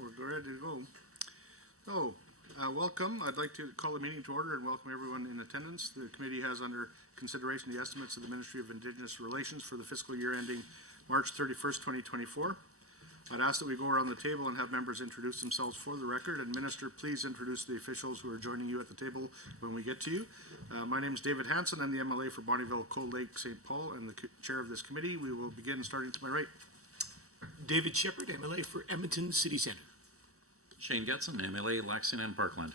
We're ready to go. So, welcome. I'd like to call the meeting to order and welcome everyone in attendance. The committee has under consideration the estimates of the Ministry of Indigenous Relations for the fiscal year ending March 31st, 2024. I'd ask that we go around the table and have members introduce themselves for the record. And Minister, please introduce the officials who are joining you at the table when we get to you. My name is David Hanson. I'm the MLA for Bonnyville, Cold Lake, St. Paul, and the chair of this committee. We will begin starting to my right. David Shepherd, MLA for Edmonton City Centre. Shane Getson, MLA, Lexington and Parkland.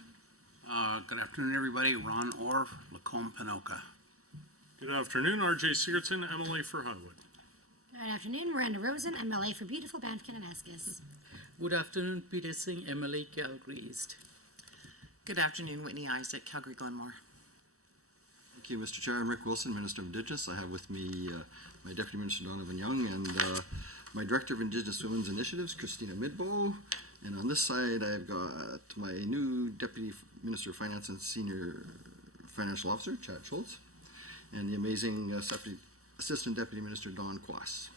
Good afternoon, everybody. Ron Orr, Lacombe, Panoka. Good afternoon, RJ Sigurdsson, MLA for Hunwood. Good afternoon, Miranda Rosen, MLA for beautiful Banffkin and Esgus. Good afternoon, Peter Singh, MLA, Calgary East. Good afternoon, Whitney Isaac, Calgary Glenmore. Thank you, Mr. Chair. I'm Rick Wilson, Minister of Indigenous. I have with me my Deputy Minister Donovan Young and my Director of Indigenous Women's Initiatives, Christina Midbow. And on this side, I've got my new Deputy Minister of Finance and Senior Financial Officer, Chad Schultz, and the amazing Assistant Deputy Minister, Don Quas.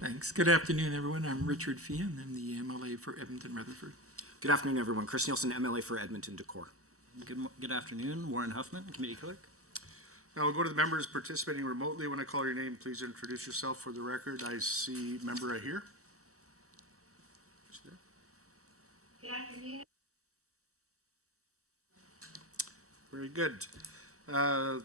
Thanks. Good afternoon, everyone. I'm Richard Fian. I'm the MLA for Edmonton Rutherford. Good afternoon, everyone. Chris Nielsen, MLA for Edmonton Decor. Good afternoon, Warren Huffman, Committee Clerk. Now we'll go to the members participating remotely. When I call your name, please introduce yourself for the record. I see member right here. Good afternoon. Very good. I'd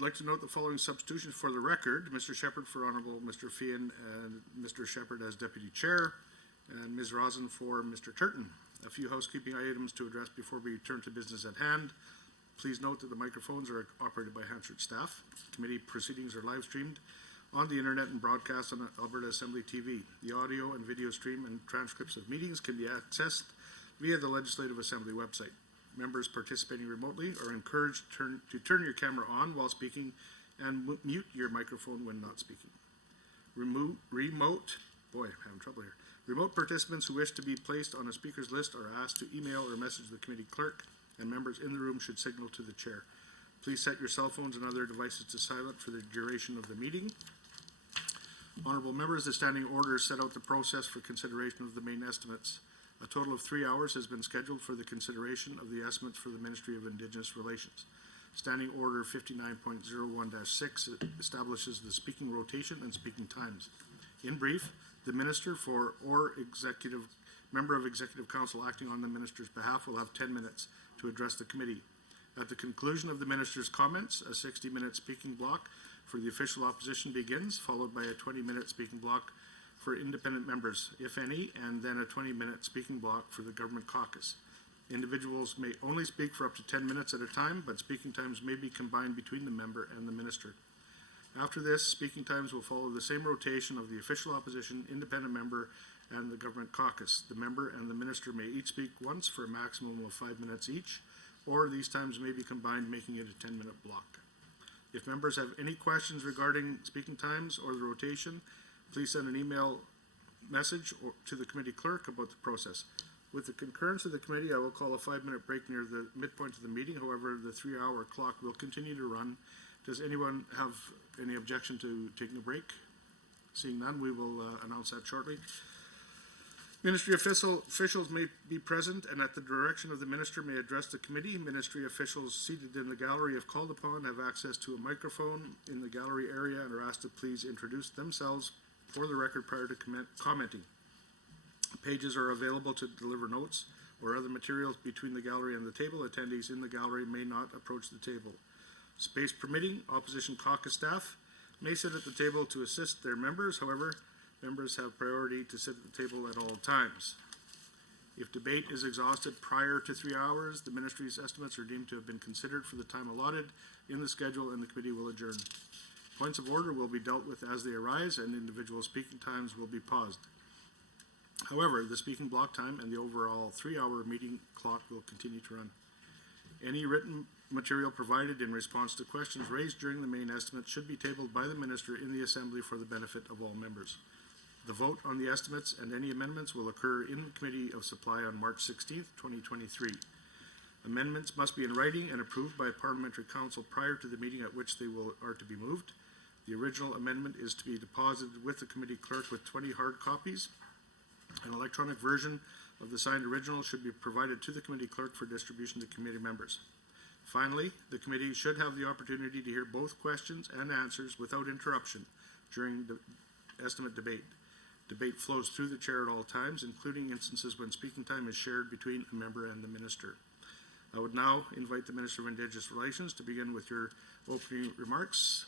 like to note the following substitutions for the record. Mr. Shepherd for Honorable Mr. Fian and Mr. Shepherd as Deputy Chair and Ms. Rosen for Mr. Turton. A few housekeeping items to address before we turn to business at hand. Please note that the microphones are operated by Hansard staff. Committee proceedings are live streamed on the internet and broadcast on Alberta Assembly TV. The audio and video stream and transcripts of meetings can be accessed via the Legislative Assembly website. Members participating remotely are encouraged to turn your camera on while speaking and mute your microphone when not speaking. Remote participants who wish to be placed on a speaker's list are asked to email or message the committee clerk, and members in the room should signal to the chair. Please set your cell phones and other devices to silent for the duration of the meeting. Honourable members, the standing order set out the process for consideration of the main estimates. A total of 3 hours has been scheduled for the consideration of the estimates for the Ministry of Indigenous Relations. Standing Order 59.01-6 establishes the speaking rotation and speaking times. In brief, the Minister or member of Executive Council acting on the Minister's behalf will have 10 minutes to address the committee. At the conclusion of the Minister's comments, a 60-minute speaking block for the official opposition begins, followed by a 20-minute speaking block for independent members, if any, and then a 20-minute speaking block for the government caucus. Individuals may only speak for up to 10 minutes at a time, but speaking times may be combined between the member and the minister. After this, speaking times will follow the same rotation of the official opposition, independent member, and the government caucus. The member and the minister may each speak once for a maximum of 5 minutes each, or these times may be combined, making it a 10-minute block. If members have any questions regarding speaking times or the rotation, please send an email message to the committee clerk about the process. With the concurrence of the committee, I will call a 5-minute break near the midpoint of the meeting. However, the 3-hour clock will continue to run. Does anyone have any objection to taking a break? Seeing none, we will announce that shortly. Ministry officials may be present and at the direction of the minister may address the committee. Ministry officials seated in the gallery, if called upon, have access to a microphone in the gallery area and are asked to please introduce themselves for the record prior to commenting. Pages are available to deliver notes or other materials between the gallery and the table. Attendees in the gallery may not approach the table. Space permitting, opposition caucus staff may sit at the table to assist their members. However, members have priority to sit at the table at all times. If debate is exhausted prior to 3 hours, the ministry's estimates are deemed to have been considered for the time allotted in the schedule and the committee will adjourn. Points of order will be dealt with as they arise and individual speaking times will be paused. However, the speaking block time and the overall 3-hour meeting clock will continue to run. Any written material provided in response to questions raised during the main estimate should be tabled by the minister in the assembly for the benefit of all members. The vote on the estimates and any amendments will occur in the Committee of Supply on March 16th, 2023. Amendments must be in writing and approved by Parliamentary Council prior to the meeting at which they are to be moved. The original amendment is to be deposited with the committee clerk with 20 hard copies. An electronic version of the signed original should be provided to the committee clerk for distribution to committee members. Finally, the committee should have the opportunity to hear both questions and answers without interruption during the estimate debate. Debate flows through the chair at all times, including instances when speaking time is shared between a member and the minister. I would now invite the Minister of Indigenous Relations to begin with your opening remarks.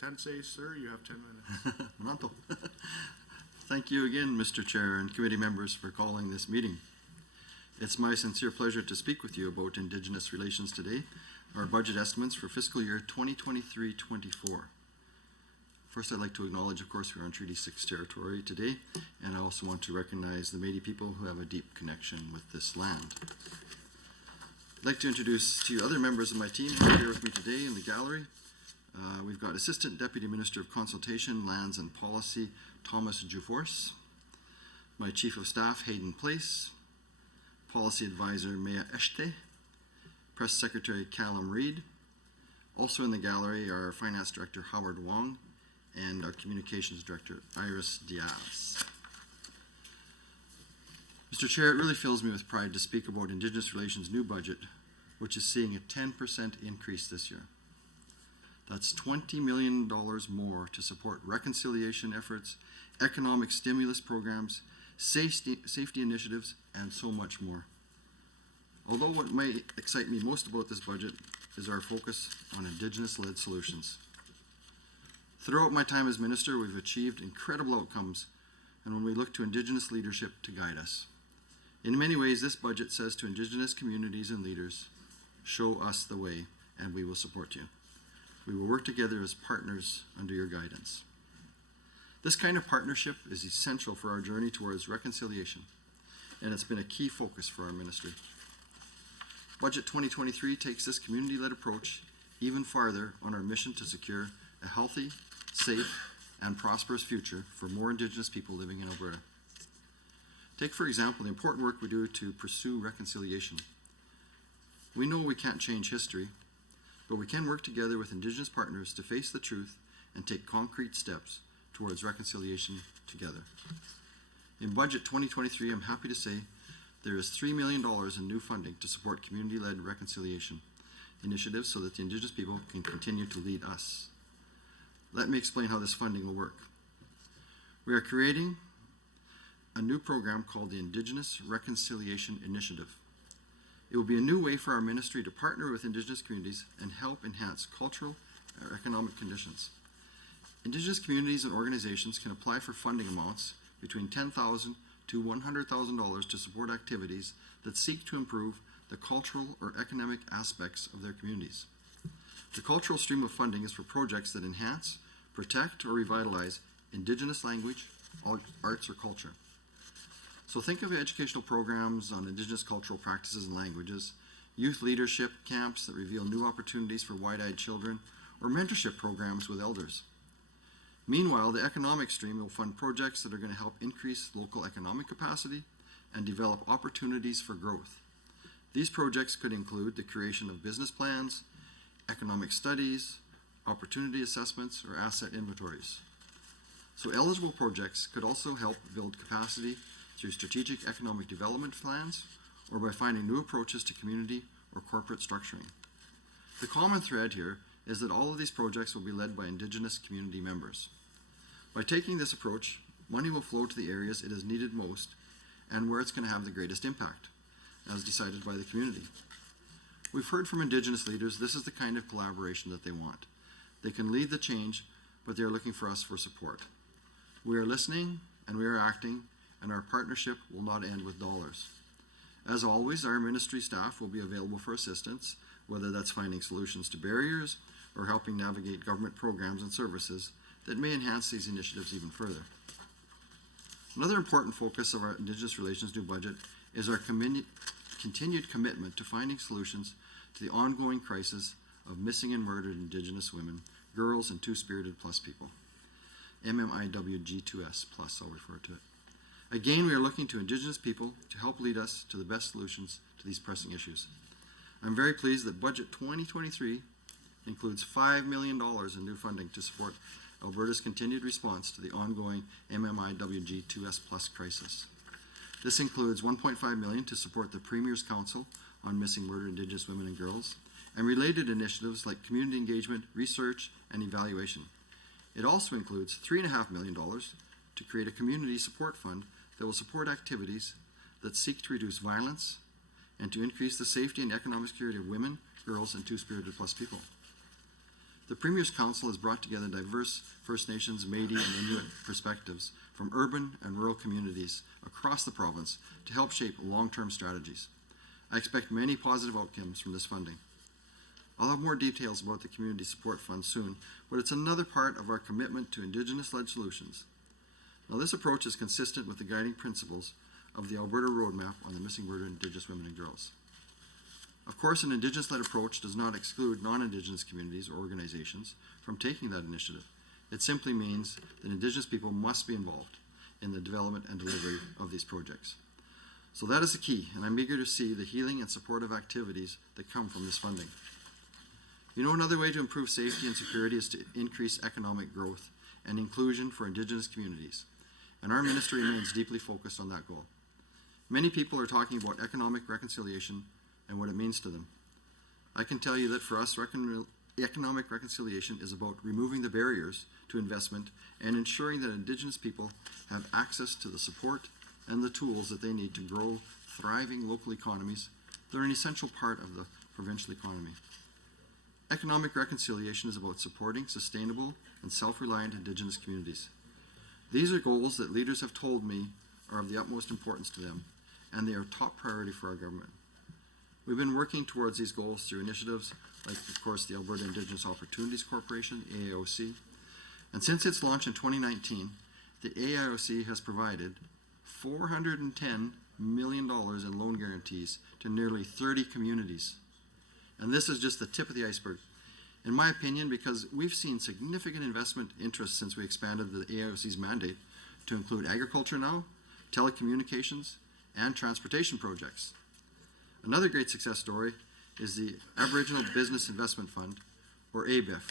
Tansei, sir, you have 10 minutes. Mananto. Thank you again, Mr. Chair and committee members, for calling this meeting. It's my sincere pleasure to speak with you about Indigenous relations today, our budget estimates for fiscal year 2023-24. First, I'd like to acknowledge, of course, we're on Treaty 6 territory today, and I also want to recognize the Métis people who have a deep connection with this land. I'd like to introduce to you other members of my team who are here with me today in the gallery. We've got Assistant Deputy Minister of Consultation, Lands and Policy, Thomas Juforce, my Chief of Staff, Hayden Place, Policy Advisor, Mea Eshte, Press Secretary, Callum Reed. Also in the gallery are Finance Director, Howard Wong, and our Communications Director, Iris Diaz. Mr. Chair, it really fills me with pride to speak about Indigenous Relations' new budget, which is seeing a 10% increase this year. That's $20 million more to support reconciliation efforts, economic stimulus programs, safety initiatives, and so much more. Although what might excite me most about this budget is our focus on Indigenous-led solutions. Throughout my time as minister, we've achieved incredible outcomes, and when we look to Indigenous leadership to guide us. In many ways, this budget says to Indigenous communities and leaders, show us the way, and we will support you. We will work together as partners under your guidance. This kind of partnership is essential for our journey towards reconciliation, and it's been a key focus for our ministry. Budget 2023 takes this community-led approach even farther on our mission to secure a healthy, safe, and prosperous future for more Indigenous people living in Alberta. Take, for example, the important work we do to pursue reconciliation. We know we can't change history, but we can work together with Indigenous partners to face the truth and take concrete steps towards reconciliation together. In Budget 2023, I'm happy to say there is $3 million in new funding to support community-led reconciliation initiatives so that the Indigenous people can continue to lead us. Let me explain how this funding will work. We are creating a new program called the Indigenous Reconciliation Initiative. It will be a new way for our ministry to partner with Indigenous communities and help enhance cultural or economic conditions. Indigenous communities and organizations can apply for funding amounts between $10,000 to $100,000 to support activities that seek to improve the cultural or economic aspects of their communities. The cultural stream of funding is for projects that enhance, protect, or revitalize Indigenous language, arts, or culture. So think of educational programs on Indigenous cultural practices and languages, youth leadership camps that reveal new opportunities for wide-eyed children, or mentorship programs with elders. Meanwhile, the economic stream will fund projects that are going to help increase local economic capacity and develop opportunities for growth. These projects could include the creation of business plans, economic studies, opportunity assessments, or asset inventories. So eligible projects could also help build capacity through strategic economic development plans or by finding new approaches to community or corporate structuring. The common thread here is that all of these projects will be led by Indigenous community members. By taking this approach, money will flow to the areas it is needed most and where it's going to have the greatest impact, as decided by the community. We've heard from Indigenous leaders this is the kind of collaboration that they want. They can lead the change, but they are looking for us for support. We are listening and we are acting, and our partnership will not end with dollars. As always, our ministry staff will be available for assistance, whether that's finding solutions to barriers or helping navigate government programs and services that may enhance these initiatives even further. Another important focus of our Indigenous Relations new budget is our continued commitment to finding solutions to the ongoing crisis of missing and murdered Indigenous women, girls, and Two-Spirited Plus people. MMIWG2S Plus, I'll refer to it. Again, we are looking to Indigenous people to help lead us to the best solutions to these pressing issues. I'm very pleased that Budget 2023 includes $5 million in new funding to support Alberta's continued response to the ongoing MMIWG 2S+ crisis. This includes $1.5 million to support the Premier's Council on Missing Murdered Indigenous Women and Girls, and related initiatives like community engagement, research, and evaluation. It also includes $3.5 million to create a community support fund that will support activities that seek to reduce violence and to increase the safety and economic security of women, girls, and Two-Spirited Plus people. The Premier's Council has brought together diverse First Nations, Métis, and Inuit perspectives from urban and rural communities across the province to help shape long-term strategies. I expect many positive outcomes from this funding. I'll have more details about the Community Support Fund soon, but it's another part of our commitment to Indigenous-led solutions. Now, this approach is consistent with the guiding principles of the Alberta Roadmap on the Missing Murdered Indigenous Women and Girls. Of course, an Indigenous-led approach does not exclude non-Indigenous communities or organizations from taking that initiative. It simply means that Indigenous people must be involved in the development and delivery of these projects. So that is the key, and I'm eager to see the healing and supportive activities that come from this funding. You know, another way to improve safety and security is to increase economic growth and inclusion for Indigenous communities, and our ministry remains deeply focused on that goal. Many people are talking about economic reconciliation and what it means to them. I can tell you that for us, economic reconciliation is about removing the barriers to investment and ensuring that Indigenous people have access to the support and the tools that they need to grow thriving local economies that are an essential part of the provincial economy. Economic reconciliation is about supporting sustainable and self-reliant Indigenous communities. These are goals that leaders have told me are of the utmost importance to them, and they are top priority for our government. We've been working towards these goals through initiatives like, of course, the Alberta Indigenous Opportunities Corporation, AIOC, and since its launch in 2019, the AIOC has provided $410 million in loan guarantees to nearly 30 communities. And this is just the tip of the iceberg. In my opinion, because we've seen significant investment interest since we expanded the AIOC's mandate to include agriculture now, telecommunications, and transportation projects. Another great success story is the Aboriginal Business Investment Fund, or ABIF,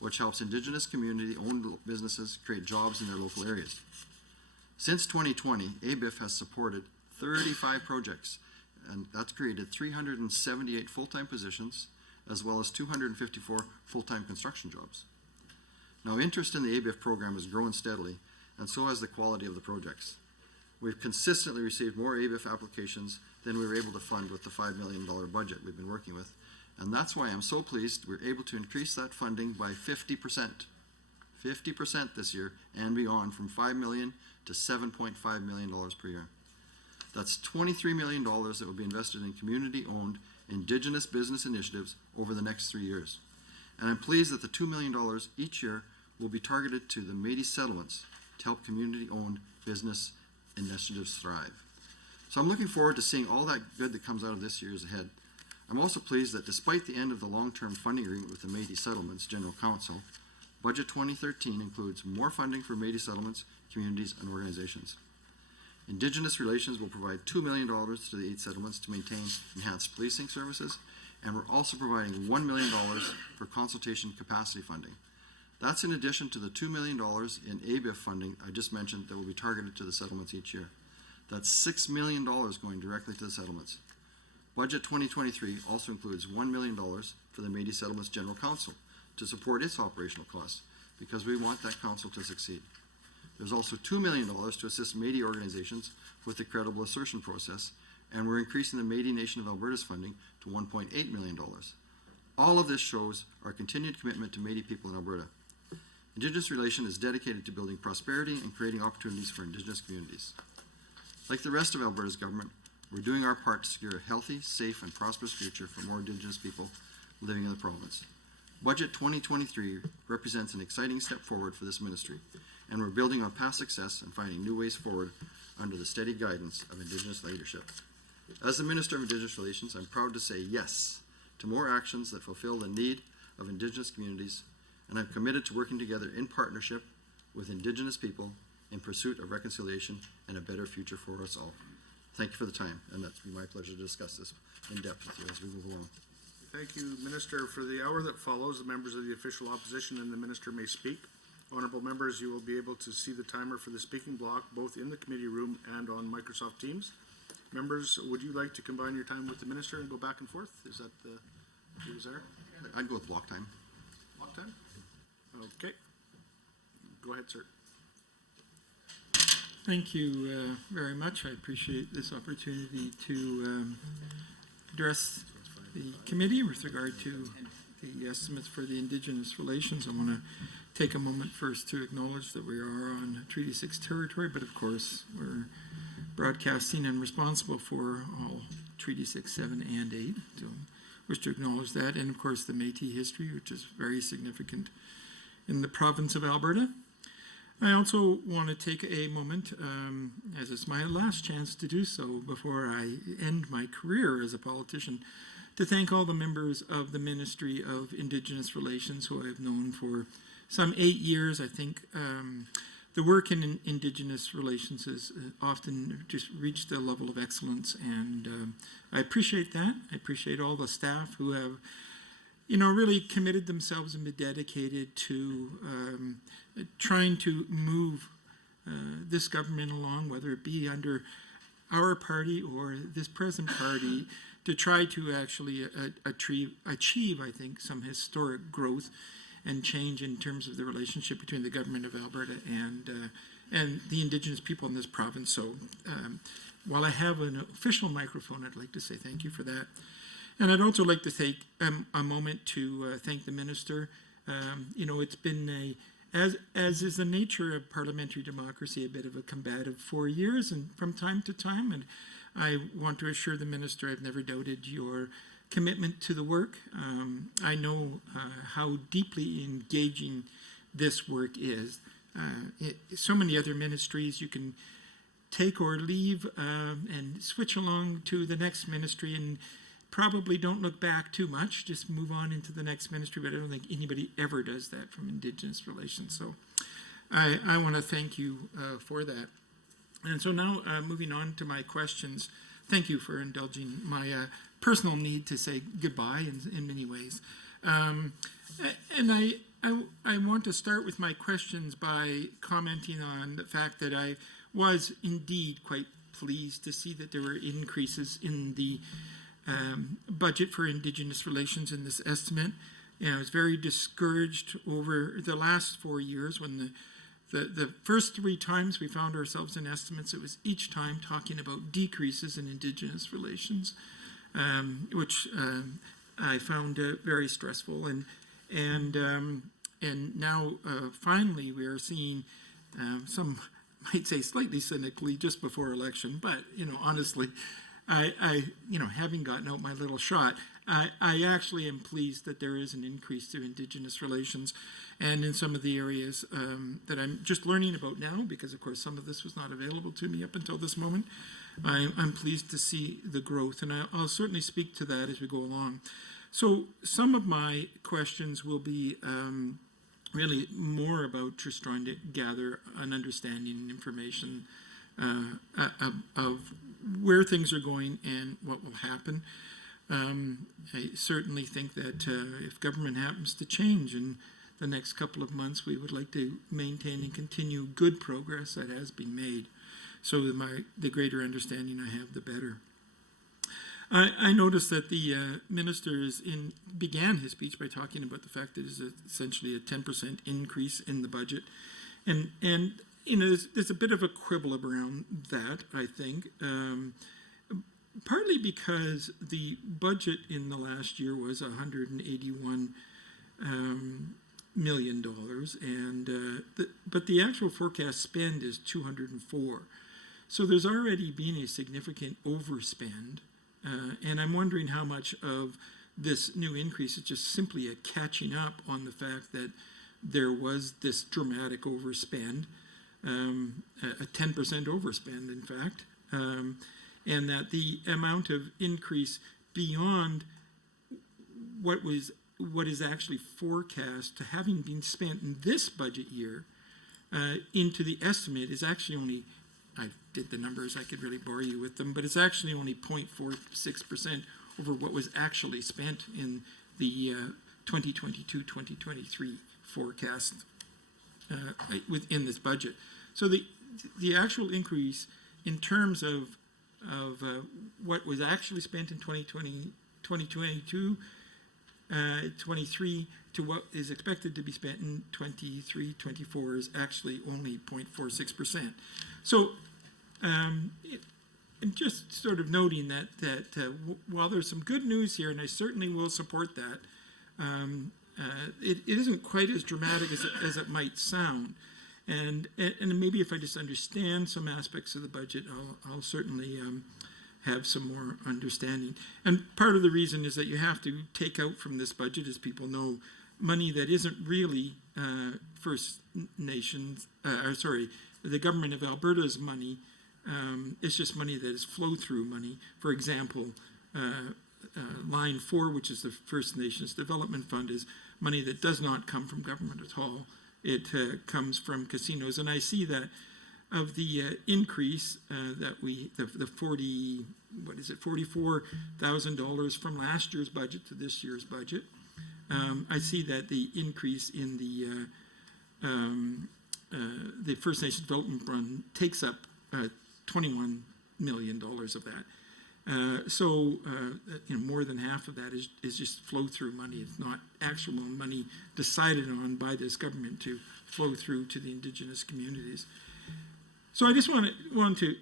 which helps Indigenous community-owned businesses create jobs in their local areas. Since 2020, ABIF has supported 35 projects, and that's created 378 full-time positions, as well as 254 full-time construction jobs. Now, interest in the ABIF program has grown steadily, and so has the quality of the projects. We've consistently received more ABIF applications than we were able to fund with the $5 million budget we've been working with, and that's why I'm so pleased we're able to increase that funding by 50%. 50% this year and beyond, from $5 million to $7.5 million per year. That's $23 million that will be invested in community-owned Indigenous business initiatives over the next 3 years. And I'm pleased that the $2 million each year will be targeted to the Métis settlements to help community-owned business initiatives thrive. So I'm looking forward to seeing all that good that comes out of this year's ahead. I'm also pleased that despite the end of the long-term funding agreement with the Métis Settlements General Council, Budget 2013 includes more funding for Métis settlements, communities, and organizations. Indigenous Relations will provide $2 million to the 8 settlements to maintain enhanced policing services, and we're also providing $1 million for consultation capacity funding. That's in addition to the $2 million in ABIF funding I just mentioned that will be targeted to the settlements each year. That's $6 million going directly to the settlements. Budget 2023 also includes $1 million for the Métis Settlements General Council to support its operational costs, because we want that council to succeed. There's also $2 million to assist Métis organizations with the credible assertion process, and we're increasing the Métis Nation of Alberta's funding to $1.8 million. All of this shows our continued commitment to Métis people in Alberta. Indigenous Relations is dedicated to building prosperity and creating opportunities for Indigenous communities. Like the rest of Alberta's government, we're doing our part to secure a healthy, safe, and prosperous future for more Indigenous people living in the province. Budget 2023 represents an exciting step forward for this ministry, and we're building on past success and finding new ways forward under the steady guidance of Indigenous leadership. As the Minister of Indigenous Relations, I'm proud to say yes to more actions that fulfill the need of Indigenous communities, and I'm committed to working together in partnership with Indigenous people in pursuit of reconciliation and a better future for us all. Thank you for the time, and that's been my pleasure to discuss this in depth with you as we move along. Thank you, Minister. For the hour that follows, the members of the official opposition and the minister may speak. Honorable members, you will be able to see the timer for the speaking block both in the committee room and on Microsoft Teams. Members, would you like to combine your time with the minister and go back and forth? Is that the desire? I'd go with block time. Block time? Okay. Go ahead, sir. Thank you very much. I appreciate this opportunity to address the committee with regard to the estimates for the Indigenous relations. I want to take a moment first to acknowledge that we are on Treaty 6 territory, but of course we're broadcasting and responsible for all Treaty 6, 7, and 8. So wish to acknowledge that, and of course the Métis history, which is very significant in the province of Alberta. I also want to take a moment, as it's my last chance to do so before I end my career as a politician, to thank all the members of the Ministry of Indigenous Relations who I've known for some 8 years. I think the work in Indigenous relations has often just reached a level of excellence, and I appreciate that. I appreciate all the staff who have, really committed themselves and been dedicated to trying to move this government along, whether it be under our party or this present party, to try to actually achieve, I think, some historic growth and change in terms of the relationship between the government of Alberta and the Indigenous people in this province. So while I have an official microphone, I'd like to say thank you for that. And I'd also like to take a moment to thank the minister. It's been as is the nature of parliamentary democracy, a bit of a combative 4 years, and from time to time, and I want to assure the minister I've never doubted your commitment to the work. I know how deeply engaging this work is. So many other ministries you can take or leave and switch along to the next ministry and probably don't look back too much, just move on into the next ministry, but I don't think anybody ever does that from Indigenous relations. So I want to thank you for that. And so now moving on to my questions, thank you for indulging my personal need to say goodbye in many ways. And I want to start with my questions by commenting on the fact that I was indeed quite pleased to see that there were increases in the budget for Indigenous relations in this estimate. And I was very discouraged over the last 4 years when the first 3 times we found ourselves in estimates, it was each time talking about decreases in Indigenous relations, which I found very stressful. And now finally we are seeing some might say slightly cynically just before election, but honestly, I having gotten out my little shot, I actually am pleased that there is an increase to Indigenous relations, and in some of the areas that I'm just learning about now, because of course some of this was not available to me up until this moment. I'm pleased to see the growth, and I'll certainly speak to that as we go along. So some of my questions will be really more about just trying to gather an understanding and information of where things are going and what will happen. I certainly think that if government happens to change in the next couple of months, we would like to maintain and continue good progress that has been made. So the greater understanding I have, the better. I noticed that the minister began his speech by talking about the fact that it is essentially a 10% increase in the budget. And there's a bit of a quibble around that, I think, partly because the budget in the last year was $181 million, but the actual forecast spend is 204. So there's already been a significant overspend, and I'm wondering how much of this new increase is just simply a catching up on the fact that there was this dramatic overspend, a 10% overspend, in fact, and that the amount of increase beyond what is actually forecast to having been spent in this budget year into the estimate is actually only, I did the numbers, I could really bore you with them, but it's actually only 0.46% over what was actually spent in the 2022-2023 forecast within this budget. So the actual increase in terms of what was actually spent in 2022, 23 to what is expected to be spent in 23-24 is actually only 0.46%. So I'm just sort of noting that while there's some good news here, and I certainly will support that, it isn't quite as dramatic as it might sound. And maybe if I just understand some aspects of the budget, I'll certainly have some more understanding. And part of the reason is that you have to take out from this budget, as people know, money that isn't really First Nations, the government of Alberta's money. It's just money that is flow-through money. For example, line 4, which is the First Nations Development Fund, is money that does not come from government at all. It comes from casinos, and I see that of the increase that the $44,000 from last year's budget to this year's budget. I see that the increase in the First Nations Development Fund takes up $21 million of that. More than half of that is just flow-through money. It's not actual money decided on by this government to flow through to the Indigenous communities. So I just want to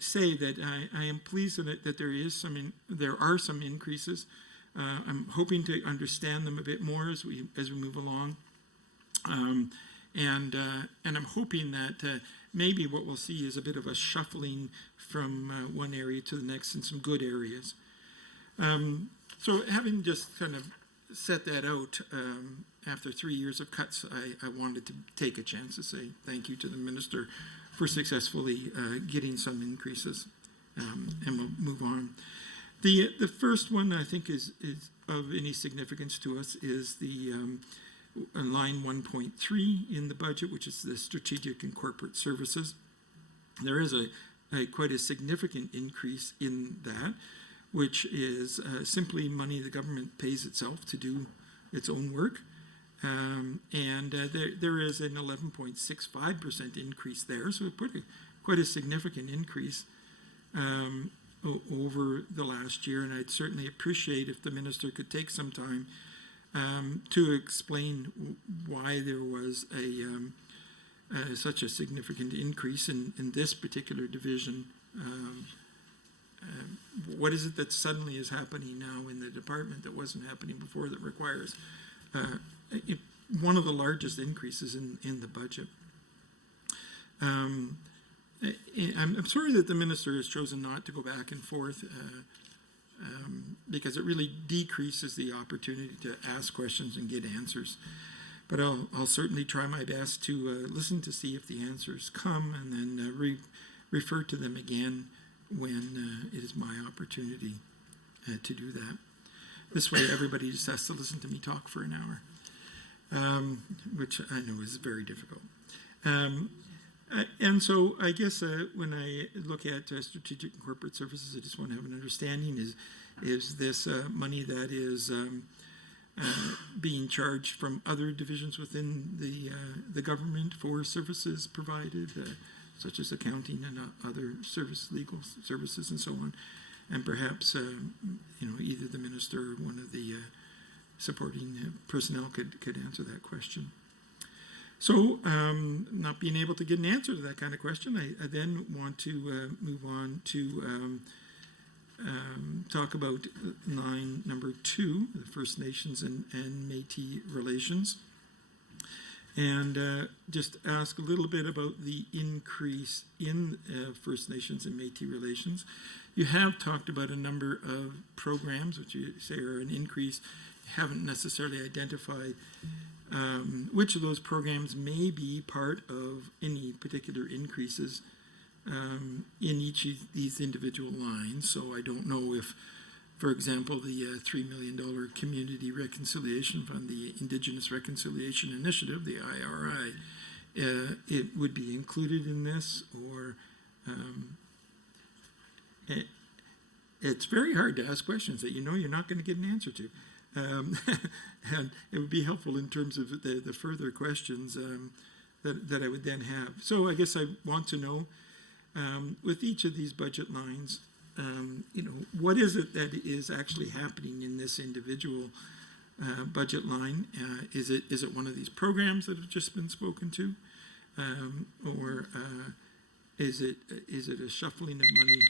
say that I am pleased that there are some increases. I'm hoping to understand them a bit more as we move along, and I'm hoping that maybe what we'll see is a bit of a shuffling from one area to the next in some good areas. So having just kind of set that out, after 3 years of cuts, I wanted to take a chance to say thank you to the Minister for successfully getting some increases, and we'll move on. The first one I think is of any significance to us is the line 1.3 in the budget, which is the Strategic and Corporate Services. There is quite a significant increase in that, which is simply money the government pays itself to do its own work. There is an 11.65% increase there, so quite a significant increase over the last year, and I'd certainly appreciate if the Minister could take some time to explain why there was such a significant increase in this particular division. What is it that suddenly is happening now in the department that wasn't happening before that requires one of the largest increases in the budget? I'm sorry that the Minister has chosen not to go back and forth because it really decreases the opportunity to ask questions and get answers. But I'll certainly try my best to listen to see if the answers come and then refer to them again when it is my opportunity to do that. This way everybody just has to listen to me talk for an hour, which I know is very difficult. And so I guess when I look at strategic and corporate services, I just want to have an understanding, is this money that is being charged from other divisions within the government for services provided, such as accounting and other legal services and so on. And perhaps, either the Minister or one of the supporting personnel could answer that question. So, not being able to get an answer to that kind of question, I then want to move on to talk about line number 2, the First Nations and Métis relations, and just ask a little bit about the increase in First Nations and Métis relations. You have talked about a number of programs which you say are an increase. You haven't necessarily identified which of those programs may be part of any particular increases in each of these individual lines. So I don't know if, for example, the $3 million Community Reconciliation Fund, the Indigenous Reconciliation Initiative, the IRI, it would be included in this, or it's very hard to ask questions that you know you're not going to get an answer to. And it would be helpful in terms of the further questions that I would then have. So I guess I want to know, with each of these budget lines, what is it that is actually happening in this individual budget line? Is it one of these programs that have just been spoken to, or is it a shuffling of money?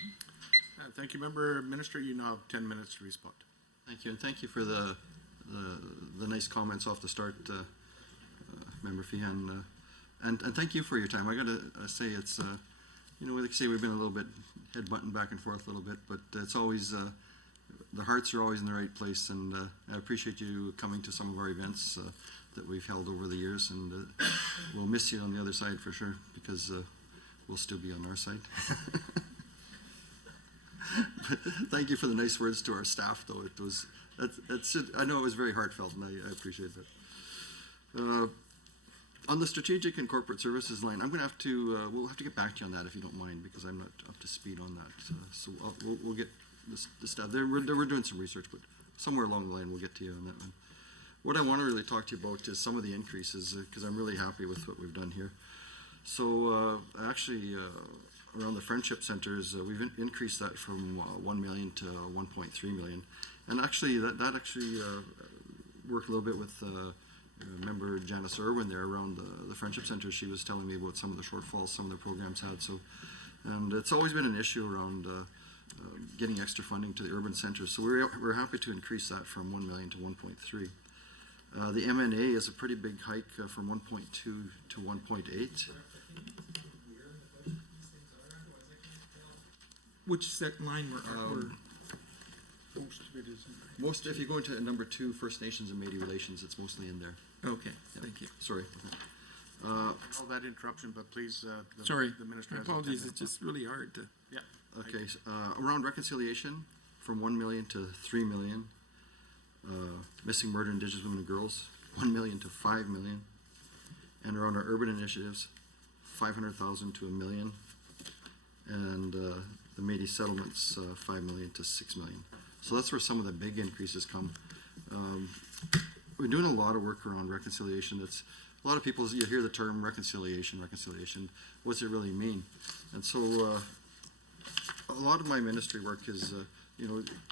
Thank you, Member Minister. You now have 10 minutes to respond. Thank you, and thank you for the nice comments off the start, Member Feehan, and thank you for your time. I got to say it's like I say, we've been a little bit head-butting back and forth a little bit, but it's always the hearts are always in the right place, and I appreciate you coming to some of our events that we've held over the years, and we'll miss you on the other side for sure, because we'll still be on our side. Thank you for the nice words to our staff, though. I know it was very heartfelt, and I appreciate that. On the strategic and corporate services line, I'm going to have to, we'll have to get back to you on that if you don't mind, because I'm not up to speed on that. So we'll get the staff. We're doing some research, but somewhere along the line we'll get to you on that one. What I want to really talk to you about is some of the increases, because I'm really happy with what we've done here. So actually, around the friendship centers, we've increased that from 1 million to 1.3 million. And actually, that actually worked a little bit with Member Janice Irwin there around the friendship center. She was telling me about some of the shortfalls some of the programs had. So, and it's always been an issue around getting extra funding to the urban centers. So we're happy to increase that from 1 million to 1.3. The M&A is a pretty big hike from 1.2 to 1.8. Which set line we're Most of it is in there. Most, if you go into number 2, First Nations and Métis Relations, it's mostly in there. okay? Thank you. Sorry. All that interruption, but please, Sorry, the Minister my has apologies. 10 It's just really hard to. Yeah. Okay, around reconciliation, from 1 million to 3 million. Missing murder, Indigenous women and girls, 1 million to 5 million. And around our urban initiatives, 500,000 to 1 million. And the Métis settlements, 5 million to 6 million. So that's where some of the big increases come. We're doing a lot of work around reconciliation. It's a lot of people, you hear the term reconciliation. What's it really mean? And so a lot of my ministry work is,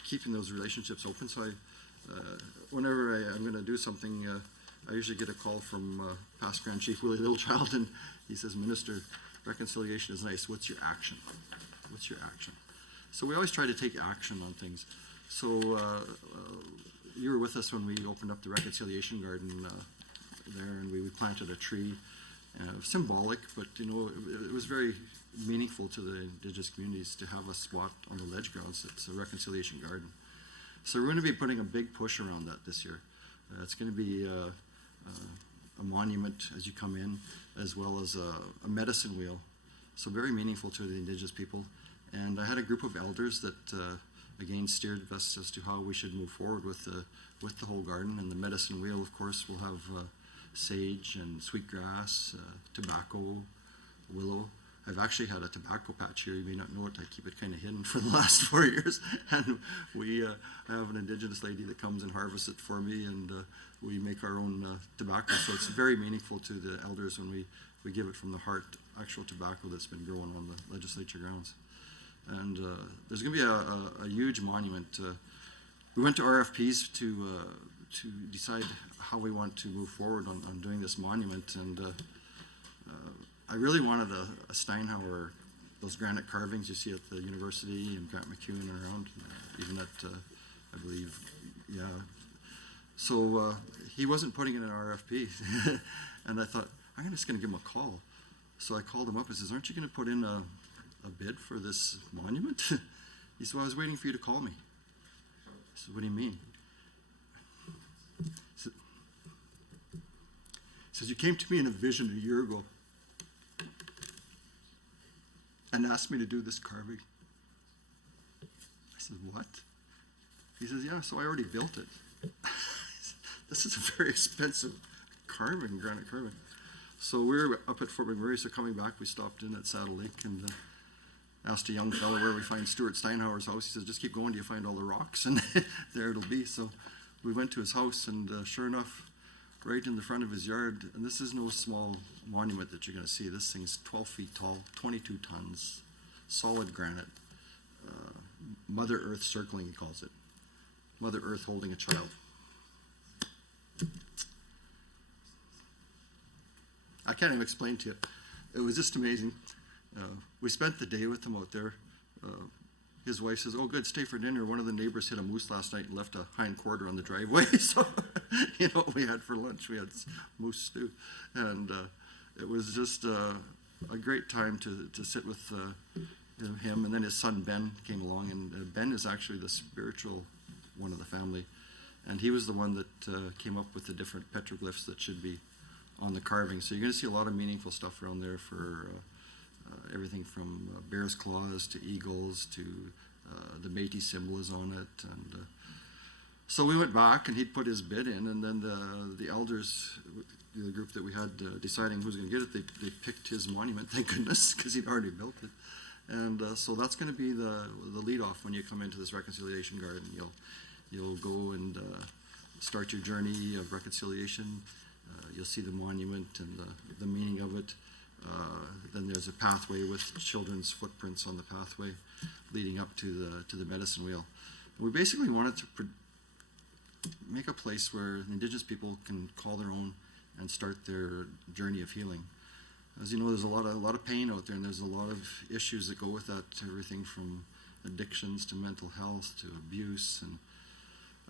keeping those relationships open. So whenever I'm going to do something, I usually get a call from past Grand Chief Willie Littlechild, and he says, Minister, reconciliation is nice. What's your action? What's your action? So we always try to take action on things. So you were with us when we opened up the reconciliation garden there, and we planted a tree. Symbolic, but it was very meaningful to the Indigenous communities to have a spot on the ledge grounds. It's a reconciliation garden. So we're going to be putting a big push around that this year. It's going to be a monument as you come in, as well as a medicine wheel. So very meaningful to the Indigenous people. And I had a group of elders that again steered us as to how we should move forward with the whole garden. And the medicine wheel, of course, will have sage and sweetgrass, tobacco, willow. I've actually had a tobacco patch here. You may not know it. I keep it kind of hidden for the last 4 years. And I have an Indigenous lady that comes and harvests it for me, and we make our own tobacco. So it's very meaningful to the elders when we give it from the heart, actual tobacco that's been grown on the legislature grounds. And there's going to be a huge monument. We went to RFPs to decide how we want to move forward on doing this monument, and I really wanted a Steinhauer, those granite carvings you see at the university and Grant McEwen and around, even at, I believe, yeah. So he wasn't putting in an RFP, and I thought, I'm just going to give him a call. So I called him up and says, aren't you going to put in a bid for this monument? He said, well, I was waiting for you to call me. I said, what do you mean? He says, you came to me in a vision a year ago and asked me to do this carving. I said, what? He says, yeah, so I already built it. This is a very expensive carving, granite carving. So we were up at Fort McMurray, so coming back, we stopped in at Saddle Lake, and asked a young fellow where we find Stuart Steinhauer's house. He says, just keep going till you find all the rocks, and there it'll be. So we went to his house, and sure enough, right in the front of his yard, and this is no small monument that you're going to see. This thing's 12 feet tall, 22 tons, solid granite. Mother Earth circling, he calls it. Mother Earth holding a child. I can't even explain to you. It was just amazing. We spent the day with him out there. His wife says, "Oh, good, stay for dinner." One of the neighbors hit a moose last night and left a hind quarter on the driveway. So, you know what we had for lunch? We had moose stew. And it was just a great time to sit with him. And then his son, Ben, came along. And Ben is actually the spiritual one of the family. And he was the one that came up with the different petroglyphs that should be on the carving. So you're going to see a lot of meaningful stuff around there for everything from bear's claws to eagles to the Métis symbol is on it. And so we went back, and he'd put his bid in, and then the elders, the group that we had deciding who's going to get it, they picked his monument, thank goodness, because he'd already built it. And so that's going to be the lead off when you come into this reconciliation garden. You'll go and start your journey of reconciliation. You'll see the monument and the meaning of it. Then there's a pathway with children's footprints on the pathway leading up to the medicine wheel. We basically wanted to make a place where Indigenous people can call their own and start their journey of healing. As you know, there's a lot of pain out there, and there's a lot of issues that go with that, everything from addictions to mental health to abuse. And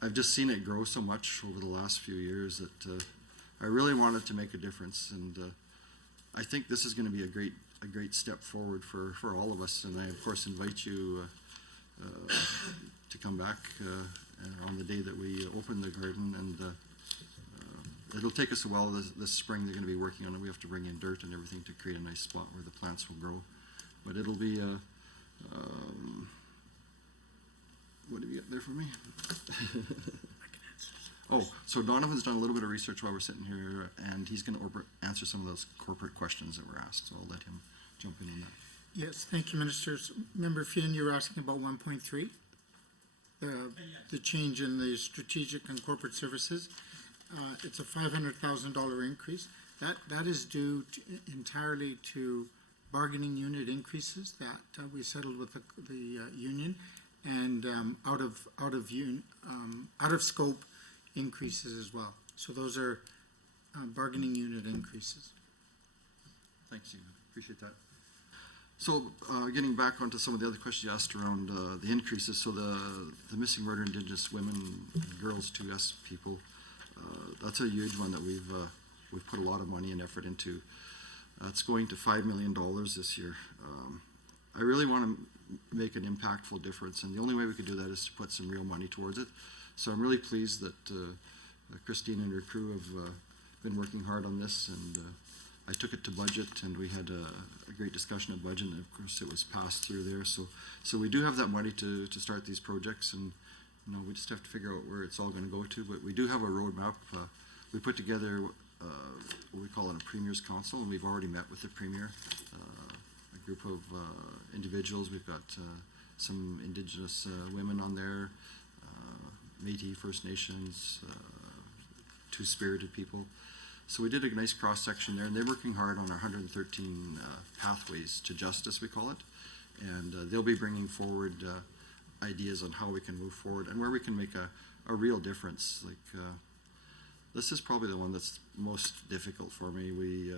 I've just seen it grow so much over the last few years that I really wanted to make a difference. And I think this is going to be a great step forward for all of us. And I, of course, invite you to come back on the day that we open the garden. And it'll take us a while this spring. They're going to be working on it. We have to bring in dirt and everything to create a nice spot where the plants will grow. But it'll be what have you got there for me? Oh, so Donovan's done a little bit of research while we're sitting here, and he's going to answer some of those corporate questions that were asked. So I'll let him jump in on that. Yes, thank you, Ministers. Member Fionn, you were asking about 1.3, the change in the strategic and corporate services. It's a $500,000 increase. That is due entirely to bargaining unit increases that we settled with the union, and out of scope increases as well. So those are bargaining unit increases. Thanks, Stephen. Appreciate that. So getting back onto some of the other questions you asked around the increases. So the missing murder Indigenous women and girls, 2S people, that's a huge one that we've put a lot of money and effort into. It's going to $5 million this year. I really want to make an impactful difference, and the only way we could do that is to put some real money towards it. So I'm really pleased that Christine and her crew have been working hard on this, and I took it to budget, and we had a great discussion of budget, and of course it was passed through there. So we do have that money to start these projects, and we just have to figure out where it's all going to go to. But we do have a roadmap. We put together what we call a Premier's Council, and we've already met with the Premier, a group of individuals. We've got some Indigenous women on there, Métis, First Nations, Two-Spirited people. So we did a nice cross-section there, and they're working hard on our 113 pathways to justice, we call it. And they'll be bringing forward ideas on how we can move forward and where we can make a real difference. Like this is probably the one that's most difficult for me. We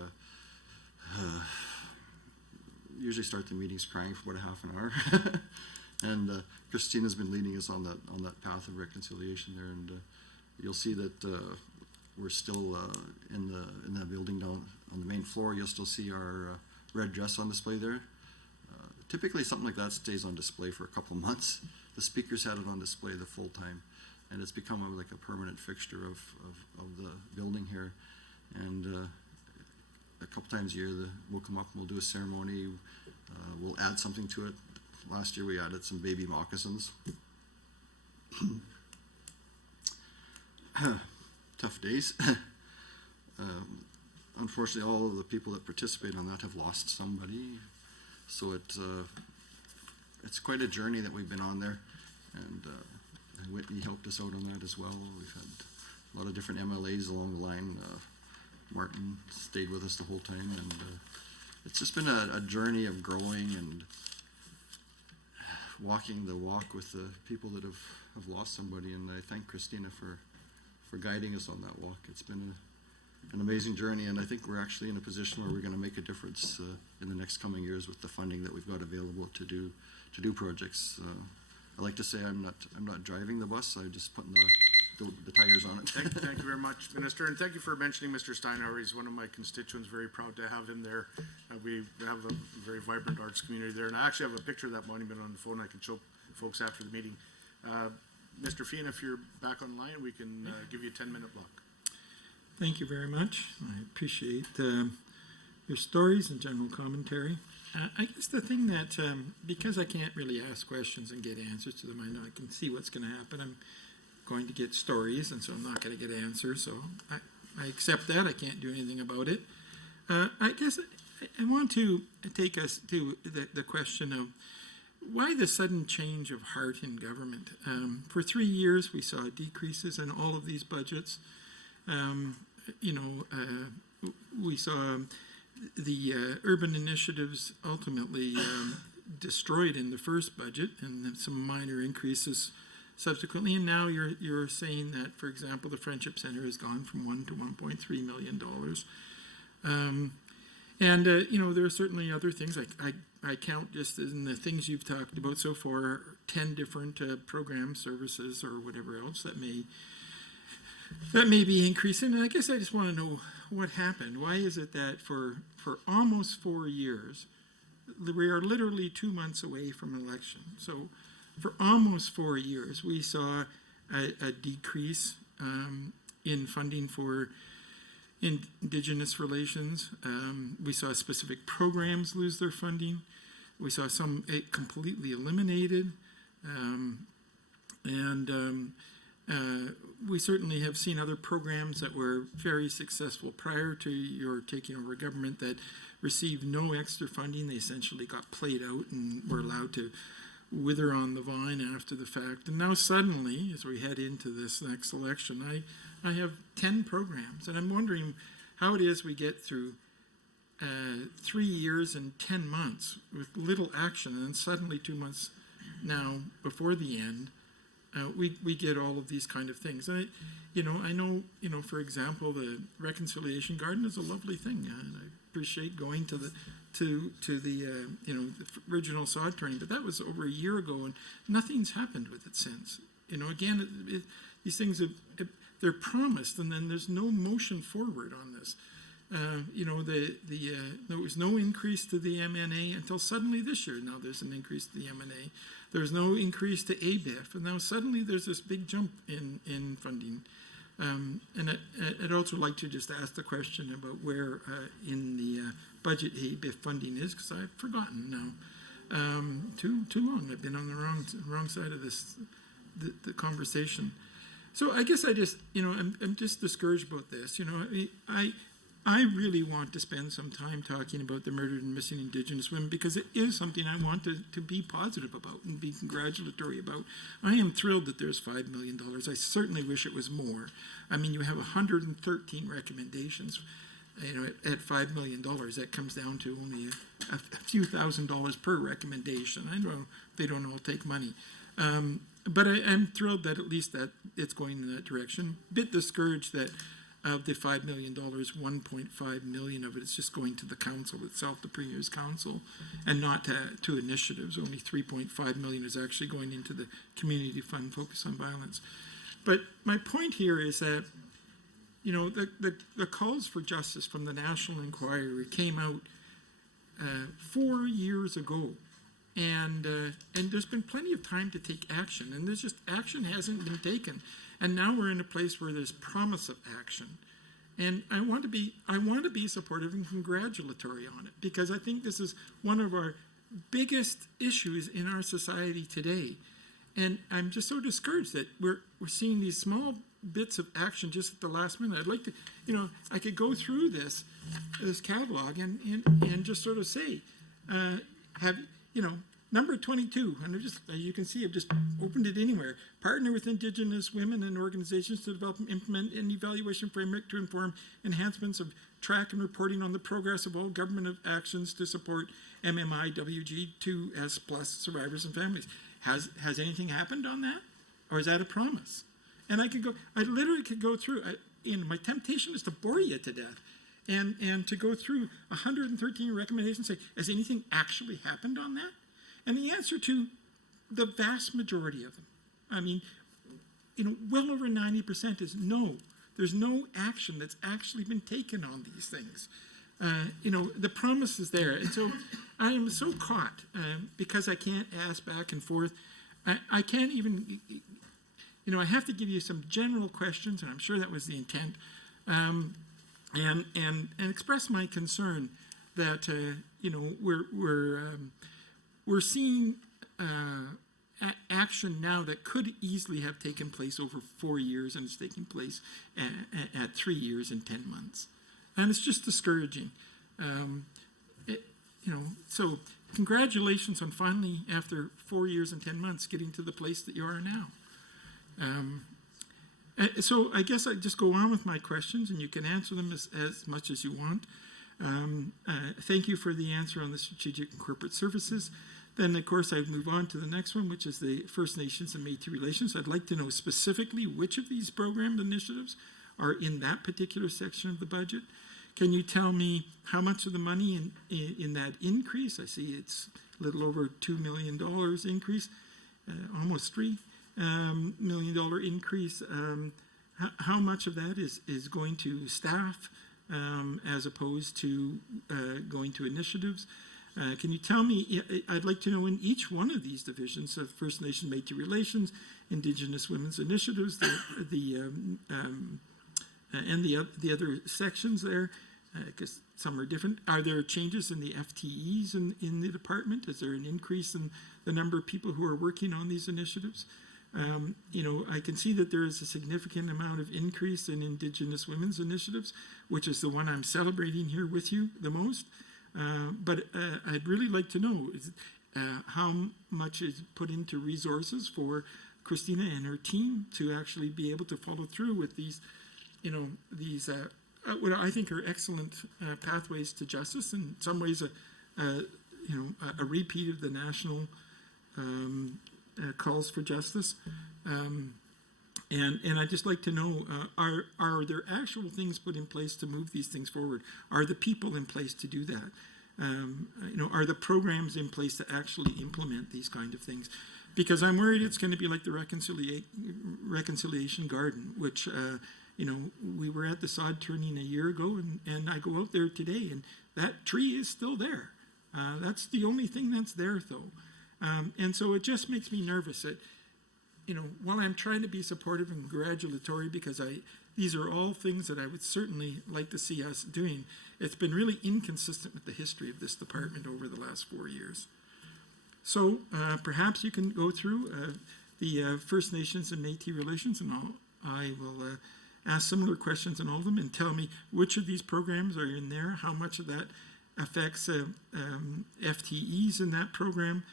usually start the meetings crying for about a half an hour. And Christina's been leading us on that path of reconciliation there, and you'll see that we're still in the building down on the main floor. You'll still see our red dress on display there. Typically, something like that stays on display for a couple of months. The speakers had it on display the full time, and it's become like a permanent fixture of the building here. And a couple times a year, we'll come up and we'll do a ceremony. We'll add something to it. Last year we added some baby moccasins. Tough days. Unfortunately, all of the people that participate on that have lost somebody. So it's quite a journey that we've been on there, and Whitney helped us out on that as well. We've had a lot of different MLAs along the line. Martin stayed with us the whole time, and it's just been a journey of growing and walking the walk with the people that have lost somebody, and I thank Christina for guiding us on that walk. It's been an amazing journey, and I think we're actually in a position where we're going to make a difference in the next coming years with the funding that we've got available to do projects. I like to say I'm not driving the bus. I'm just putting the tires on it. Thank you very much, Minister, and thank you for mentioning Mr. Steinhauer. He's one of my constituents. Very proud to have him there. We have a very vibrant arts community there, and I actually have a picture of that monument on the phone I can show folks after the meeting. Mr. Fian, if you're back online, we can give you a 10-minute block. Thank you very much. I appreciate your stories and general commentary. I guess the thing that, because I can't really ask questions and get answers to them, I know I can see what's going to happen. I'm going to get stories, and so I'm not going to get answers. So I accept that. I can't do anything about it. I guess I want to take us to the question of why the sudden change of heart in government. For 3 years, we saw decreases in all of these budgets. We saw the urban initiatives ultimately destroyed in the first budget, and then some minor increases subsequently. And now you're saying that, for example, the Friendship Center has gone from $1 to $1.3 million. There are certainly other things. I count just in the things you've talked about so far, 10 different program services or whatever else that may be increasing. And I guess I just want to know what happened. Why is it that for almost 4 years, we are literally 2 months away from an election. So for almost 4 years, we saw a decrease in funding for Indigenous relations. We saw specific programs lose their funding. We saw some completely eliminated. We certainly have seen other programs that were very successful prior to your taking over government that received no extra funding. They essentially got played out and were allowed to wither on the vine after the fact. And now suddenly, as we head into this next election, I have 10 programs, and I'm wondering how it is we get through 3 years and 10 months with little action, and then suddenly 2 months now before the end, we get all of these kind of things. I know, for example, the Reconciliation Garden is a lovely thing, and I appreciate going to the original sod turning, but that was over a year ago, and nothing's happened with it since. These things they're promised, and then there's no motion forward on this. There was no increase to the MNA until suddenly this year. Now there's an increase to the MNA. There's no increase to ABIF, and now suddenly there's this big jump in funding. And I'd also like to just ask the question about where in the budget ABIF funding is, because I've forgotten now. Too long. I've been on the wrong side of the conversation. So I guess I'm just discouraged about this. I really want to spend some time talking about the murdered and missing Indigenous women, because it is something I want to be positive about and be congratulatory about. I am thrilled that there's $5 million. I certainly wish it was more. I mean, you have 113 recommendations. At $5 million, that comes down to only a few $1,000s per recommendation. I know they don't all take money. But I'm thrilled that at least that it's going in that direction. A bit discouraged that of the $5 million, 1.5 million of it is just going to the council itself, the Premier's Council, and not to initiatives. Only 3.5 million is actually going into the community fund focused on violence. But my point here is that, the calls for justice from the National Inquiry came out 4 years ago. And there's been plenty of time to take action, and there's just action hasn't been taken. And now we're in a place where there's promise of action. And I want to be supportive and congratulatory on it, because I think this is one of our biggest issues in our society today. And I'm just so discouraged that we're seeing these small bits of action just at the last minute. I'd like to, I could go through this Number 22, and as you can see, I've just opened it anywhere. Partner with Indigenous women and organizations to develop and implement an evaluation framework to inform enhancements of track and reporting on the progress of all government actions to support MMI WG2S plus survivors and families. Has anything happened on that? Or is that a promise? And I literally could go through, my temptation is to bore you to death and to go through 113 recommendations and say, has anything actually happened on that? And the answer to the vast majority of them, I mean, well over 90% is no. There's no action that's actually been taken on these things. The promise is there. And so I am so caught because I can't ask back and forth. I can't even, I have to give you some general questions, and I'm sure that was the intent, and express my concern that, we're seeing action now that could easily have taken place over 4 years, and it's taking place at 3 years and 10 months. And it's just discouraging. So congratulations on finally, after 4 years and 10 months, getting to the place that you are now. So I guess I just go on with my questions, and you can answer them as much as you want. Thank you for the answer on the strategic and corporate services. Then, of course, I move on to the next one, which is the First Nations and Métis relations. I'd like to know specifically which of these program initiatives are in that particular section of the budget. Can you tell me how much of the money in that increase? I see it's a little over $2 million increase, almost $3 million increase. How much of that is going to staff as opposed to going to initiatives? Can you tell me, I'd like to know in each one of these divisions of First Nation Métis Relations, Indigenous Women's Initiatives, and the other sections there, because some are different. Are there changes in the FTEs in the department? Is there an increase in the number of people who are working on these initiatives? I can see that there is a significant amount of increase in Indigenous Women's Initiatives, which is the one I'm celebrating here with you the most. But I'd really like to know how much is put into resources for Christina and her team to actually be able to follow through with these, what I think are excellent pathways to justice. In some ways, a repeat of the national calls for justice. And I'd just like to know, are there actual things put in place to move these things forward? Are the people in place to do that? Are the programs in place to actually implement these kind of things? Because I'm worried it's going to be like the reconciliation garden, which, we were at the sod turning a year ago, and I go out there today, and that tree is still there. That's the only thing that's there, though. And so it just makes me nervous that, while I'm trying to be supportive and congratulatory, because these are all things that I would certainly like to see us doing, it's been really inconsistent with the history of this department over the last 4 years. So perhaps you can go through the First Nations and Métis relations, and I will ask similar questions on all of them, and tell me which of these programs are in there, how much of that affects FTEs in that program,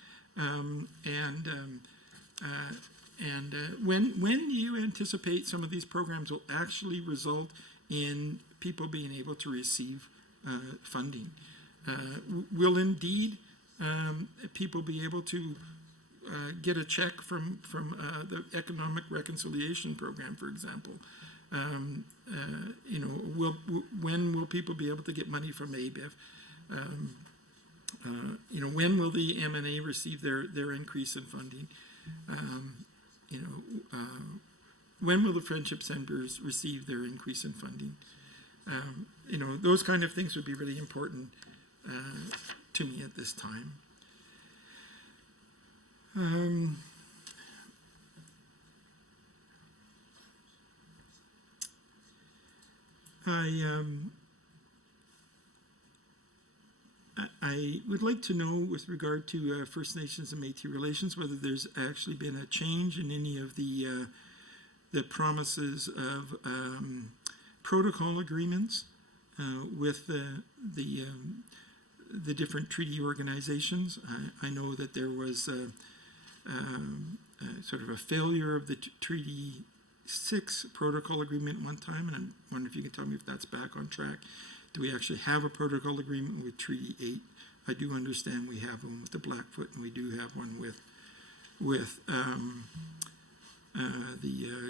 when do you anticipate some of these programs will actually result in people being able to receive funding? Will indeed people be able to get a check from the Economic Reconciliation Program, for example? When will people be able to get money from ABIF? When will the M&A receive their increase in funding? When will the Friendship Centers receive their increase in funding? Those kind of things would be really important to me at this time. I would like to know, with regard to First Nations and Métis relations, whether there's actually been a change in any of the promises of protocol agreements with the different treaty organizations. I know that there was sort of a failure of the Treaty 6 protocol agreement one time, and I'm wondering if you can tell me if that's back on track. Do we actually have a protocol agreement with Treaty 8? I do understand we have one with the Blackfoot, and we do have one with the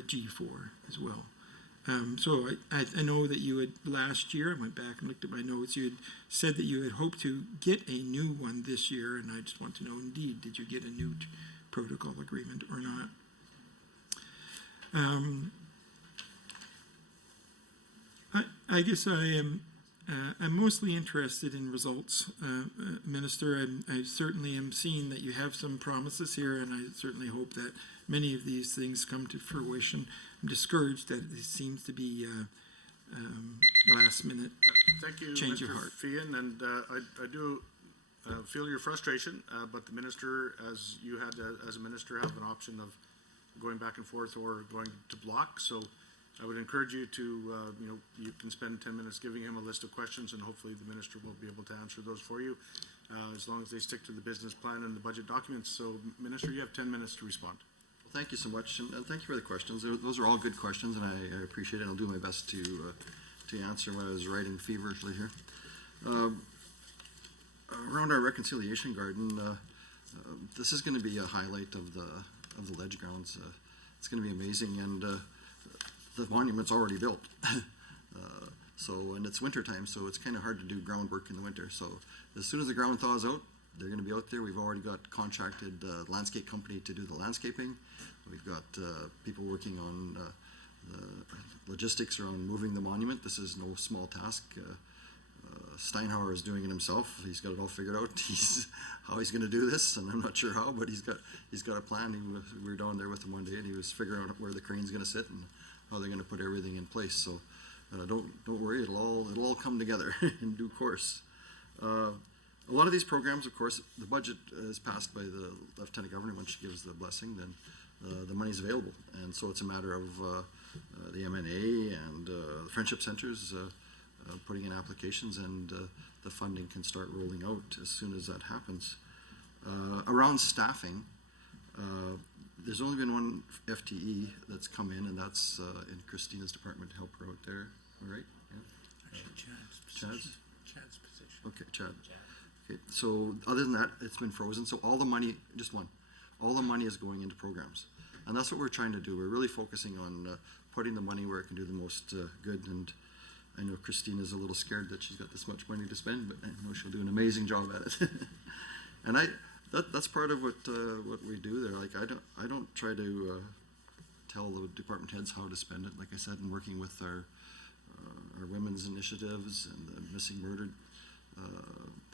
G4 as well. So I know that you had last year, I went back and looked at my notes, you had said that you had hoped to get a new one this year, and I just want to know, indeed, did you get a new protocol agreement or not? I guess I'm mostly interested in results, Minister. I certainly am seeing that you have some promises here, and I certainly hope that many of these things come to fruition. I'm discouraged that it seems to be last minute Thank you, change of Mr. heart. Fian, and I do feel your frustration, but the minister, as you had as a minister, have an option of going back and forth or going to block. So I would encourage you to, you can spend 10 minutes giving him a list of questions, and hopefully the minister will be able to answer those for you, as long as they stick to the business plan and the budget documents. So, Minister, you have 10 minutes to respond. Well, thank you so much, and thank you for the questions. Those are all good questions, and I appreciate it. I'll do my best to answer what I was writing feverishly here. Around our reconciliation garden, this is going to be a highlight of the ledge grounds. It's going to be amazing, and the monument's already built. And it's winter time, so it's kind of hard to do groundwork in the winter. So as soon as the ground thaws out, they're going to be out there. We've already got contracted landscape company to do the landscaping. We've got people working on the logistics around moving the monument. This is no small task. Steinhauer is doing it himself. He's got it all figured out. How he's going to do this, and I'm not sure how, but he's got a plan. We were down there with him one day, and he was figuring out where the crane's going to sit and how they're going to put everything in place. So don't worry, it'll all come together in due course. A lot of these programs, of course, the budget is passed by the Lieutenant Governor. When she gives the blessing, then the money's available, and so it's a matter of the MNA and the Friendship Centers putting in applications, and the funding can start rolling out as soon as that happens. Around staffing, there's only been one FTE that's come in, and that's in Christina's department to help her out there. All right? Yeah. Chad's position. Okay, Chad. Okay, so other than that, it's been frozen. So all the money, just one, all the money is going into programs. And that's what we're trying to do. We're really focusing on putting the money where it can do the most good. And I know Christina's a little scared that she's got this much money to spend, but I know she'll do an amazing job at it. And that's part of what we do there. Like I don't try to tell the department heads how to spend it. Like I said, in working with our women's initiatives and the missing murdered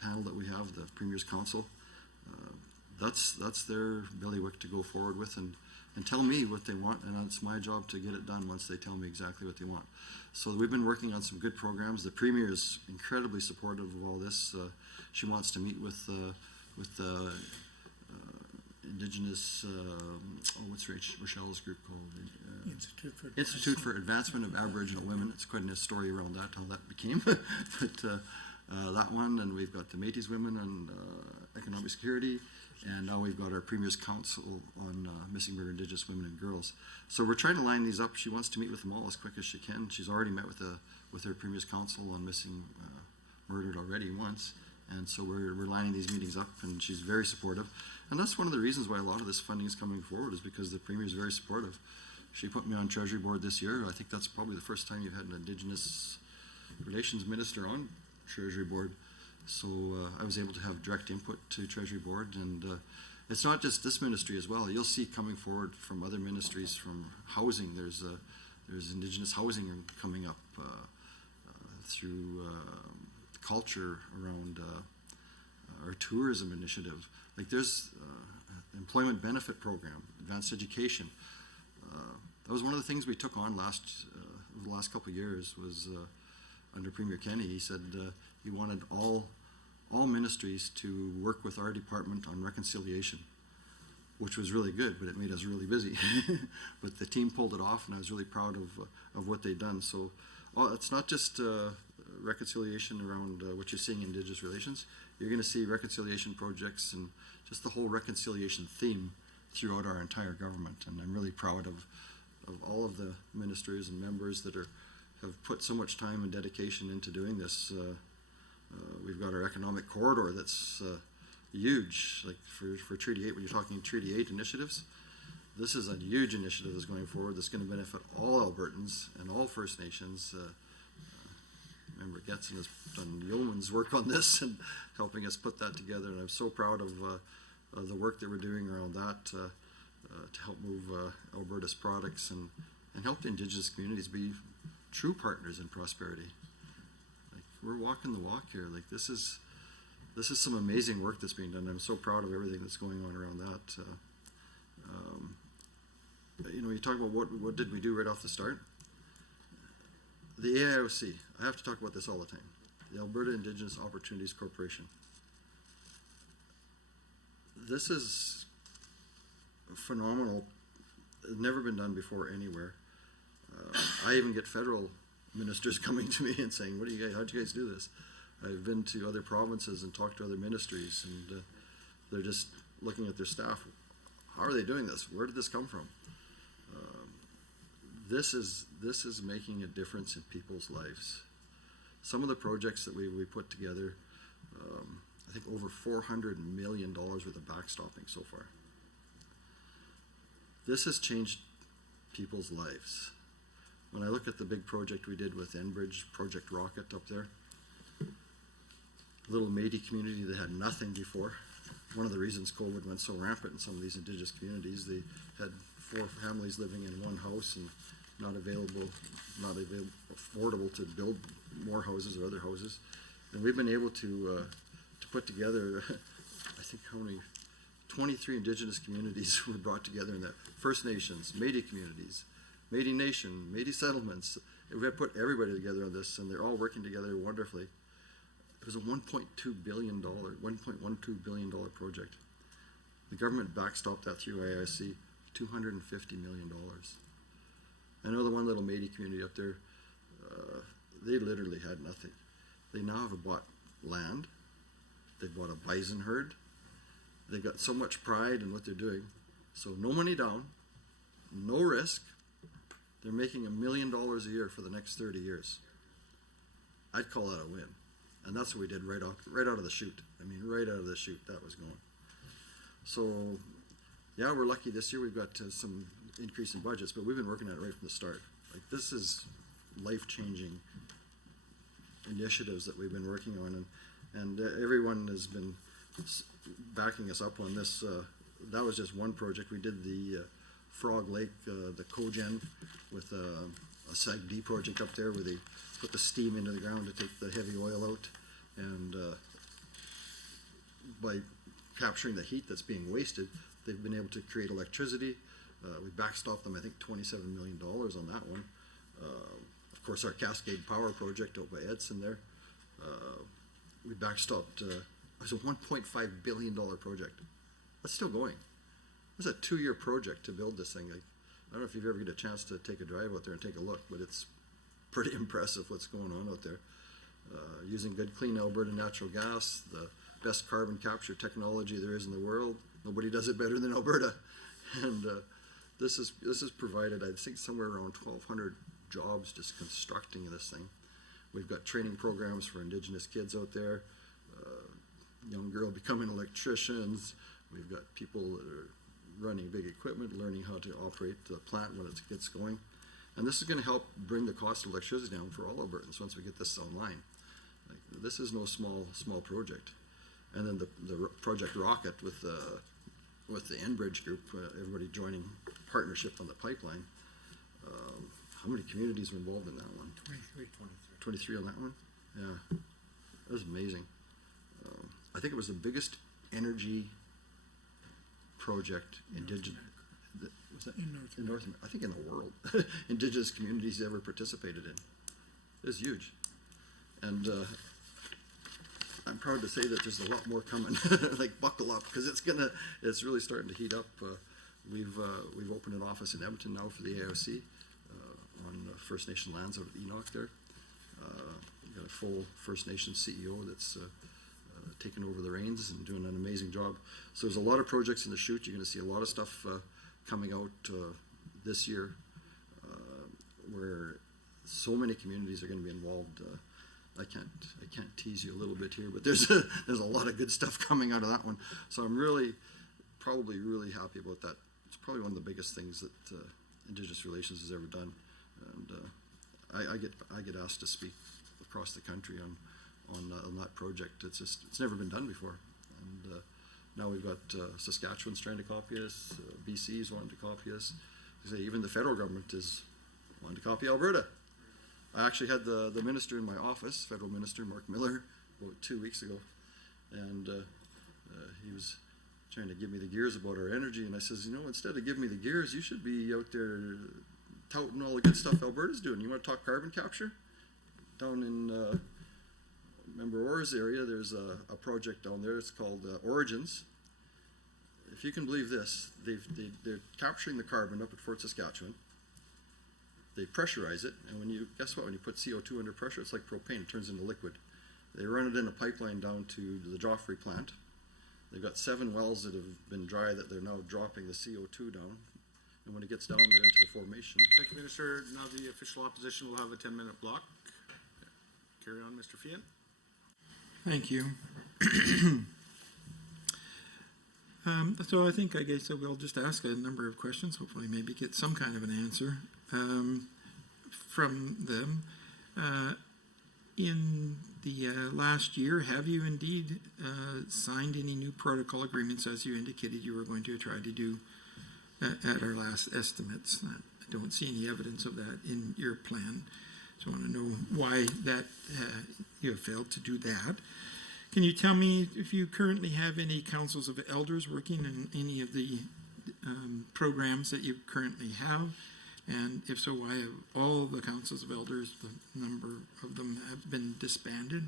panel that we have, the Premier's Council, that's their bailiwick to go forward with and tell me what they want, and it's my job to get it done once they tell me exactly what they want. So we've been working on some good programs. The Premier is incredibly supportive of all this. She wants to meet with Indigenous, what's Rochelle's group called? Institute for Advancement of Aboriginal Women. It's quite a story around that, how that became. But that one, and we've got the Métis Women and Economic Security, and now we've got our Premier's Council on Missing Murdered Indigenous Women and Girls. So we're trying to line these up. She wants to meet with them all as quick as she can. She's already met with her Premier's Council on Missing Murdered already once. And so we're lining these meetings up, and she's very supportive. And that's one of the reasons why a lot of this funding is coming forward, is because the Premier is very supportive. She put me on Treasury Board this year. I think that's probably the first time you've had an Indigenous Relations Minister on Treasury Board. So I was able to have direct input to Treasury Board, and it's not just this ministry as well. You'll see coming forward from other ministries, from housing. There's Indigenous housing coming up through culture around our tourism initiative. Like there's employment benefit program, advanced education. That was one of the things we took on over the last couple of years was under Premier Kenney. He said he wanted all ministries to work with our department on reconciliation, which was really good, but it made us really busy. But the team pulled it off, and I was really proud of what they'd done. So it's not just reconciliation around what you're seeing in Indigenous relations. you're gonna see reconciliation projects and just the whole reconciliation theme throughout our entire government. And I'm really proud of all of the ministers and members that have put so much time and dedication into doing this. We've got our economic corridor that's huge, like for Treaty 8, when you're talking Treaty 8 initiatives. This is a huge initiative that's going forward that's going to benefit all Albertans and all First Nations. Member Getson has done yeoman's work on this and helping us put that together, and I'm so proud of the work that we're doing around that to help move Alberta's products and help the Indigenous communities be true partners in prosperity. Like, we're walking the walk here. Like, this is some amazing work that's being done. I'm so proud of everything that's going on around that. You know, you talk about what did we do right off the start? The AIOC, I have to talk about this all the time. The Alberta Indigenous Opportunities Corporation. This is phenomenal. It's never been done before anywhere. I even get federal ministers coming to me and saying, how'd you guys do this? I've been to other provinces and talked to other ministries, and they're just looking at their staff. How are they doing this? Where did this come from? This is making a difference in people's lives. Some of the projects that we put together, I think over $400 million worth of backstopping so far. This has changed people's lives. When I look at the big project we did with Enbridge, Project Rocket up there, little Métis community that had nothing before. One of the reasons COVID went so rampant in some of these Indigenous communities, they had 4 families living in one house and not affordable to build more houses or other houses. And we've been able to put together, I think how many, 23 Indigenous communities were brought together in that. First Nations, Métis communities, Métis Nation, Métis settlements. We had put everybody together on this, and they're all working together wonderfully. It was a $1.12 billion project. The government backstopped that through AIC, $250 million. I know the one little Métis community up there, they literally had nothing. They now have bought land. They've bought a bison herd. They've got so much pride in what they're doing. So no money down, no risk. They're making $1 million a year for the next 30 years. I'd call that a win. And that's what we did right out of the chute. I mean, right out of the chute, that was going. So, yeah, we're lucky this year. We've got some increase in budgets, but we've been working at it right from the start. Like, this is life-changing initiatives that we've been working on, and everyone has been backing us up on this. That was just one project. We did the Frog Lake, the cogen with a SAGD project up there where they put the steam into the ground to take the heavy oil out, and by capturing the heat that's being wasted, they've been able to create electricity. We backstopped them, I think, $27 million on that one. Of course, our Cascade Power project out by Edson there, we backstopped, it was a $1.5 billion project. That's still going. It was a 2-year project to build this thing. I don't know if you've ever get a chance to take a drive out there and take a look, but it's pretty impressive what's going on out there. Using good, clean Alberta natural gas, the best carbon capture technology there is in the world. Nobody does it better than Alberta. And this has provided, I think, somewhere around 1,200 jobs just constructing this thing. We've got training programs for Indigenous kids out there, young girl becoming electricians. We've got people that are running big equipment, learning how to operate the plant when it gets going. And this is going to help bring the cost of electricity down for all Albertans once we get this online. Like, this is no small project. And then the Project Rocket with the Enbridge group, everybody joining partnership on the pipeline. How many communities were involved in that one? 23 on that one? Yeah, that was amazing. I think it was the biggest energy project in North America, I think in the world, Indigenous communities ever participated in. It was huge. And I'm proud to say that there's a lot more coming. Like, buckle up, because it's really starting to heat up. We've opened an office in Edmonton now for the AOC on First Nation lands out at Enoch there. We've got a full First Nation CEO that's taken over the reins and doing an amazing job. So there's a lot of projects in the chute. You're going to see a lot of stuff coming out this year where so many communities are going to be involved. I can't tease you a little bit here, but there's a lot of good stuff coming out of that one. So I'm probably really happy about that. It's probably one of the biggest things that Indigenous Relations has ever done, and I get asked to speak across the country on that project. It's never been done before, and now we've got Saskatchewan's trying to copy us, BC's wanting to copy us. Even the federal government is wanting to copy Alberta. I actually had the minister in my office, federal minister Mark Miller, about 2 weeks ago, and he was trying to give me the gears about our energy, and I says, instead of giving me the gears, you should be out there touting all the good stuff Alberta's doing. You want to talk carbon capture? Down in Member Orr's area, there's a project down there. It's called Origins. If you can believe this, they're capturing the carbon up at Fort Saskatchewan. They pressurize it, and when you put CO2 under pressure, it's like propane. It turns into liquid. They run it in a pipeline down to the Joffrey plant. They've got 7 wells that have been dry that they're now dropping the CO2 down, and when it gets down there into the formation. Thank you, Minister. Now the official opposition will have a 10-minute block. Carry on, Mr. Fian. Thank you. So I guess I will just ask a number of questions, hopefully maybe get some kind of an answer from them. In the last year, have you indeed signed any new protocol agreements as you indicated you were going to try to do at our last estimates? I don't see any evidence of that in your plan. So I want to know why that you have failed to do that. Can you tell me if you currently have any councils of elders working in any of the programs that you currently have? And if so, why have all the councils of elders, the number of them, have been disbanded?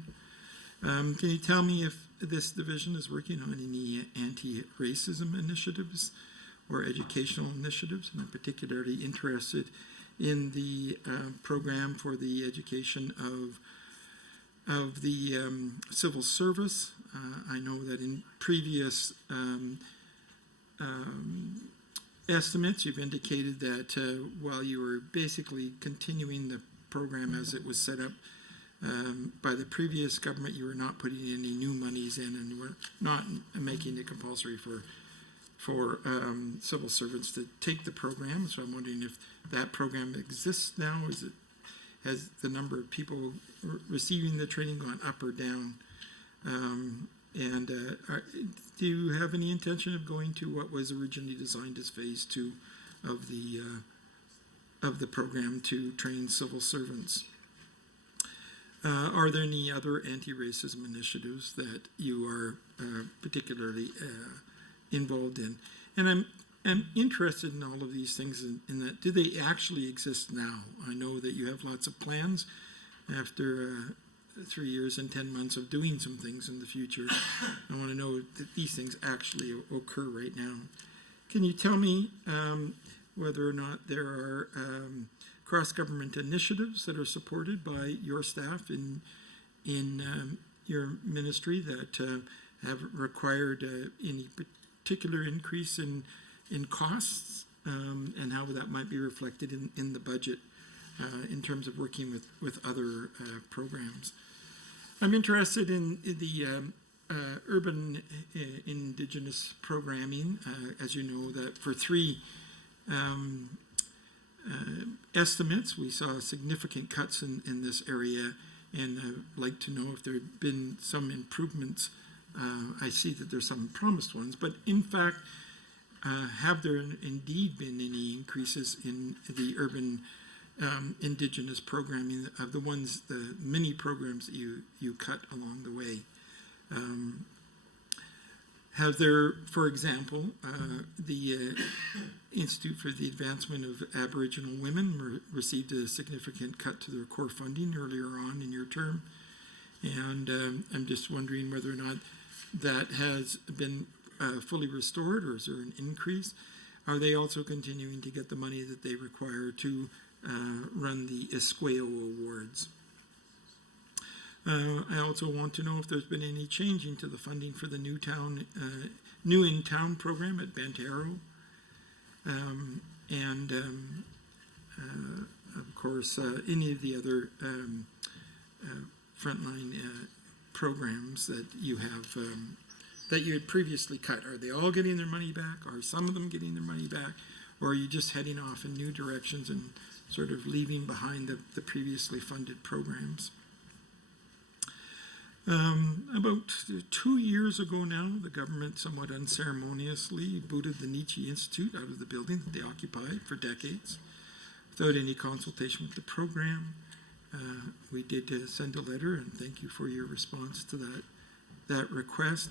Can you tell me if this division is working on any anti-racism initiatives or educational initiatives? And I'm particularly interested in the program for the education of the civil service. I know that in previous estimates, you've indicated that while you were basically continuing the program as it was set up by the previous government, you were not putting any new monies in, and you were not making it compulsory for civil servants to take the program. So I'm wondering if that program exists now. Has the number of people receiving the training gone up or down? Do you have any intention of going to what was originally designed as phase 2 of the program to train civil servants? Are there any other anti-racism initiatives that you are particularly involved in? And I'm interested in all of these things in that, do they actually exist now? I know that you have lots of plans after 3 years and 10 months of doing some things in the future. I want to know that these things actually occur right now. Can you tell me whether or not there are cross-government initiatives that are supported by your staff in your ministry that have required any particular increase in costs, and how that might be reflected in the budget in terms of working with other programs? I'm interested in the urban Indigenous programming. As you know, that for 3 estimates, we saw significant cuts in this area, and I'd like to know if there have been some improvements. I see that there's some promised ones, but in fact, have there indeed been any increases in the urban Indigenous programming of the many programs that you cut along the way? Have there, for example, the Institute for the Advancement of Aboriginal Women received a significant cut to their core funding earlier on in your term, and I'm just wondering whether or not that has been fully restored, or is there an increase? Are they also continuing to get the money that they require to run the Esqueo Awards? I also want to know if there's been any changing to the funding for the new in-town program at Bent Arrow. Of course, any of the other frontline programs that you have, that you had previously cut. Are they all getting their money back? Are some of them getting their money back? Or are you just heading off in new directions and sort of leaving behind the previously funded programs? About 2 years ago now, the government somewhat unceremoniously booted the Nietzsche Institute out of the building that they occupied for decades without any consultation with the program. We did send a letter, and thank you for your response to that request.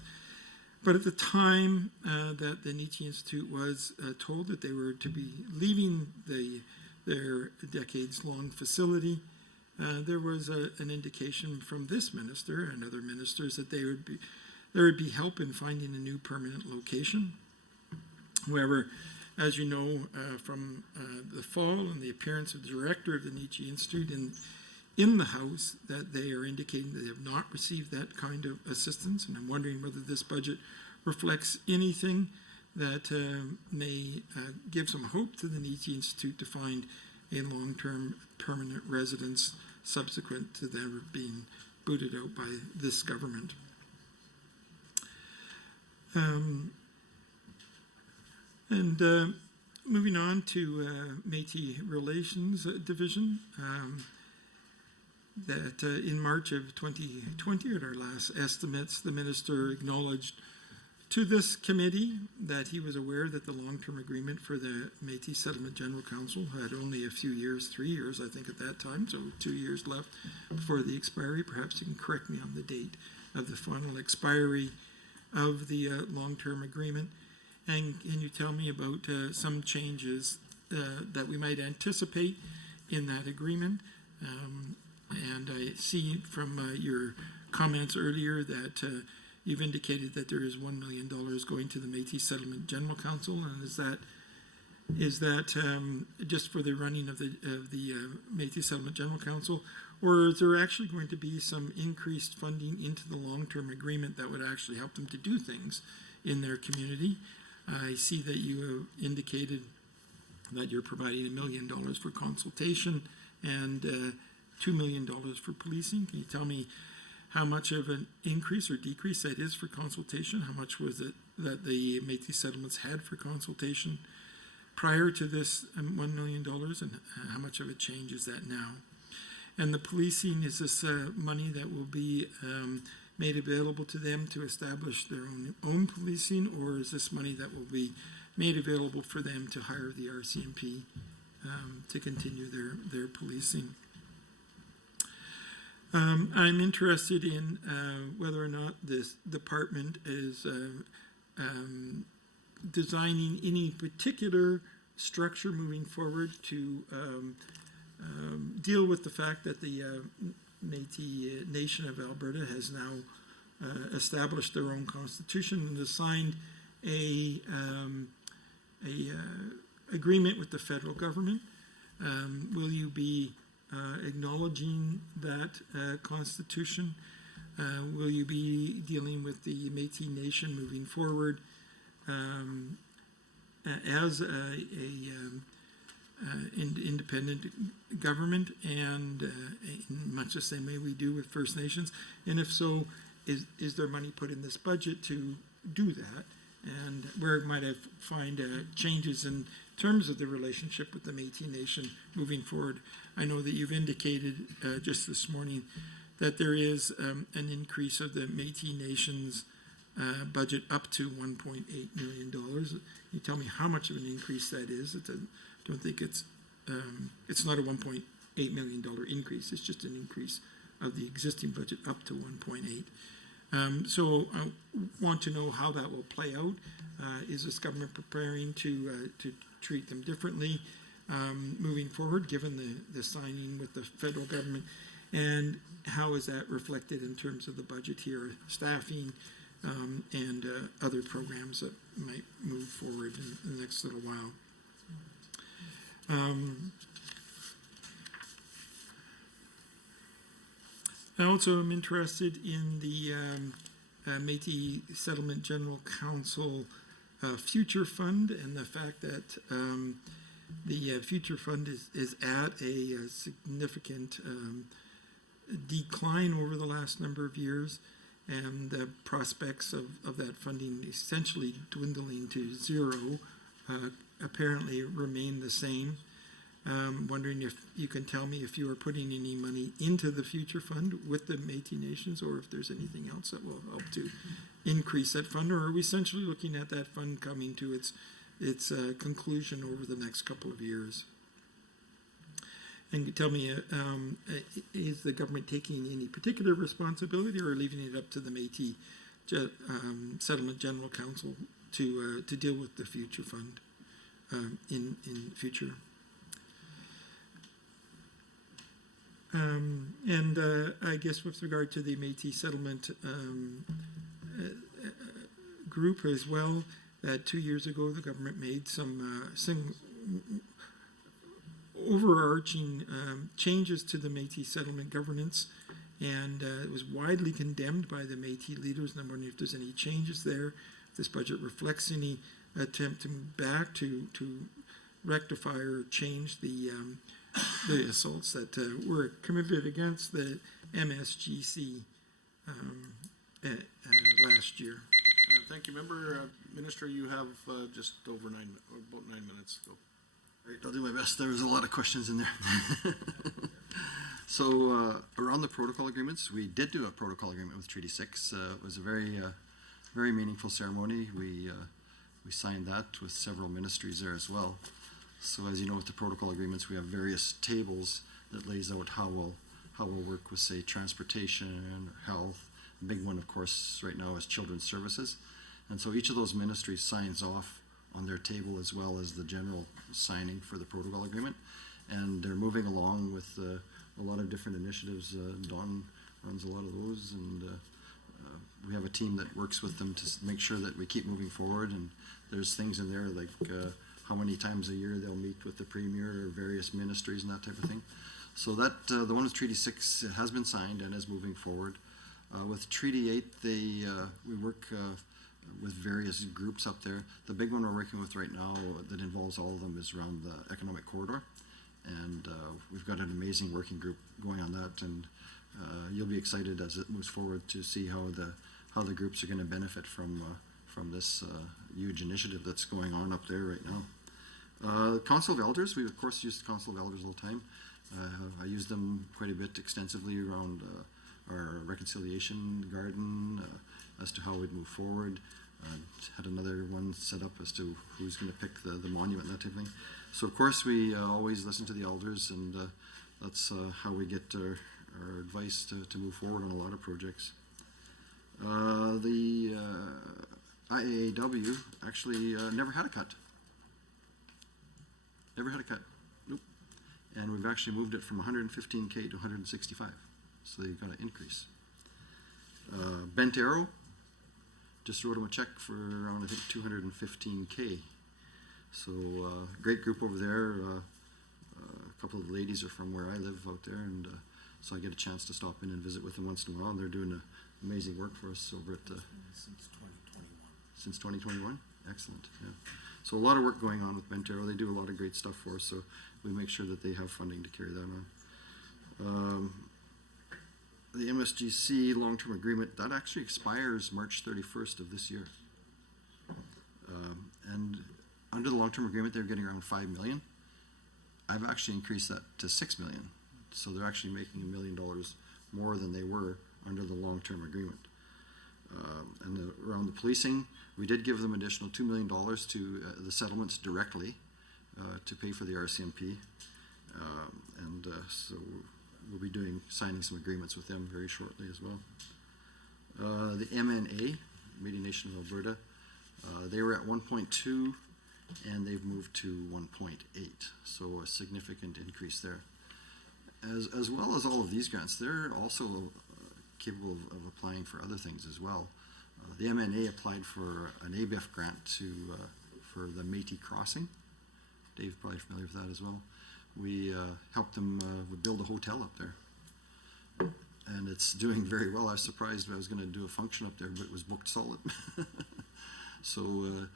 But at the time that the Nietzsche Institute was told that they were to be leaving their decades-long facility, there was an indication from this minister and other ministers that there would be help in finding a new permanent location. However, as you know from the fall and the appearance of the director of the Nietzsche Institute in the House, that they are indicating that they have not received that kind of assistance, and I'm wondering whether this budget reflects anything that may give some hope to the Nietzsche Institute to find a long-term permanent residence subsequent to them being booted out by this government. Moving on to Métis Relations Division, that in March of 2020, at our last estimates, the minister acknowledged to this committee that he was aware that the long-term agreement for the Métis Settlement General Council had only a few years, 3 years I think at that time, so 2 years left before the expiry. Perhaps you can correct me on the date of the final expiry of the long-term agreement. And can you tell me about some changes that we might anticipate in that agreement? And I see from your comments earlier that you've indicated that there is $1 million going to the Métis Settlement General Council, and is that just for the running of the Métis Settlement General Council, or is there actually going to be some increased funding into the long-term agreement that would actually help them to do things in their community? I see that you have indicated that you're providing $1 million for consultation and $2 million for policing. Can you tell me how much of an increase or decrease that is for consultation? How much was it that the Métis settlements had for consultation prior to this $1 million, and how much of a change is that now? And the policing, is this money that will be made available to them to establish their own policing, or is this money that will be made available for them to hire the RCMP to continue their policing? I'm interested in whether or not this department is designing any particular structure moving forward to deal with the fact that the Métis Nation of Alberta has now established their own constitution and has signed a agreement with the federal government. Will you be acknowledging that constitution? Will you be dealing with the Métis Nation moving forward as an independent government, and in much the same way we do with First Nations? And if so, is there money put in this budget to do that? And where might I find changes in terms of the relationship with the Métis Nation moving forward? I know that you've indicated just this morning that there is an increase of the Métis Nation's budget up to $1.8 million. Can you tell me how much of an increase that is? I don't think it's not a $1.8 million increase. It's just an increase of the existing budget up to 1.8. So I want to know how that will play out. Is this government preparing to treat them differently moving forward, given the signing with the federal government? And how is that reflected in terms of the budget here, staffing, and other programs that might move forward in the next little while? I also am interested in the Métis Settlement General Council Future Fund, and the fact that the Future Fund is at a significant decline over the last number of years, and the prospects of that funding essentially dwindling to zero apparently remain the same. Wondering if you can tell me if you are putting any money into the Future Fund with the Métis Nations, or if there's anything else that will help to increase that fund, or are we essentially looking at that fund coming to its conclusion over the next couple of years? And tell me, is the government taking any particular responsibility, or leaving it up to the Métis Settlement General Council to deal with the Future Fund in future? And I guess with regard to the Métis settlement group as well, 2 years ago the government made some overarching changes to the Métis settlement governance, and it was widely condemned by the Métis leaders, and I'm wondering if there's any changes there, if this budget reflects any attempt to move back to rectify or change the assaults that were committed against the MSGC last year. Thank you. Member Minister, you have just over about 9 minutes to go. All right, I'll do my best. There was a lot of questions in there. So around the protocol agreements, we did do a protocol agreement with Treaty 6. It was a very meaningful ceremony. We signed that with several ministries there as well. So as you know, with the protocol agreements, we have various tables that lays out how we'll work with, say, transportation, health. The big one, of course, right now is children's services. And so each of those ministries signs off on their table, as well as the general signing for the protocol agreement. And they're moving along with a lot of different initiatives. Don runs a lot of those, and we have a team that works with them to make sure that we keep moving forward. And there's things in there like how many times a year they'll meet with the Premier or various ministries and that type of thing. So that the one with Treaty 6 has been signed and is moving forward. With Treaty 8, we work with various groups up there. The big one we're working with right now that involves all of them is around the economic corridor. And we've got an amazing working group going on that, and you'll be excited as it moves forward to see how the groups are going to benefit from this huge initiative that's going on up there right now. Council of Elders, we of course use the Council of Elders all the time. I use them quite a bit extensively around our reconciliation garden as to how we'd move forward. Had another one set up as to who's going to pick the monument and that type of thing. So of course we always listen to the elders, and that's how we get our advice to move forward on a lot of projects. The IAAW actually never had a cut. Never had a cut. Nope. And we've actually moved it from 115K to 165. So they've got an increase. Bent Arrow, just wrote them a check for around, I think, 215K. So great group over there. A couple of the ladies are from where I live out there, and so I get a chance to stop in and visit with them once in a while. And they're doing amazing work for us over at since 2021. Since 2021? Excellent. Yeah. So a lot of work going on with Bent Arrow. They do a lot of great stuff for us, so we make sure that they have funding to carry that on. The MSGC long-term agreement, that actually expires March 31st of this year. And under the long-term agreement, they're getting around $5 million. I've actually increased that to $6 million. So they're actually making $1 million more than they were under the long-term agreement. And around the policing, we did give them additional $2 million to the settlements directly to pay for the RCMP. So we'll be signing some agreements with them very shortly as well. The MNA, Métis Nation of Alberta, they were at 1.2 and they've moved to 1.8, so a significant increase there. As well as all of these grants, they're also capable of applying for other things as well. The MNA applied for an ABIF grant for the Métis Crossing. Dave's probably familiar with that as well. We helped them build a hotel up there. and it's doing very well. I was surprised I was going to do a function up there, but it was booked solid. So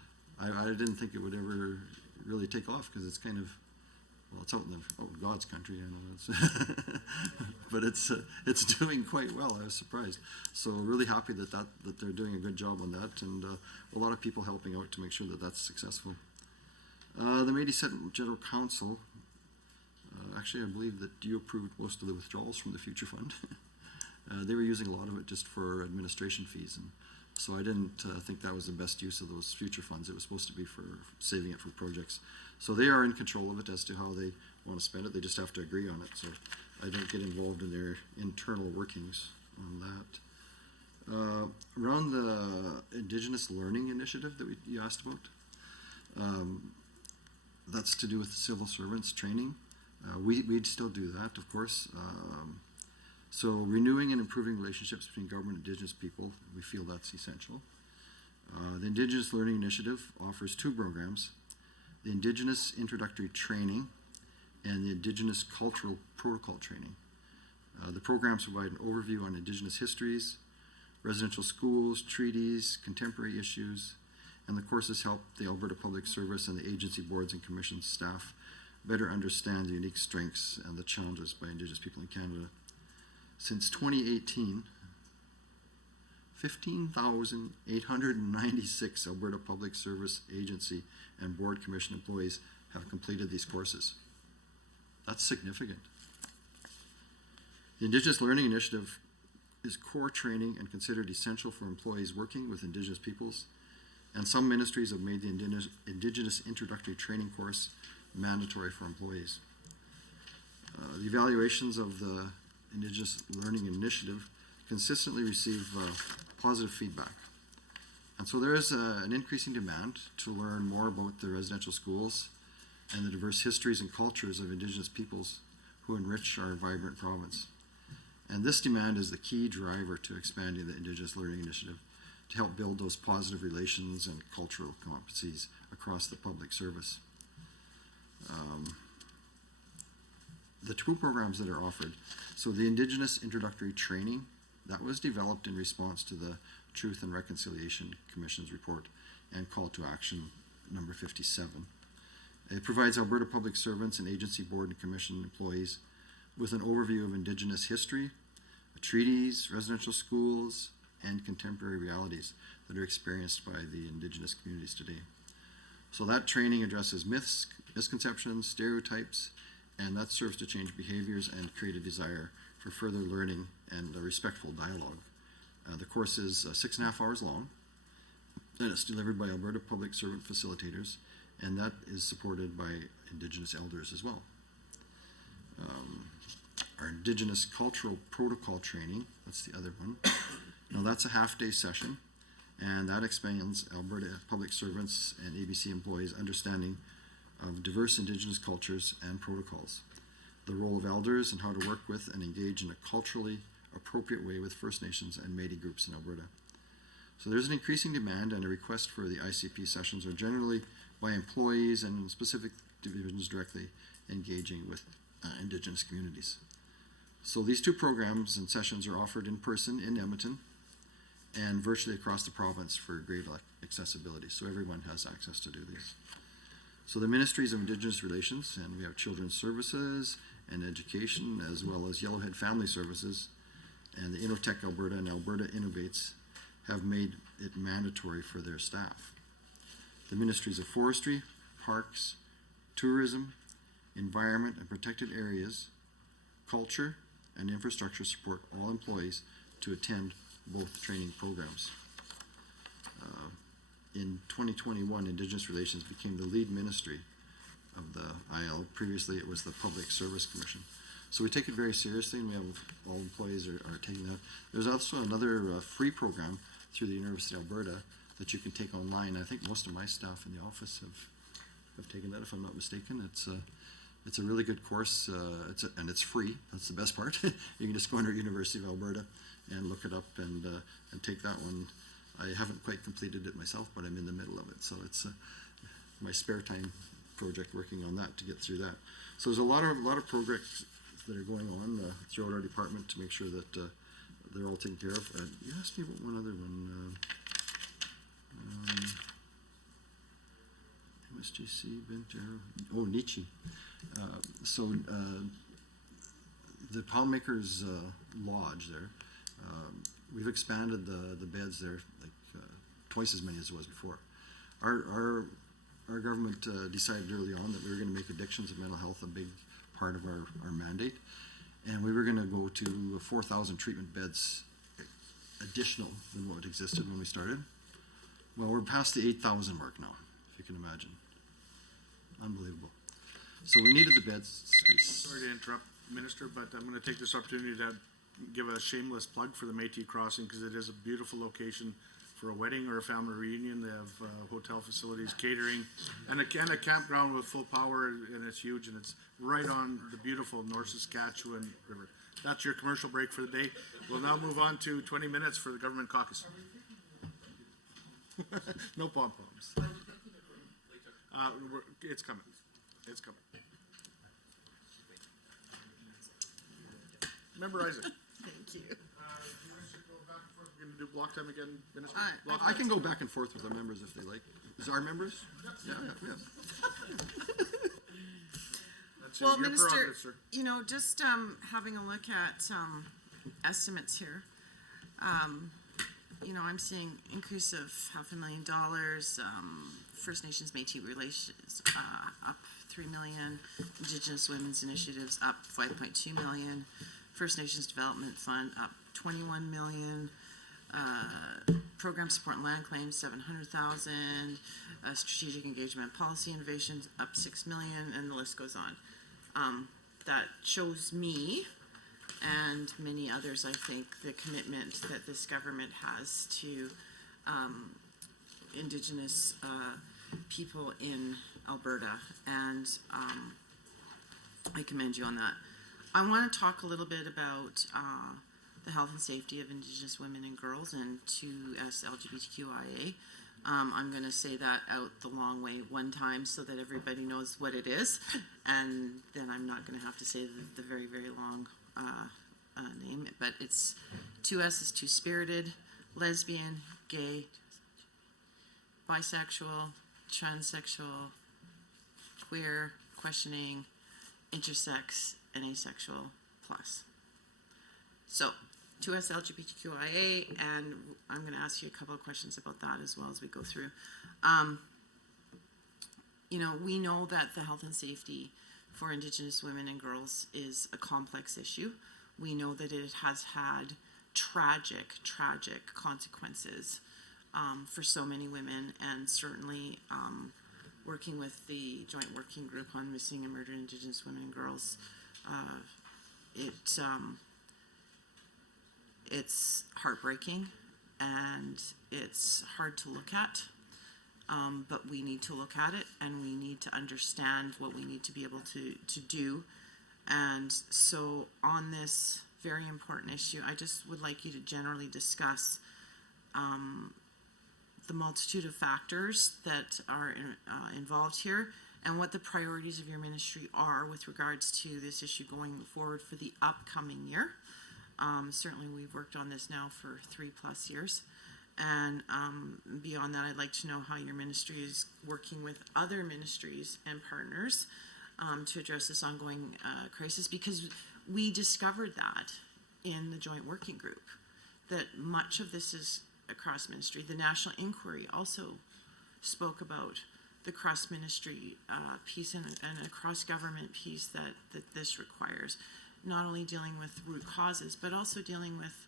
I didn't think it would ever really take off because it's kind of, well, it's out in God's country, I know it's but it's doing quite well. I was surprised. So really happy that they're doing a good job on that, and a lot of people helping out to make sure that that's successful. The Métis Senate General Council, actually I believe that you approved most of the withdrawals from the Future Fund. They were using a lot of it just for administration fees, and so I didn't think that was the best use of those future funds. It was supposed to be for saving it for projects. So they are in control of it as to how they want to spend it. They just have to agree on it. So I don't get involved in their internal workings on that. Around the Indigenous Learning Initiative that you asked about, that's to do with the civil servants training. We'd still do that, of course. So renewing and improving relationships between government and Indigenous people, we feel that's essential. The Indigenous Learning Initiative offers two programs, the Indigenous Introductory Training and the Indigenous Cultural Protocol Training. The programs provide an overview on Indigenous histories, residential schools, treaties, contemporary issues, and the courses help the Alberta Public Service and the agency boards and commissions staff better understand the unique strengths and the challenges by Indigenous people in Canada. Since 2018, 15,896 Alberta Public Service Agency and Board Commission employees have completed these courses. That's significant. The Indigenous Learning Initiative is core training and considered essential for employees working with Indigenous peoples, and some ministries have made the Indigenous Introductory Training course mandatory for employees. The evaluations of the Indigenous Learning Initiative consistently receive positive feedback. And so there is an increasing demand to learn more about the residential schools and the diverse histories and cultures of Indigenous peoples who enrich our vibrant province. And this demand is the key driver to expanding the Indigenous Learning Initiative to help build those positive relations and cultural competencies across the public service. The two programs that are offered, so the Indigenous Introductory Training, that was developed in response to the Truth and Reconciliation Commission's report and call to action number 57. It provides Alberta public servants and agency board and commission employees with an overview of Indigenous history, treaties, residential schools, and contemporary realities that are experienced by the Indigenous communities today. So that training addresses myths, misconceptions, stereotypes, and that serves to change behaviors and create a desire for further learning and a respectful dialogue. The course is 6.5 hours long, and it's delivered by Alberta Public Servant Facilitators, and that is supported by Indigenous elders as well. Our Indigenous Cultural Protocol Training, that's the other one. Now that's a half-day session, and that expands Alberta Public Servants and ABC employees' understanding of diverse Indigenous cultures and protocols, the role of elders and how to work with and engage in a culturally appropriate way with First Nations and Métis groups in Alberta. So there's an increasing demand and a request for the ICP sessions are generally by employees and specific divisions directly engaging with Indigenous communities. So these two programs and sessions are offered in person in Edmonton and virtually across the province for great accessibility, so everyone has access to do these. So the Ministries of Indigenous Relations, and we have Children's Services and Education, as well as Yellowhead Family Services, and the Innotech Alberta and Alberta Innovates have made it mandatory for their staff. The Ministries of Forestry, Parks, Tourism, Environment and Protected Areas, Culture, and Infrastructure support all employees to attend both training programs. In 2021, Indigenous Relations became the lead ministry of the IL. Previously, it was the Public Service Commission. So we take it very seriously, and we have all employees are taking that. There's also another free program through the University of Alberta that you can take online. I think most of my staff in the office have taken that, if I'm not mistaken. It's a really good course, and it's free. That's the best part. You can just go under University of Alberta and look it up and take that one. I haven't quite completed it myself, but I'm in the middle of it. So it's my spare time project working on that to get through that. So there's a lot of that are going on throughout our department to make sure that they're all taken care of. You asked me about one other one. MSGC, Bentero, Nietzsche. The Palmmakers Lodge there, we've expanded the beds there like twice as many as it was before. Our government decided early on that we were going to make addictions and mental health a big part of our mandate, and we were going to go to 4,000 treatment beds additional than what existed when we started. Well, we're past the 8,000 mark now, if you can imagine. Unbelievable. So we needed the bed space. Sorry to interrupt, Minister, but I'm going to take this opportunity to give a shameless plug for the Métis Crossing because it is a beautiful location for a wedding or a family reunion. They have hotel facilities, catering, and a campground with full power, and it's huge, and it's right on the beautiful North Saskatchewan River. That's your commercial break for the day. We'll now move on to 20 minutes for the government caucus. No pom-poms. It's coming. It's coming. Member Isaac. Thank you. We're going to do block time again, Minister? Block I can go back and forth with the members if they like. Is our members? Yeah. That's Well, your Minister, prerogative, sir. you know, just having a look at estimates here, you know, I'm seeing increase of $500,000, First Nations Métis relations up $3 million, Indigenous Women's Initiatives up $5.2 million, First Nations Development Fund up $21 million, Program Support and Land Claims $700,000, Strategic Engagement and Policy Innovations up $6 million, and the list goes on. That shows me and many others, I think, the commitment that this government has to Indigenous people in Alberta, and I commend you on that. I want to talk a little bit about the health and safety of Indigenous women and girls and 2S LGBTQIA. I'm going to say that out the long way one time so that everybody knows what it is, and then I'm not going to have to say the very, very long name, but it's 2S is two-spirited, lesbian, gay, bisexual, transsexual, queer, questioning, intersex, and asexual plus. So, 2S LGBTQIA, and I'm going to ask you a couple of questions about that as well as we go through. You know, we know that the health and safety for Indigenous women and girls is a complex issue. We know that it has had tragic consequences for so many women, and certainly working with the Joint Working Group on Missing and Murdered Indigenous Women and Girls, it's heartbreaking and it's hard to look at, but we need to look at it and we need to understand what we need to be able to do. And so on this very important issue, I just would like you to generally discuss the multitude of factors that are involved here and what the priorities of your ministry are with regards to this issue going forward for the upcoming year. Certainly we've worked on this now for 3+ years, and beyond that I'd like to know how your ministry is working with other ministries and partners to address this ongoing crisis, because we discovered that in the Joint Working Group, that much of this is across ministry. The National Inquiry also spoke about the cross-ministry piece and a cross-government piece that this requires, not only dealing with root causes, but also dealing with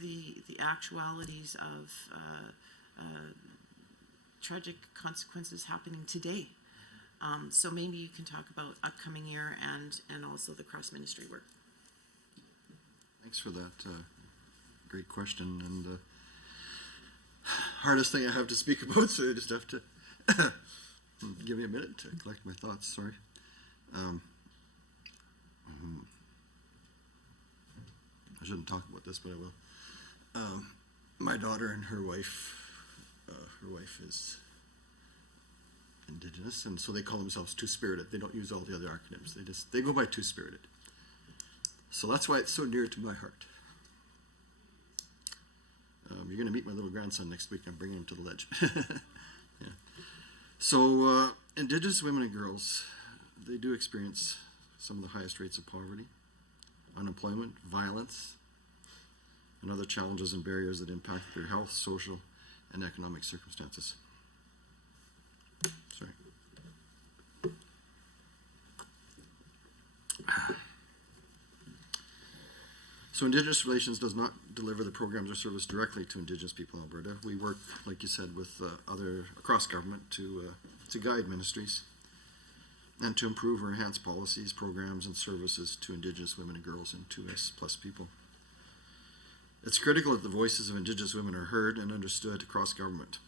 the actualities of tragic consequences happening today. So maybe you can talk about upcoming year and also the cross-ministry work. Thanks for that great question, and hardest thing I have to speak about, so I just have to give me a minute to collect my thoughts. Sorry. I shouldn't talk about this, but I will. My daughter and her wife is Indigenous, and so they call themselves two-spirited. They don't use all the other acronyms. They go by two-spirited. So that's why it's so near to my heart. You're going to meet my little grandson next week. I'm bringing him to the ledge. Yeah. So Indigenous women and girls, they do experience some of the highest rates of poverty, unemployment, violence, and other challenges and barriers that impact their health, social, and economic circumstances. Sorry. So Indigenous Relations does not deliver the programs or service directly to Indigenous people in Alberta. We work, like you said, with other across government to guide ministries and to improve or enhance policies, programs, and services to Indigenous women and girls and 2S plus people. It's critical that the voices of Indigenous women are heard and understood across government.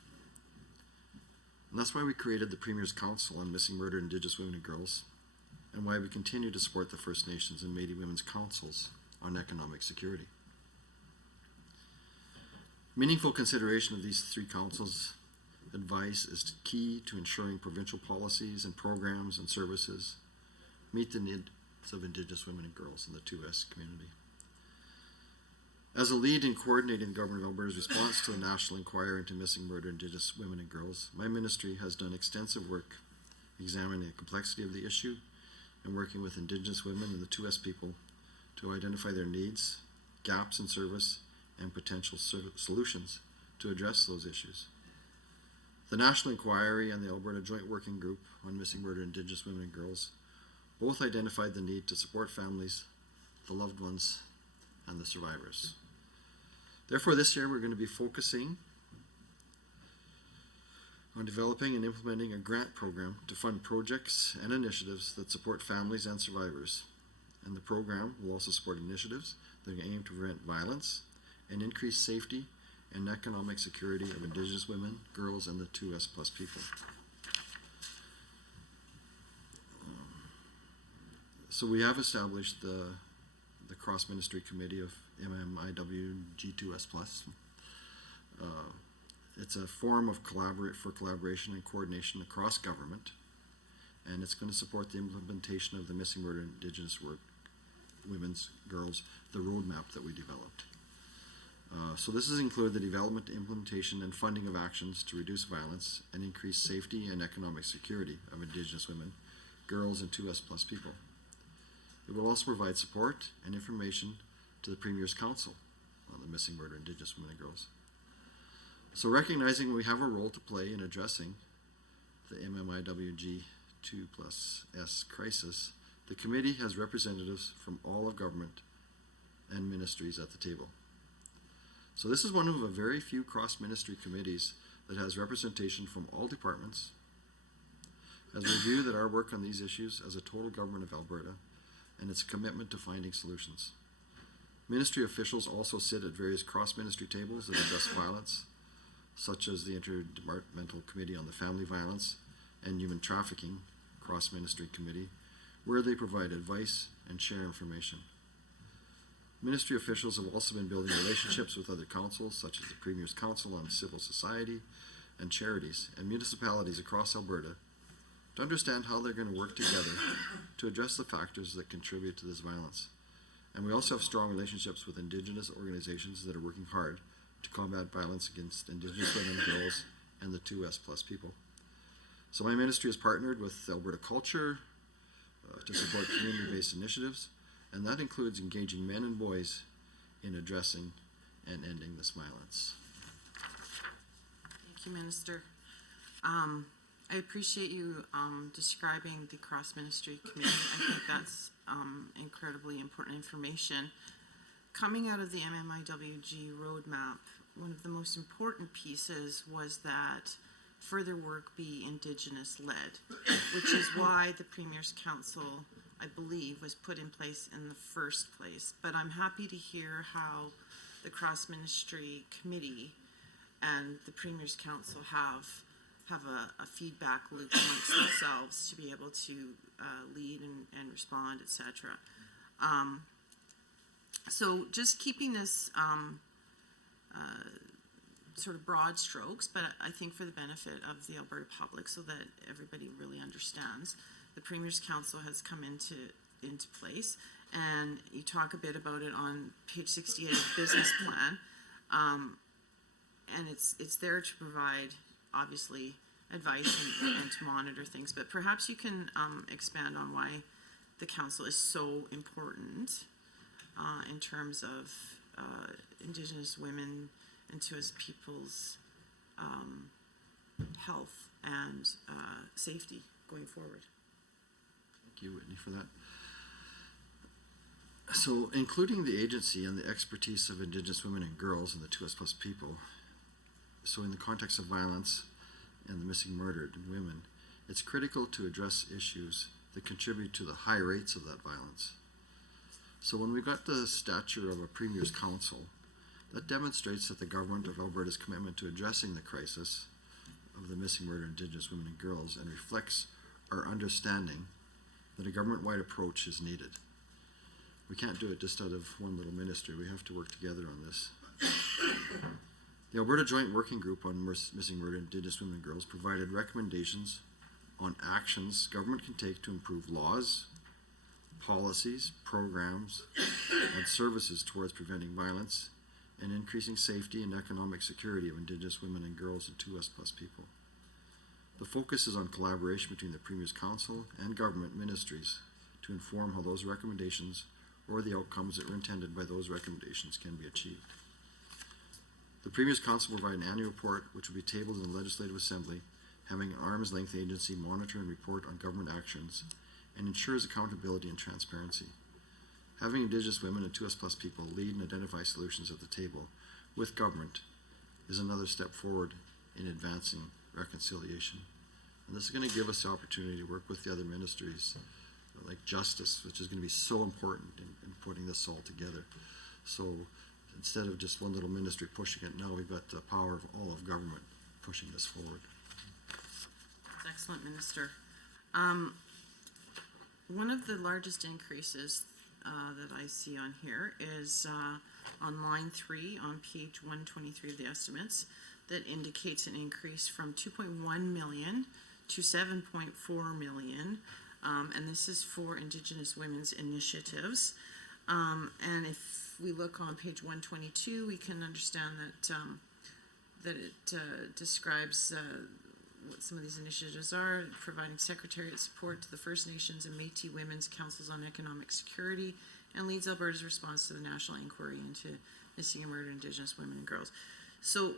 And that's why we created the Premier's Council on Missing Murdered Indigenous Women and Girls, and why we continue to support the First Nations and Métis Women's Councils on economic security. Meaningful consideration of these three councils' advice is key to ensuring provincial policies and programs and services meet the needs of Indigenous women and girls in the 2S community. As a lead in coordinating the Government of Alberta's response to the National Inquiry into Missing Murdered Indigenous Women and Girls, my ministry has done extensive work examining the complexity of the issue and working with Indigenous women and the 2S people to identify their needs, gaps in service, and potential solutions to address those issues. The National Inquiry and the Alberta Joint Working Group on Missing Murdered Indigenous Women and Girls both identified the need to support families, the loved ones, and the survivors. Therefore, this year we're going to be focusing on developing and implementing a grant program to fund projects and initiatives that support families and survivors. And the program will also support initiatives that aim to prevent violence and increase safety and economic security of Indigenous women, girls, and the 2S plus people. So we have established the cross-ministry committee of MMIWG2S plus. It's a forum of collaboration and coordination across government, and it's going to support the implementation of the Missing Murdered Indigenous women's girls, the roadmap that we developed. So this has included the development, implementation, and funding of actions to reduce violence and increase safety and economic security of Indigenous women, girls, and 2S plus people. It will also provide support and information to the Premier's Council on the Missing Murdered Indigenous Women and Girls. So recognizing we have a role to play in addressing the MMIWG2 plus S crisis, the committee has representatives from all of government and ministries at the table. So this is one of a very few cross-ministry committees that has representation from all departments, has reviewed that our work on these issues as a total government of Alberta, and its commitment to finding solutions. Ministry officials also sit at various cross-ministry tables that address violence, such as the Interdepartmental Committee on the Family Violence and Human Trafficking Cross-Ministry Committee, where they provide advice and share information. Ministry officials have also been building relationships with other councils, such as the Premier's Council on Civil Society and charities and municipalities across Alberta, to understand how they're going to work together to address the factors that contribute to this violence. And we also have strong relationships with Indigenous organizations that are working hard to combat violence against Indigenous women, girls, and the 2S plus people. So my ministry has partnered with Alberta Culture to support community-based initiatives, and that includes engaging men and boys in addressing and ending this violence. Thank you, Minister. I appreciate you describing the cross-ministry committee. I think that's incredibly important information. Coming out of the MMIWG roadmap, one of the most important pieces was that further work be Indigenous-led, which is why the Premier's Council, I believe, was put in place in the first place. But I'm happy to hear how the cross-ministry committee and the Premier's Council have a feedback loop amongst themselves to be able to lead and respond, etc. So just keeping this sort of broad strokes, but I think for the benefit of the Alberta public so that everybody really understands, the Premier's Council has come into into place. And you talk a bit about it on page 68 of the business plan. And it's there to provide, obviously, advice and to monitor things. But perhaps you can expand on why the council is so important in terms of Indigenous women and to us people's health and safety going forward. Thank you, Whitney, for that. So, including the agency and the expertise of Indigenous women and girls and the 2S Plus people, so in the context of violence and the missing murdered women, it's critical to address issues that contribute to the high rates of that violence. So when we got the stature of a Premier's Council, that demonstrates that the Government of Alberta's commitment to addressing the crisis of the missing murdered Indigenous women and girls and reflects our understanding that a government-wide approach is needed. We can't do it just out of one little ministry. We have to work together on this. The Alberta Joint Working Group on Missing Murdered Indigenous Women and Girls provided recommendations on actions government can take to improve laws, policies, programs, and services towards preventing violence and increasing safety and economic security of Indigenous women and girls and 2S Plus people. The focus is on collaboration between the Premier's Council and government ministries to inform how those recommendations or the outcomes that were intended by those recommendations can be achieved. The Premier's Council will provide an annual report which will be tabled in the Legislative Assembly, having an arm's length agency monitor and report on government actions and ensures accountability and transparency. Having Indigenous women and 2S Plus people lead and identify solutions at the table with government is another step forward in advancing reconciliation. And this is going to give us the opportunity to work with the other ministries like justice, which is going to be so important in putting this all together. So instead of just one little ministry pushing it, now we've got the power of all of government pushing this forward. That's excellent, Minister. One of the largest increases that I see on here is on line 3 on page 123 of the estimates that indicates an increase from 2.1 million to 7.4 million. And this is for Indigenous women's initiatives. And if we look on page 122, we can understand that it describes what some of these initiatives are: providing secretariat support to the First Nations and Métis Women's Councils on Economic Security, and leads Alberta's response to the national inquiry into missing and murdered Indigenous women and girls. So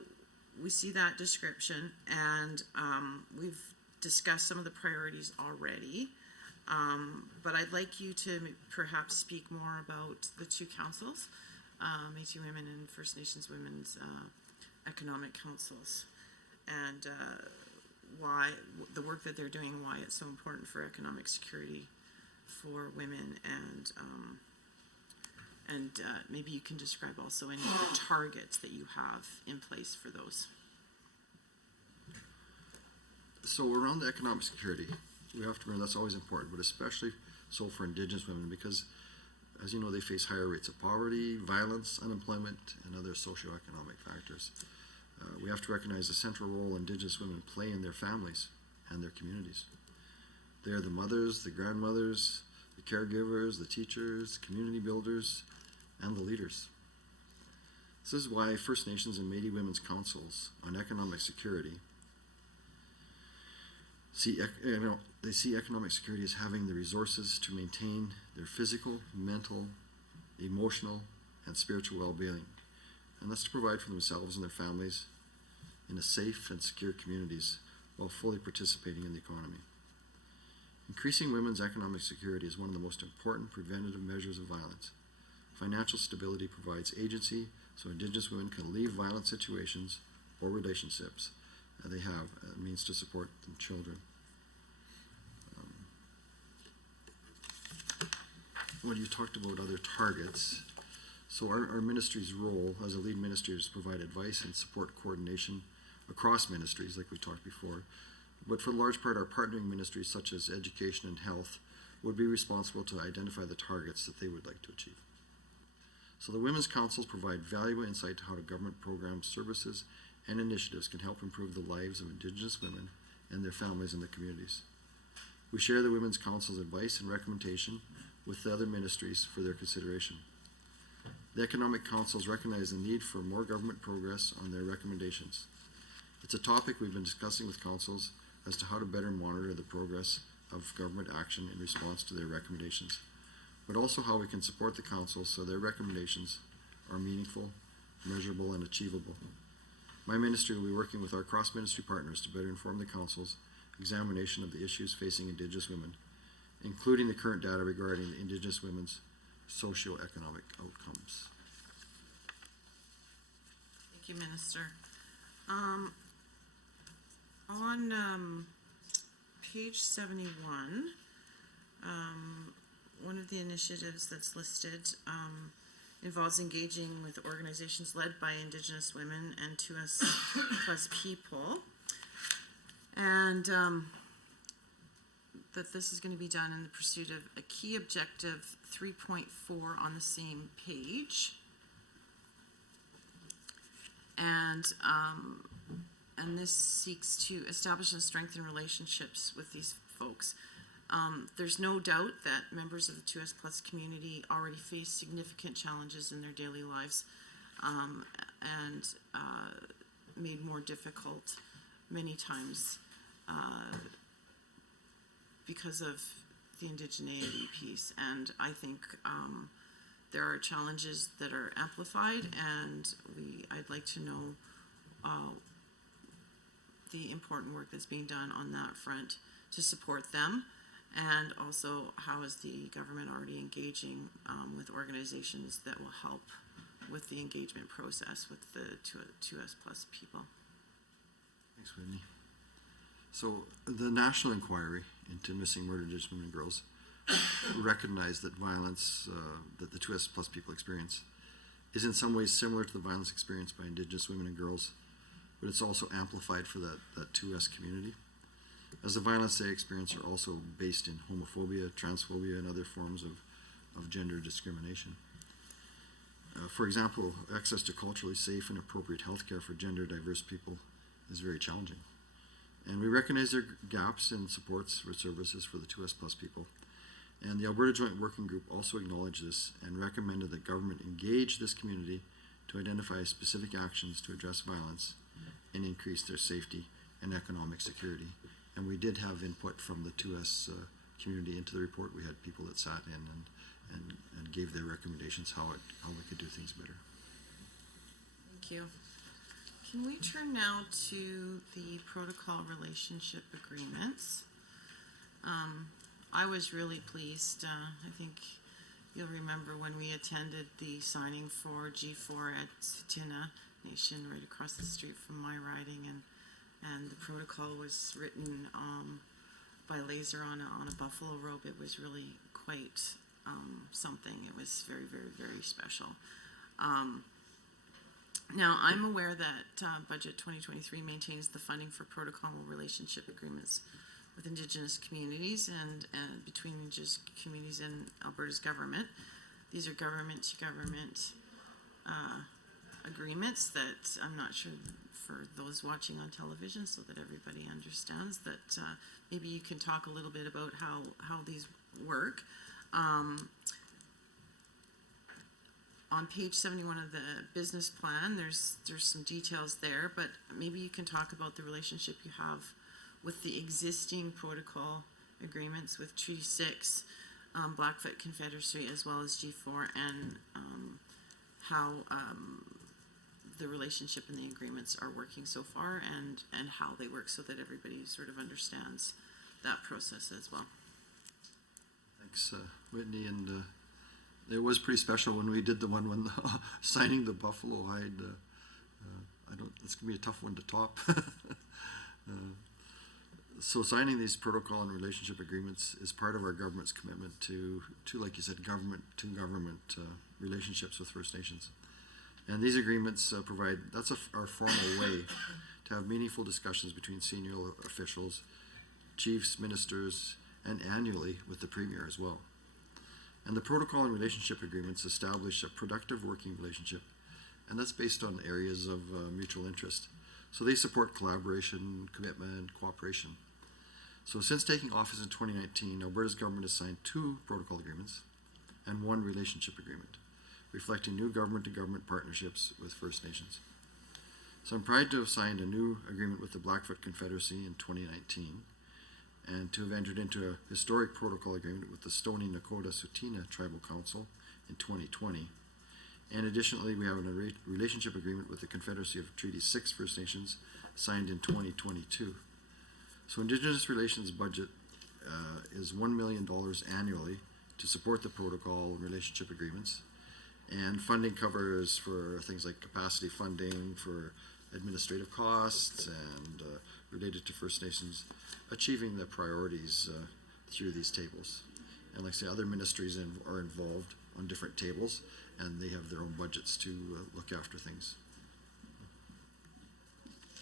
we see that description, and we've discussed some of the priorities already. But I'd like you to perhaps speak more about the two councils, Métis Women and First Nations Women's Economic Councils, and why the work that they're doing, why it's so important for economic security for women, and maybe you can describe also any of the targets that you have in place for those. So around the economic security, we have to remember that's always important, but especially so for Indigenous women, because as you know, they face higher rates of poverty, violence, unemployment, and other socioeconomic factors. We have to recognize the central role Indigenous women play in their families and their communities. They are the mothers, the grandmothers, the caregivers, the teachers, the community builders, and the leaders. This is why First Nations and Métis Women's Councils on Economic Security they see economic security as having the resources to maintain their physical, mental, emotional, and spiritual well-being, and that's to provide for themselves and their families in a safe and secure communities while fully participating in the economy. Increasing women's economic security is one of the most important preventative measures of violence. Financial stability provides agency so Indigenous women can leave violent situations or relationships they have a means to support their children. When you talked about other targets, so our ministry's role as a lead ministry is to provide advice and support coordination across ministries, like we talked before. But for the large part, our partnering ministries, such as education and health, would be responsible to identify the targets that they would like to achieve. So the Women's Councils provide valuable insight to how the government programs, services, and initiatives can help improve the lives of Indigenous women and their families in their communities. We share the Women's Council's advice and recommendation with the other ministries for their consideration. The Economic Councils recognize the need for more government progress on their recommendations. It's a topic we've been discussing with councils as to how to better monitor the progress of government action in response to their recommendations, but also how we can support the councils so their recommendations are meaningful, measurable, and achievable. My ministry will be working with our cross-ministry partners to better inform the council's examination of the issues facing Indigenous women, including the current data regarding the Indigenous women's socioeconomic outcomes. Thank you, Minister. On page 71, one of the initiatives that's listed involves engaging with organizations led by Indigenous women and 2S plus people, and that this is going to be done in the pursuit of a key objective 3.4 on the same page. And this seeks to establish and strengthen relationships with these folks. There's no doubt that members of the 2S Plus community already face significant challenges in their daily lives, and made more difficult many times because of the indigeneity piece. And I think there are challenges that are amplified, and I'd like to know the important work that's being done on that front to support them, and also how is the government already engaging with organizations that will help with the engagement process with the 2S Plus people. Thanks, Whitney. So the national inquiry into missing murdered Indigenous women and girls recognize that violence that the 2S Plus people experience is in some ways similar to the violence experienced by Indigenous women and girls, but it's also amplified for that 2S community, as the violence they experience are also based in homophobia, transphobia, and other forms of gender discrimination. For example, access to culturally safe and appropriate healthcare for gender diverse people is very challenging. And we recognize there are gaps in supports for services for the 2S Plus people. And the Alberta Joint Working Group also acknowledged this and recommended that government engage this community to identify specific actions to address violence and increase their safety and economic security. And we did have input from the 2S community into the report. We had people that sat in and gave their recommendations how we could do things better. Thank you. Can we turn now to the protocol relationship agreements? I was really pleased. I think you'll remember when we attended the signing for G4 at Tsutina Nation right across the street from my riding, and the protocol was written by laser on a buffalo robe. It was really quite something. It was very, very, very special. Now, I'm aware that Budget 2023 maintains the funding for protocol relationship agreements with Indigenous communities and between Indigenous communities and Alberta's government. These are government-to-government agreements that I'm not sure for those watching on television, so that everybody understands that maybe you can talk a little bit about how these work. On page 71 of the business plan, there's some details there, but maybe you can talk about the relationship you have with the existing protocol agreements with Treaty 6, Blackfoot Confederacy, as well as G4, and how the relationship and the agreements are working so far, and how they work, so that everybody sort of understands that process as well. Thanks, Whitney, and it was pretty special when we did the one when signing the buffalo hide. It's gonna be a tough one to top. So signing these protocol and relationship agreements is part of our government's commitment to like you said, government to government relationships with First Nations. And these agreements provide, that's our formal way to have meaningful discussions between senior officials, chiefs, ministers, and annually with the Premier as well. And the protocol and relationship agreements establish a productive working relationship, and that's based on areas of mutual interest. So they support collaboration, commitment, cooperation. So since taking office in 2019, Alberta's government has signed 2 protocol agreements and one relationship agreement, reflecting new government-to-government partnerships with First Nations. So I'm proud to have signed a new agreement with the Blackfoot Confederacy in 2019, and to have entered into a historic protocol agreement with the Stoney Nakoda Tsuut'ina Tribal Council in 2020. And additionally, we have a relationship agreement with the Confederacy of Treaty 6 First Nations signed in 2022. So Indigenous Relations budget is $1 million annually to support the protocol and relationship agreements. And funding covers for things like capacity funding for administrative costs and related to First Nations achieving the priorities through these tables. And like I say, other ministries are involved on different tables, and they have their own budgets to look after things.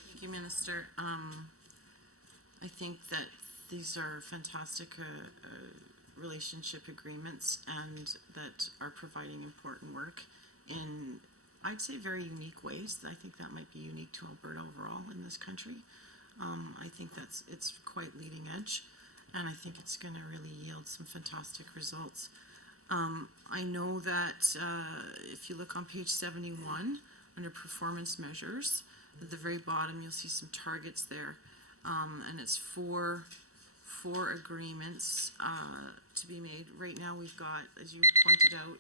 Thank you, Minister. I think that these are fantastic relationship agreements and that are providing important work in, I'd say, very unique ways. I think that might be unique to Alberta overall in this country. I think it's quite leading edge, and I think it's going to really yield some fantastic results. I know that if you look on page 71 under performance measures, at the very bottom you'll see some targets there, and it's four agreements to be made. Right now we've got, as you pointed out,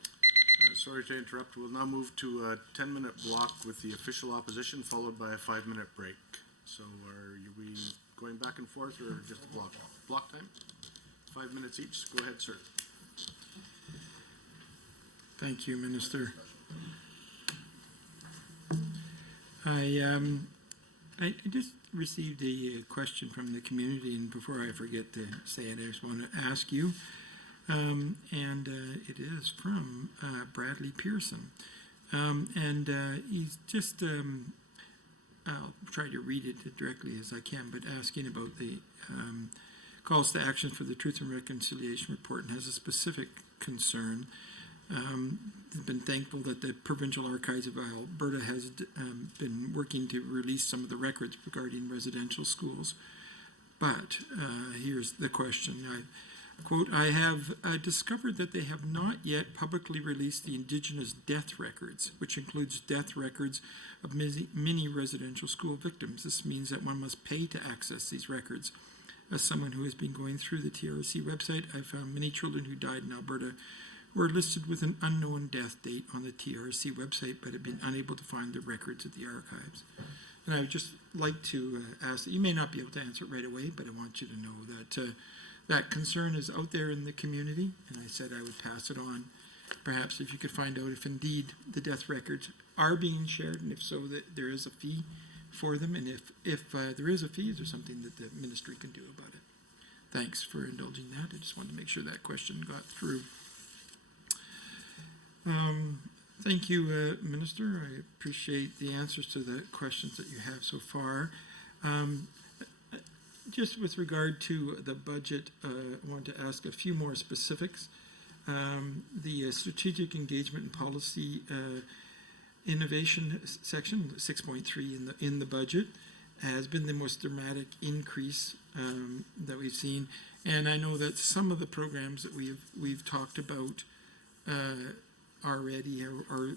Sorry to interrupt. We'll now move to a 10-minute block with the official opposition, followed by a 5-minute break. So are we going back and forth, or just a block? Block time? 5 minutes each. Go ahead, sir. Thank you, Minister. I just received a question from the community, and before I forget to say it, I just want to ask you. It is from Bradley Pearson. He's just, I'll try to read it directly as I can, but asking about the calls to action for the Truth and Reconciliation Report, and has a specific concern. I've been thankful that the Provincial Archives of Alberta has been working to release some of the records regarding residential schools. But here's the question. Quote, I have discovered that they have not yet publicly released the Indigenous death records, which includes death records of many residential school victims. This means that one must pay to access these records. As someone who has been going through the TRC website, I found many children who died in Alberta who are listed with an unknown death date on the TRC website, but have been unable to find the records at the archives. And I would just like to ask that you may not be able to answer it right away, but I want you to know that that concern is out there in the community, and I said I would pass it on. Perhaps if you could find out if indeed the death records are being shared, and if so, that there is a fee for them, and if there is a fee, is there something that the ministry can do about it? Thanks for indulging that. I just wanted to make sure that question got through. Thank you, Minister. I appreciate the answers to the questions that you have so far. Just with regard to the budget, I want to ask a few more specifics. The strategic engagement and policy innovation section, 6.3 in the budget, has been the most dramatic increase that we've seen. And I know that some of the programs that we've talked about already are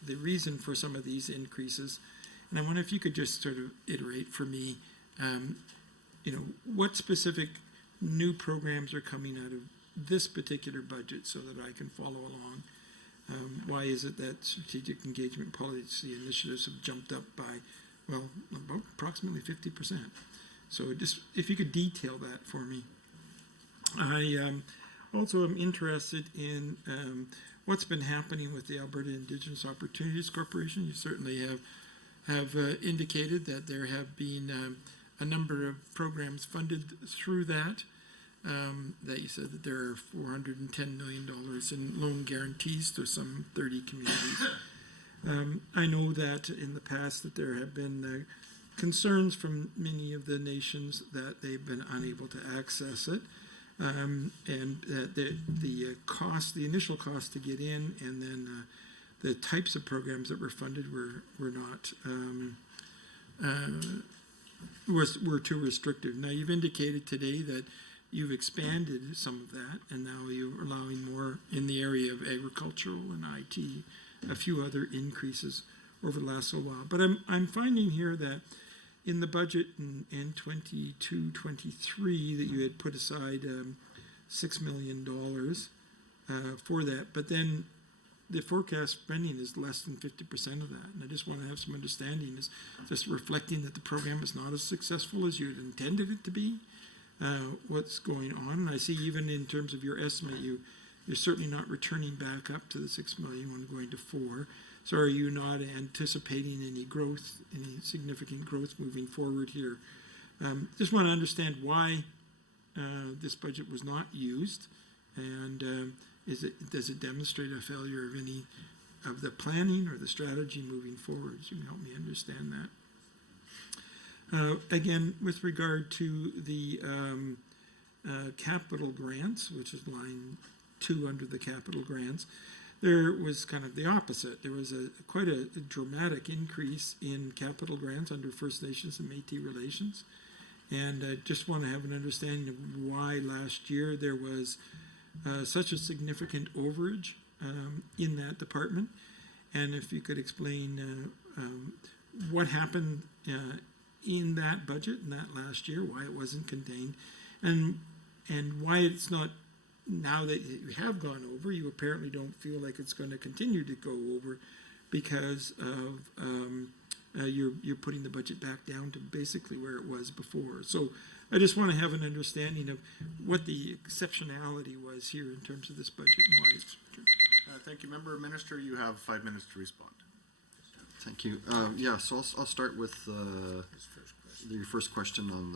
the reason for some of these increases. And I wonder if you could just sort of iterate for me, what specific new programs are coming out of this particular budget so that I can follow along. Why is it that strategic engagement policy initiatives have jumped up by, well, about approximately 50%? So just, if you could detail that for me. I also am interested in what's been happening with the Alberta Indigenous Opportunities Corporation. You certainly have indicated that there have been a number of programs funded through that. That you said that there are $410 million in loan guarantees to some 30 communities. I know that in the past that there have been concerns from many of the nations that they've been unable to access it, and that the initial cost to get in, and then the types of programs that were funded were not were too restrictive. Now you've indicated today that you've expanded some of that, and now you're allowing more in the area of agricultural and IT, a few other increases over the last little while. But I'm finding here that in the budget in 22-23 that you had put aside $6 million for that, but then the forecast spending is less than 50% of that. And I just want to have some understanding, is this reflecting that the program is not as successful as you had intended it to be? What's going on? And I see even in terms of your estimate, you're certainly not returning back up to the 6 million when going to 4. So are you not anticipating any growth, any significant growth moving forward here? Just want to understand why this budget was not used, and does it demonstrate a failure of any of the planning or the strategy moving forward? So you can help me understand that. Again, with regard to the capital grants, which is line 2 under the capital grants, there was kind of the opposite. There was quite a dramatic increase in capital grants under First Nations and Métis relations. And I just want to have an understanding of why last year there was such a significant overage in that department. And if you could explain what happened in that budget in that last year, why it wasn't contained, and why it's not, now that you have gone over, you apparently don't feel like it's going to continue to go over because of you're putting the budget back down to basically where it was before. So I just want to have an understanding of what the exceptionality was here in terms of this budget and why it's. Thank you, Member Minister. You have 5 minutes to respond. Thank you. Yeah, so I'll start with your first question on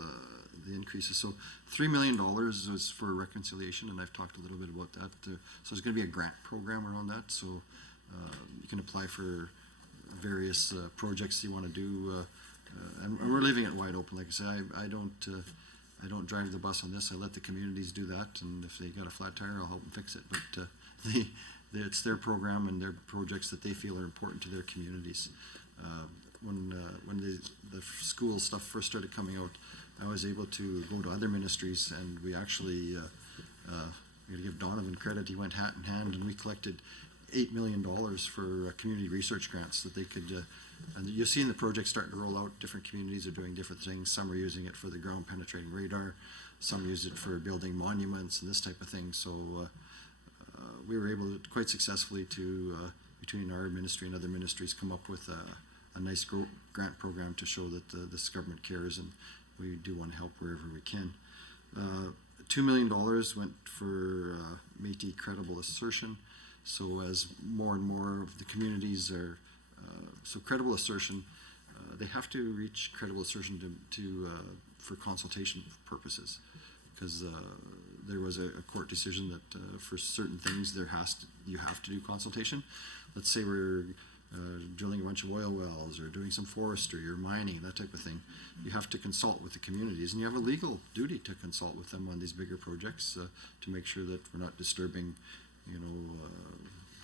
the increases. So $3 million was for reconciliation, and I've talked a little bit about that. So there's going to be a grant program around that. So you can apply for various projects you want to do, and we're leaving it wide open. Like I said, I don't drive the bus on this. I let the communities do that, and if they got a flat tire, I'll help them fix it. But it's their program and their projects that they feel are important to their communities. When the school stuff first started coming out, I was able to go to other ministries, and we actually, we gotta give Donovan credit, he went hat in hand, and we collected $8 million for community research grants that they could, and you'll see in the project starting to roll out, different communities are doing different things. Some are using it for the ground penetrating radar, some use it for building monuments and this type of thing. So we were able to quite successfully to, between our ministry and other ministries, come up with a nice grant program to show that this government cares, and we do want to help wherever we can. $2 million went for Métis credible assertion. So as more and more of the communities are, so credible assertion, they have to reach credible assertion for consultation purposes, because there was a court decision that for certain things you have to do consultation. Let's say we're drilling a bunch of oil wells or doing some forestry or mining, that type of thing. You have to consult with the communities, and you have a legal duty to consult with them on these bigger projects to make sure that we're not disturbing,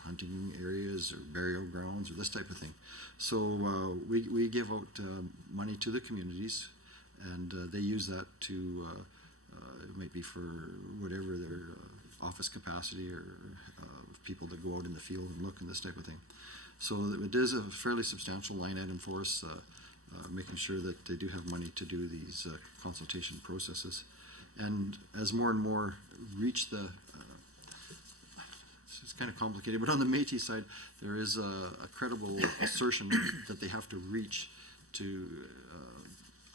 hunting areas or burial grounds or this type of thing. So we give out money to the communities, and they use that to, it might be for whatever their office capacity or people that go out in the field and look and this type of thing. So it is a fairly substantial line item for us, making sure that they do have money to do these consultation processes. And as more and more reach the, it's kind of complicated, but on the Métis side, there is a credible assertion that they have to reach to,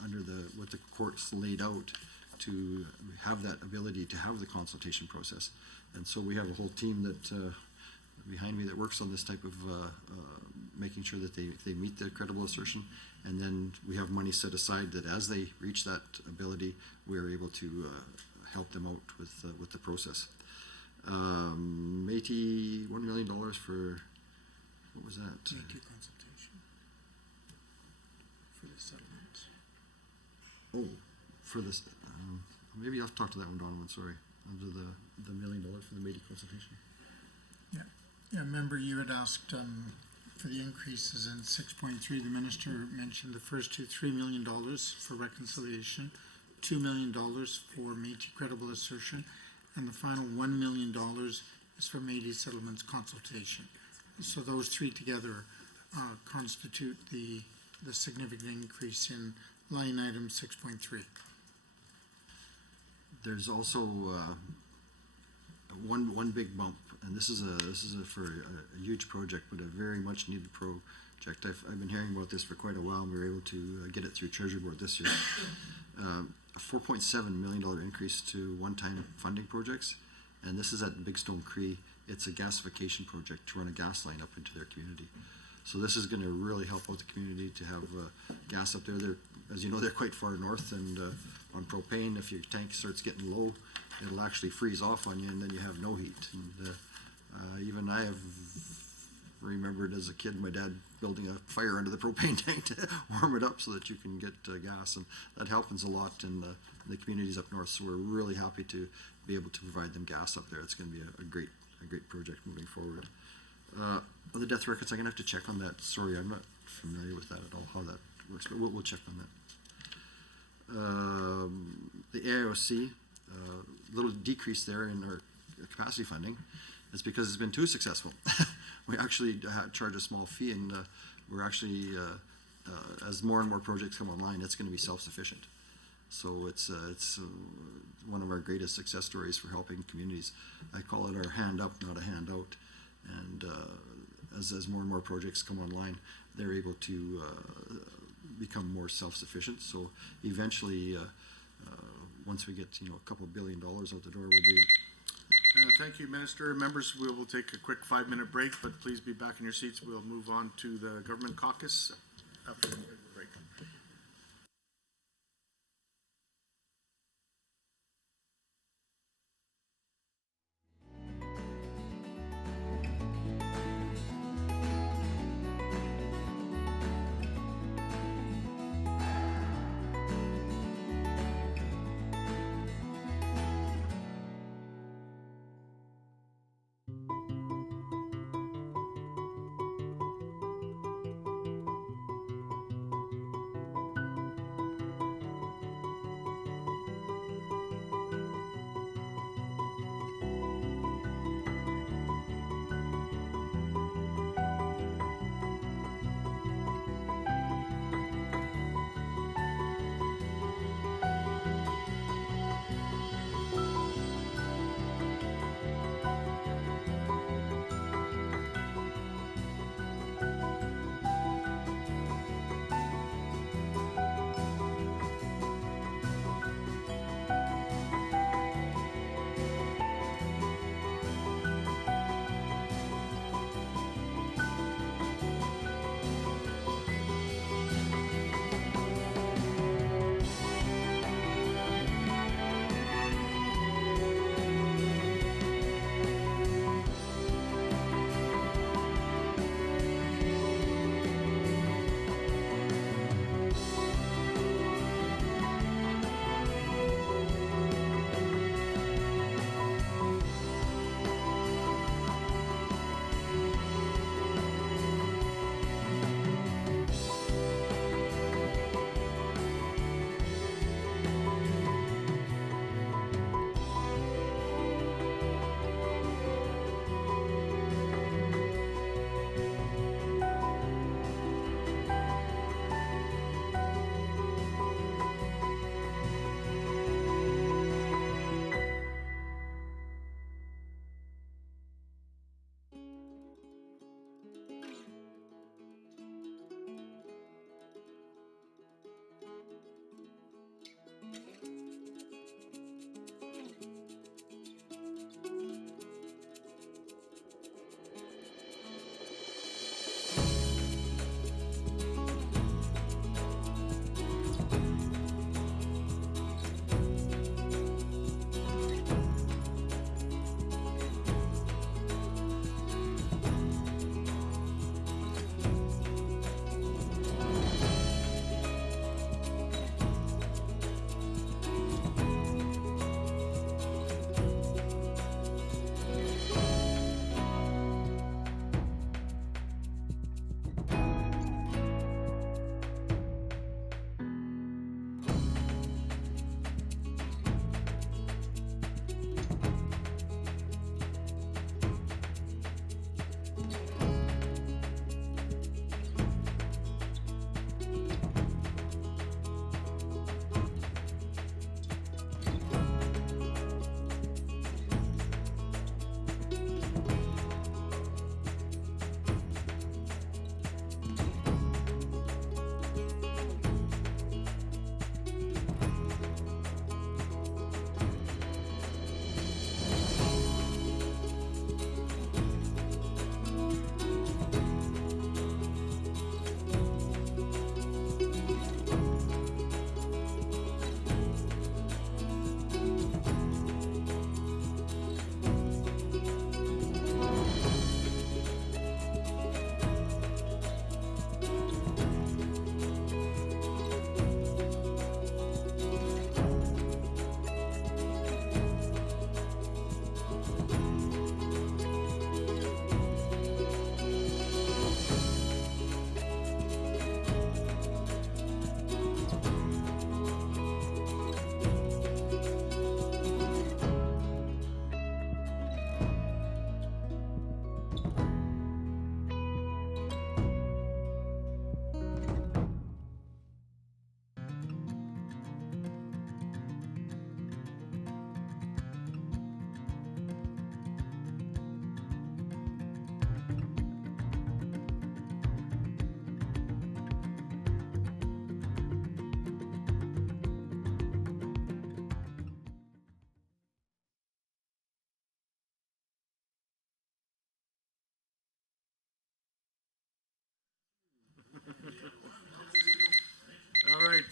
under what the courts laid out, to have that ability to have the consultation process. And so we have a whole team that behind me that works on this type of making sure that they meet their credible assertion, and then we have money set aside that as they reach that ability, we are able to help them out with the process. $1 million for, what was that? Consultation for the settlement. Oh, for this, maybe I'll talk to that one, Donovan, sorry. Under the $1 million for the Métis consultation. Yeah, remember you had asked for the increases in 6.3. The minister mentioned the first two, $3 million for reconciliation, $2 million for Métis credible assertion, and the final $1 million is for Métis Settlements consultation. So those three together constitute the significant increase in line item 6.3. There's also one big bump, and this is for a huge project, but a very much needed project. I've been hearing about this for quite a while, and we were able to get it through Treasury Board this year. A $4.7 million increase to one-time funding projects, and this is at Big Stone Cree. It's a gasification project to run a gas line up into their community. So this is going to really help out the community to have gas up there. As you know, they're quite far north, and on propane, if your tank starts getting low, it'll actually freeze off on you, and then you have no heat. And even I have remembered as a kid my dad building a fire under the propane tank to warm it up so that you can get gas, and that happens a lot in the communities up north. So we're really happy to be able to provide them gas up there. It's going to be a great project moving forward. The death records, I'm going to have to check on that. Sorry, I'm not familiar with that at all, how that works, but we'll check on that. The AIOC, little decrease there in our capacity funding is because it's been too successful. We actually charge a small fee, and we're actually, as more and more projects come online, it's going to be self-sufficient. So it's one of our greatest success stories for helping communities. I call it our hand up, not a handout. And as more and more projects come online, they're able to become more self-sufficient. So eventually, once we get a couple $1 billion out the door, we'll be. Thank you, Minister. Members, we will take a quick 5-minute break, but please be back in your seats. We'll move on to the government caucus after the break.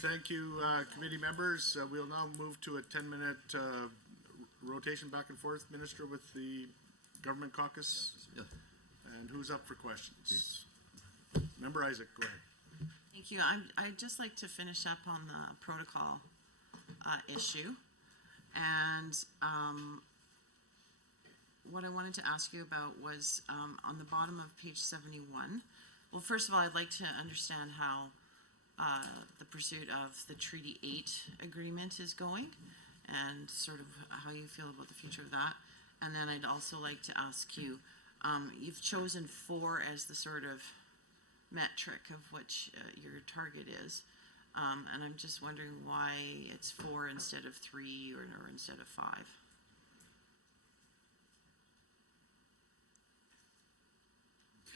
thank you, committee members. We'll now move to a 10-minute rotation back and forth, Minister, with the government caucus. Yeah. And who's up for questions? Member Isaac, go ahead. Thank you. I'd just like to finish up on the protocol issue. And what I wanted to ask you about was on the bottom of page 71. Well, first of all, I'd like to understand how the pursuit of the Treaty 8 agreement is going and sort of how you feel about the future of that. And then I'd also like to ask you, you've chosen 4 as the sort of metric of what your target is. And I'm just wondering why it's 4 instead of 3 or instead of 5.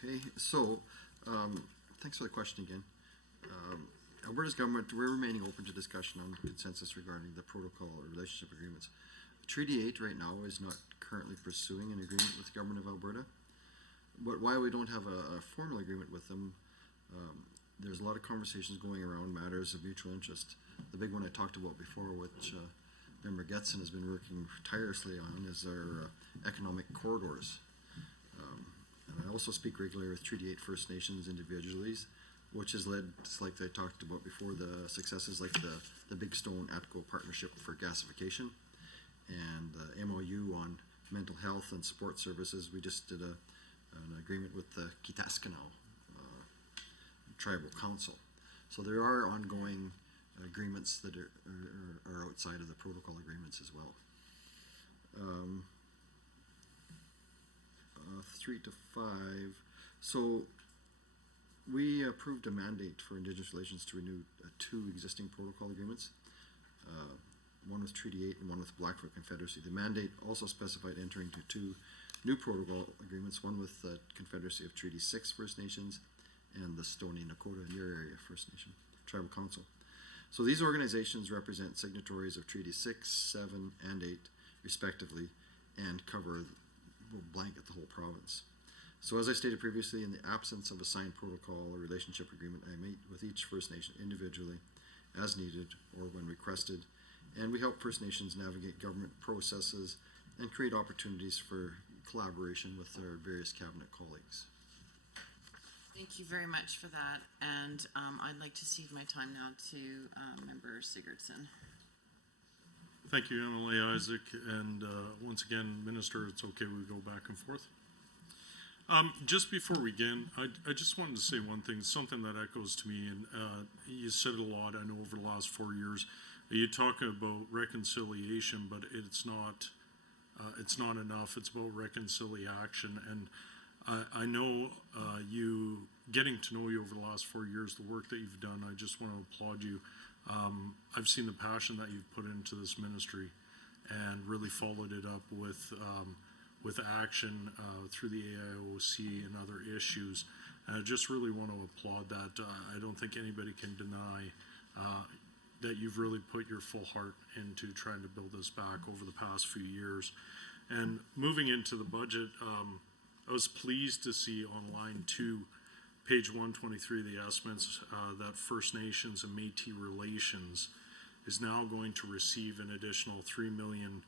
Okay, so, thanks for the question again. Alberta's government, we're remaining open to discussion on consensus regarding the protocol or relationship agreements. Treaty 8 right now is not currently pursuing an agreement with the government of Alberta. But why we don't have a formal agreement with them, there's a lot of conversations going around matters of mutual interest. The big one I talked about before, which Member Getson has been working tirelessly on, is our economic corridors. And I also speak regularly with Treaty 8 First Nations individually, which has led, like I talked about before, the successes like the Big Stone Atco Partnership for Gasification and the MOU on mental health and support services. We just did an agreement with the Kitaskanau Tribal Council. So there are ongoing agreements that are outside of the protocol agreements as well. 3 to 5. So we approved a mandate for Indigenous Relations to renew 2 existing protocol agreements, one with Treaty 8 and one with Blackfoot Confederacy. The mandate also specified entering into 2 new protocol agreements, one with the Confederacy of Treaty 6 First Nations and the Stoney Nakoda in your area First Nation Tribal Council. So these organizations represent signatories of Treaty 6, 7, and 8 respectively, and cover blanket the whole province. So as I stated previously, in the absence of a signed protocol or relationship agreement, I meet with each First Nation individually as needed or when requested, and we help First Nations navigate government processes and create opportunities for collaboration with our various cabinet colleagues. Thank you very much for that. And I'd like to cede my time now to Member Sigurdsson. Thank you, MLA Isaac, and once again, Minister, it's okay we go back and forth. Just before we begin, I just wanted to say one thing, something that echoes to me, and you said it a lot, I know, over the last 4 years. You talk about reconciliation, but it's not enough. It's about reconciliation, and I know you, getting to know you over the last 4 years, the work that you've done, I just want to applaud you. I've seen the passion that you've put into this ministry and really followed it up with action through the AIOC and other issues. And I just really want to applaud that. I don't think anybody can deny that you've really put your full heart into trying to build this back over the past few years. And moving into the budget, I was pleased to see on line 2, page 123, the estimates that First Nations and Métis Relations is now going to receive an additional $3 million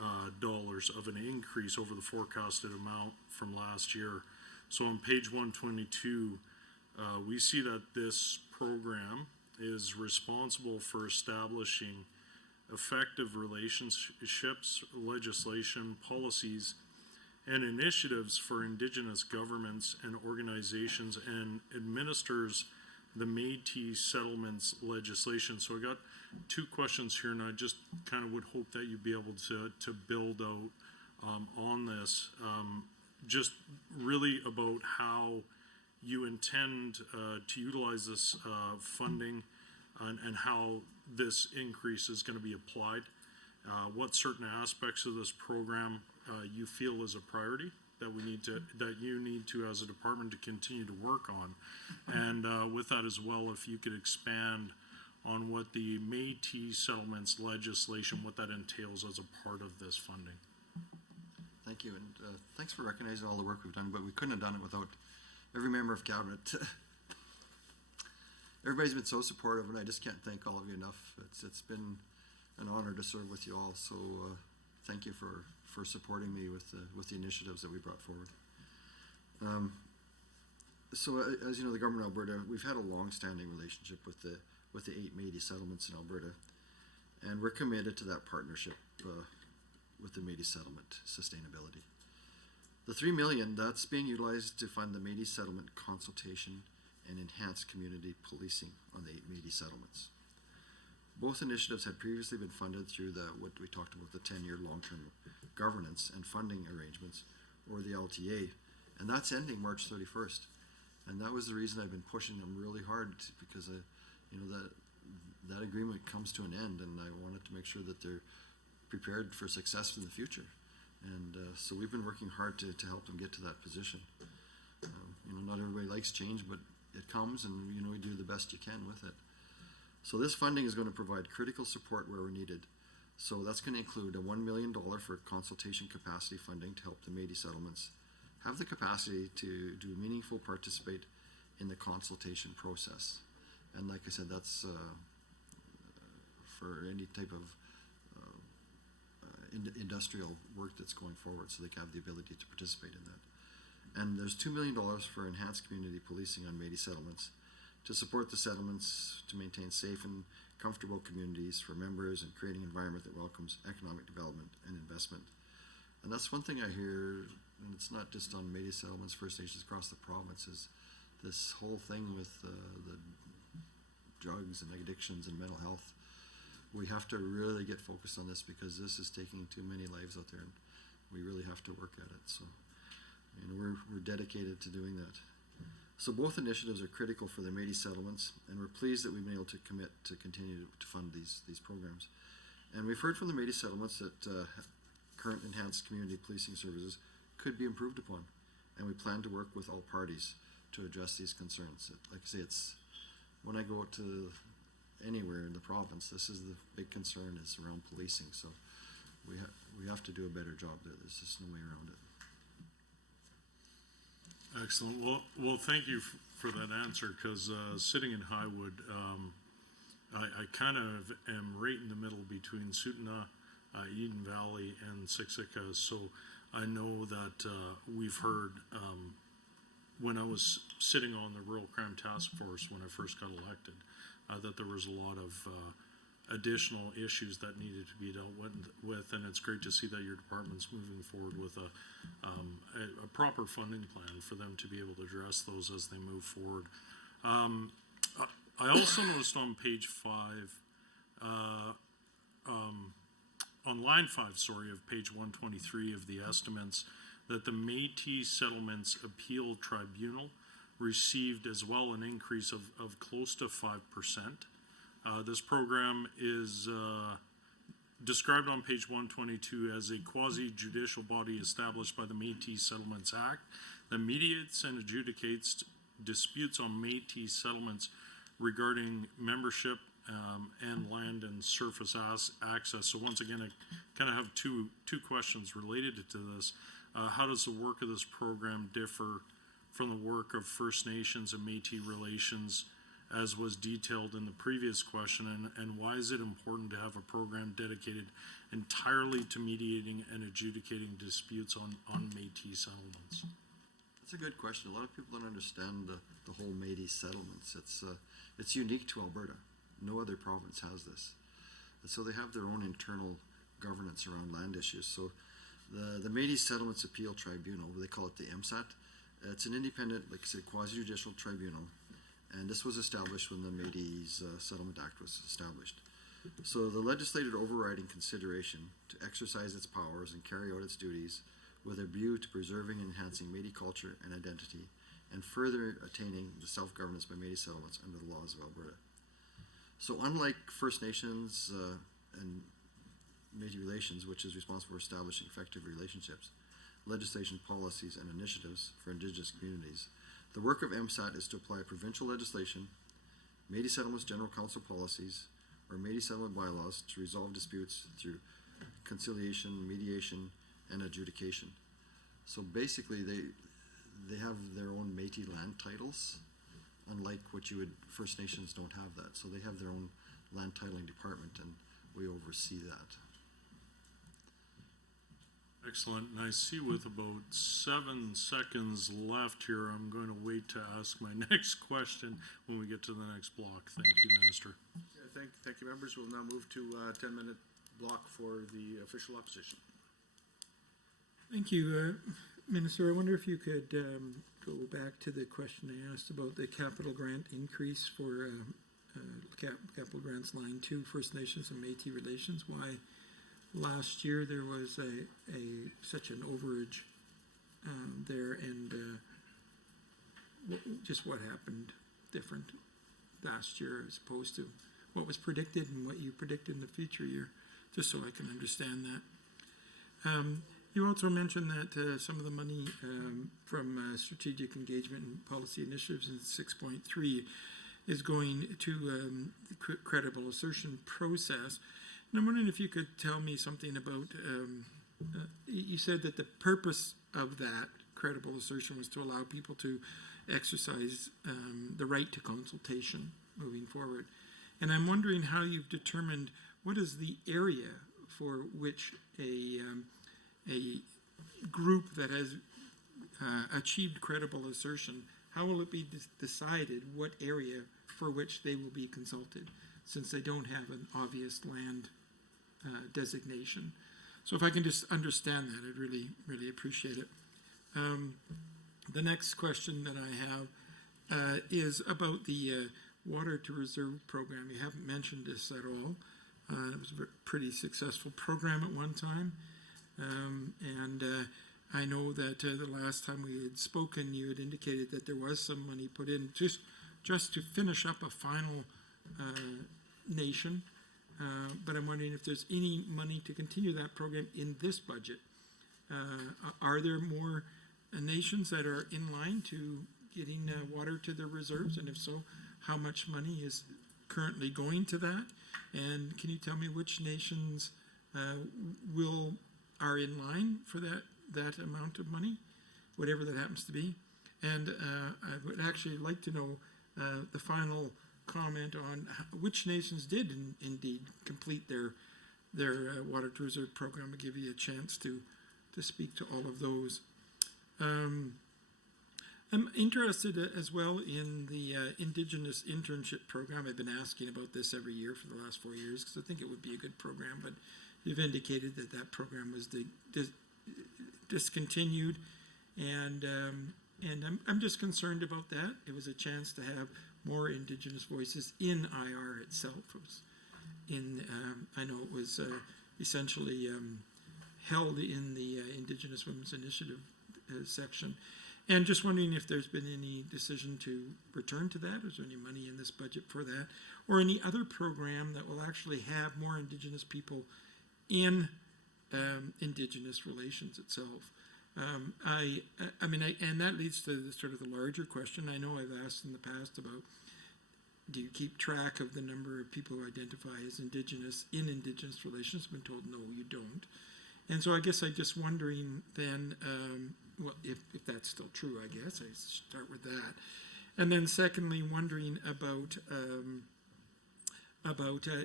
of an increase over the forecasted amount from last year. So on page 122, we see that this program is responsible for establishing effective relationships, legislation, policies, and initiatives for Indigenous governments and organizations, and administers the Métis settlements legislation. So I got 2 questions here, and I just kind of would hope that you'd be able to build out on this, just really about how you intend to utilize this funding and how this increase is going to be applied, what certain aspects of this program you feel is a priority that you need to as a department to continue to work on, and with that as well, if you could expand on what the Métis settlements legislation, what that entails as a part of this funding. Thank you, and thanks for recognizing all the work we've done, but we couldn't have done it without every member of cabinet. everybody's been so supportive, and I just can't thank all of you enough. It's been an honor to serve with you all. So thank you for supporting me with the initiatives that we brought forward. So as you know, the government of Alberta, we've had a long-standing relationship with the 8 Métis settlements in Alberta, and we're committed to that partnership with the Métis settlement sustainability. The $3 million, that's being utilized to fund the Métis settlement consultation and enhanced community policing on the 8 Métis settlements. Both initiatives had previously been funded through what we talked about, the 10-year long-term governance and funding arrangements, or the LTA, and that's ending March 31st. And that was the reason I've been pushing them really hard, because that agreement comes to an end, and I wanted to make sure that they're prepared for success in the future. And so we've been working hard to help them get to that position. Not everybody likes change, but it comes, and we do the best you can with it. So this funding is going to provide critical support where we're needed. So that's going to include a $1 million for consultation capacity funding to help the Métis settlements have the capacity to meaningful participate in the consultation process. And like I said, that's for any type of industrial work that's going forward, so they can have the ability to participate in that. And there's $2 million for enhanced community policing on Métis settlements to support the settlements to maintain safe and comfortable communities for members and creating an environment that welcomes economic development and investment. And that's one thing I hear, and it's not just on Métis settlements, First Nations across the province, is this whole thing with the drugs and addictions and mental health. We have to really get focused on this, because this is taking too many lives out there, and we really have to work at it. So we're dedicated to doing that. So both initiatives are critical for the Métis settlements, and we're pleased that we've been able to commit to continue to fund these programs. And we've heard from the Métis settlements that current enhanced community policing services could be improved upon, and we plan to work with all parties to address these concerns. Like I say, it's when I go to anywhere in the province, this is the big concern, is around policing. So we have to do a better job there. There's just no way around it. Excellent. Well, thank you for that answer, because sitting in Highwood, I kind of am right in the middle between Sutuna, Eden Valley, and Siksika. So I know that we've heard, when I was sitting on the Rural Crime Task Force when I first got elected, that there was a lot of additional issues that needed to be dealt with, and it's great to see that your department's moving forward with a proper funding plan for them to be able to address those as they move forward. I also noticed on page 5, on line 5, of page 123 of the estimates, that the Métis Settlements Appeal Tribunal received as well an increase of close to 5%. This program is described on page 122 as a quasi-judicial body established by the Métis Settlements Act that mediates and adjudicates disputes on Métis settlements regarding membership and land and surface access. So once again, I kind of have two questions related to this. How does the work of this program differ from the work of First Nations and Métis relations, as was detailed in the previous question, and why is it important to have a program dedicated entirely to mediating and adjudicating disputes on Métis settlements? That's a good question. A lot of people don't understand the whole Métis settlements. It's unique to Alberta. No other province has this. And so they have their own internal governance around land issues. So the Métis Settlements Appeal Tribunal, they call it the MSAT, it's an independent, like I said, quasi-judicial tribunal. And this was established when the Métis Settlement Act was established. So the legislated overriding consideration to exercise its powers and carry out its duties with a view to preserving and enhancing Métis culture and identity, and further attaining the self-governance by Métis settlements under the laws of Alberta. So unlike First Nations and Métis relations, which is responsible for establishing effective relationships, legislation, policies, and initiatives for Indigenous communities, the work of MSAT is to apply provincial legislation, Métis Settlements General Council policies, or Métis Settlement bylaws to resolve disputes through conciliation, mediation, and adjudication. So basically, they have their own Métis land titles, unlike what you would, First Nations don't have that, so they have their own land titling department, and we oversee that. Excellent, and I see with about 7 seconds left here, I'm going to wait to ask my next question when we get to the next block. Thank you, Minister. Thank you, members. We'll now move to a 10-minute block for the official opposition. Thank you, Minister. I wonder if you could go back to the question I asked about the capital grant increase for capital grants line 2, First Nations and Métis relations. Why last year there was such an overage there, and just what happened different last year as opposed to what was predicted and what you predicted in the future year, just so I can understand that. You also mentioned that some of the money from strategic engagement and policy initiatives in 6.3 is going to the credible assertion process. And I'm wondering if you could tell me something about, you said that the purpose of that credible assertion was to allow people to exercise the right to consultation moving forward. And I'm wondering how you've determined what is the area for which a group that has achieved credible assertion, how will it be decided what area for which they will be consulted, since they don't have an obvious land designation? So if I can just understand that, I'd really, really appreciate it. The next question that I have is about the Water to Reserve program. You haven't mentioned this at all. It was a pretty successful program at one time. And I know that the last time we had spoken, you had indicated that there was some money put in just to finish up a final nation. But I'm wondering if there's any money to continue that program in this budget. Are there more nations that are in line to getting water to their reserves? And if so, how much money is currently going to that? And can you tell me which nations are in line for that amount of money, whatever that happens to be? And I would actually like to know the final comment on which nations did indeed complete their Water to Reserve program. I'll give you a chance to speak to all of those. I'm interested as well in the Indigenous internship program. I've been asking about this every year for the last 4 years because I think it would be a good program, but you've indicated that that program was discontinued, and I'm just concerned about that. It was a chance to have more Indigenous voices in IR itself. It was I know it was essentially held in the Indigenous Women's Initiative section. And just wondering if there's been any decision to return to that. Is there any money in this budget for that? Or any other program that will actually have more Indigenous people in Indigenous relations itself? And that leads to the sort of the larger question. I know I've asked in the past about, do you keep track of the number of people who identify as Indigenous in Indigenous relations? I've been told, no, you don't. And so I guess I'm just wondering then, well, if that's still true, I guess I start with that. And then secondly, wondering about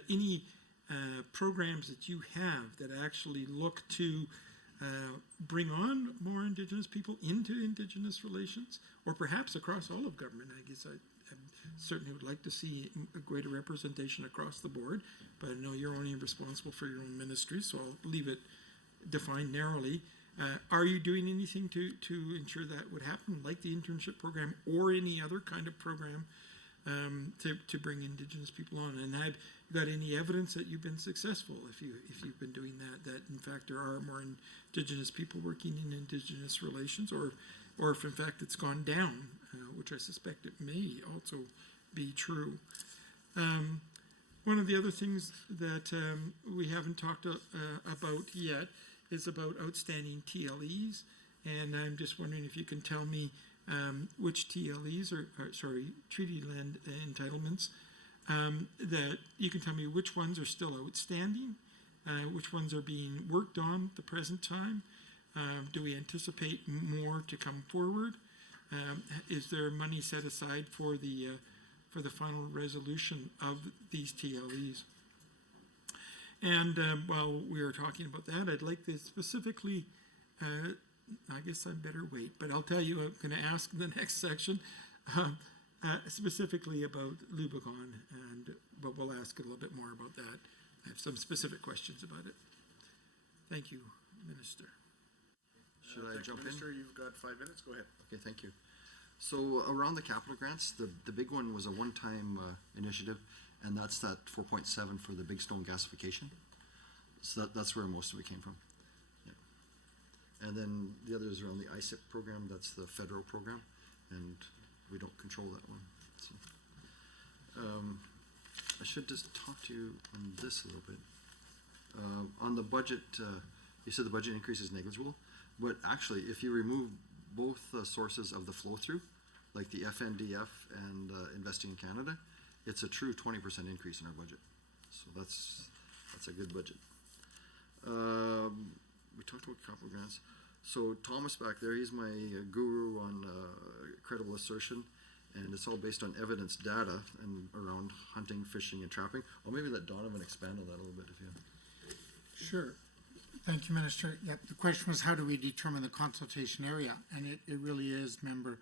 any programs that you have that actually look to bring on more Indigenous people into Indigenous relations, or perhaps across all of government. I guess I certainly would like to see a greater representation across the board, but I know you're only responsible for your own ministry, so I'll leave it defined narrowly. Are you doing anything to ensure that would happen, like the internship program or any other kind of program to bring Indigenous people on? And have you got any evidence that you've been successful if you've been doing that in fact there are more Indigenous people working in Indigenous relations, or if in fact it's gone down, which I suspect it may also be true. One of the other things that we haven't talked about yet is about outstanding TLEs, and I'm just wondering if you can tell me which TLEs, treaty land entitlements, that you can tell me which ones are still outstanding, which ones are being worked on at the present time. Do we anticipate more to come forward? Is there money set aside for the final resolution of these TLEs? And while we are talking about that, I'd like to specifically, I guess I better wait, but I'll tell you, I'm going to ask in the next section specifically about Lubicon, but we'll ask a little bit more about that. I have some specific questions about it. Thank you, Minister. Should I jump in? Minister, you've got 5 minutes. Go ahead. Okay, thank you. So around the capital grants, the big one was a one-time initiative, and that's that 4.7 for the Big Stone gasification. So that's where most of it came from. Yeah. And then the other is around the ISIP program. That's the federal program, and we don't control that one. So, I should just talk to you on this a little bit. On the budget, you said the budget increase is negligible, but actually, if you remove both sources of the flow-through, like the FNDF and Investing in Canada, it's a true 20% increase in our budget. So that's a good budget. We talked about capital grants. So Thomas back there, he's my guru on credible assertion, and it's all based on evidence data and around hunting, fishing, and trapping. I'll maybe let Donovan expand on that a little bit if you. Sure. Thank you, Minister. Yep, the question was how do we determine the consultation area? And it really is, member,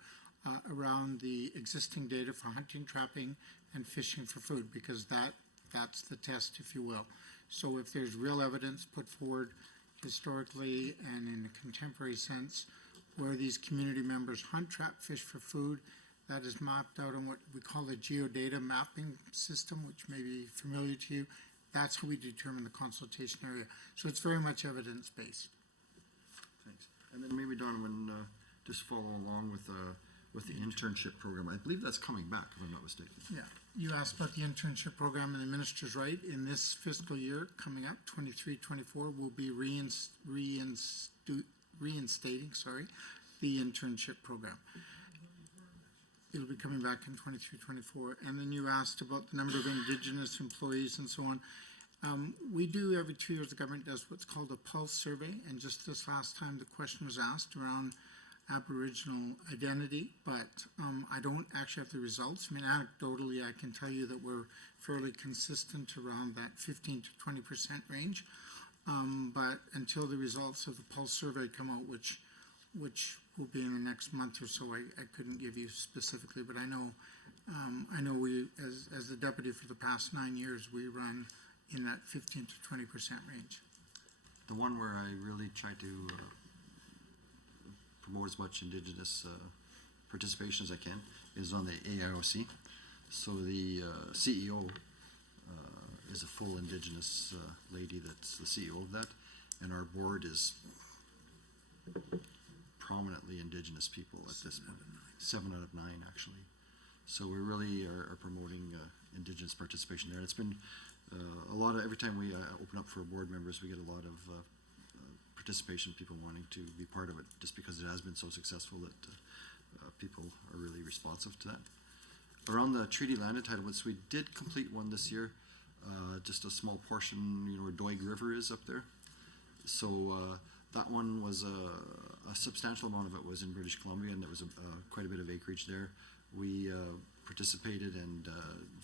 around the existing data for hunting, trapping, and fishing for food, because that's the test, if you will. So if there's real evidence put forward historically and in a contemporary sense where these community members hunt, trap, fish for food, that is mapped out on what we call a geodata mapping system, which may be familiar to you. That's how we determine the consultation area. So it's very much evidence-based. Thanks. And then maybe Donovan, just follow along with the internship program. I believe that's coming back, if I'm not mistaken. Yeah, you asked about the internship program, and the minister's right. In this fiscal year coming up, 23-24, we'll be reinstating the internship program. It'll be coming back in 23-24. And then you asked about the number of Indigenous employees and so on. We do every 2 years, the government does what's called a pulse survey, and just this last time the question was asked around Aboriginal identity, but I don't actually have the results. I mean, anecdotally, I can tell you that we're fairly consistent around that 15 to 20% range. But until the results of the pulse survey come out, which will be in the next month or so, I couldn't give you specifically, but I know we, as the deputy for the past 9 years, we run in that 15 to 20% range. The one where I really try to promote as much Indigenous participation as I can is on the AIOC. So the CEO is a full Indigenous lady that's the CEO of that, and our board is prominently Indigenous people at this point. 7 out of 9, actually. So we really are promoting Indigenous participation there. And it's been a lot of, every time we open up for board members, we get a lot of participation, people wanting to be part of it, just because it has been so successful that people are really responsive to that. Around the treaty land entitlements, we did complete one this year, just a small portion, you know, where Doig River is up there. So that one was a substantial amount of it was in British Columbia, and there was quite a bit of acreage there. We participated and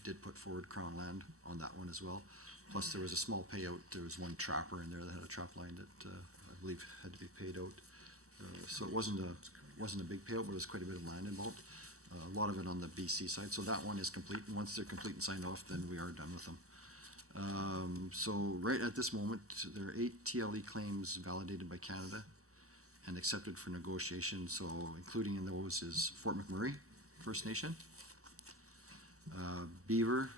did put forward Crown land on that one as well. Plus there was a small payout. There was one trapper in there that had a trap line that I believe had to be paid out. So it wasn't a big payout, but there was quite a bit of land involved. A lot of it on the BC side. So that one is complete, and once they're complete and signed off, then we are done with them. So right at this moment, there are 8 TLE claims validated by Canada and accepted for negotiation. So including in those is Fort McMurray First Nation, Beaver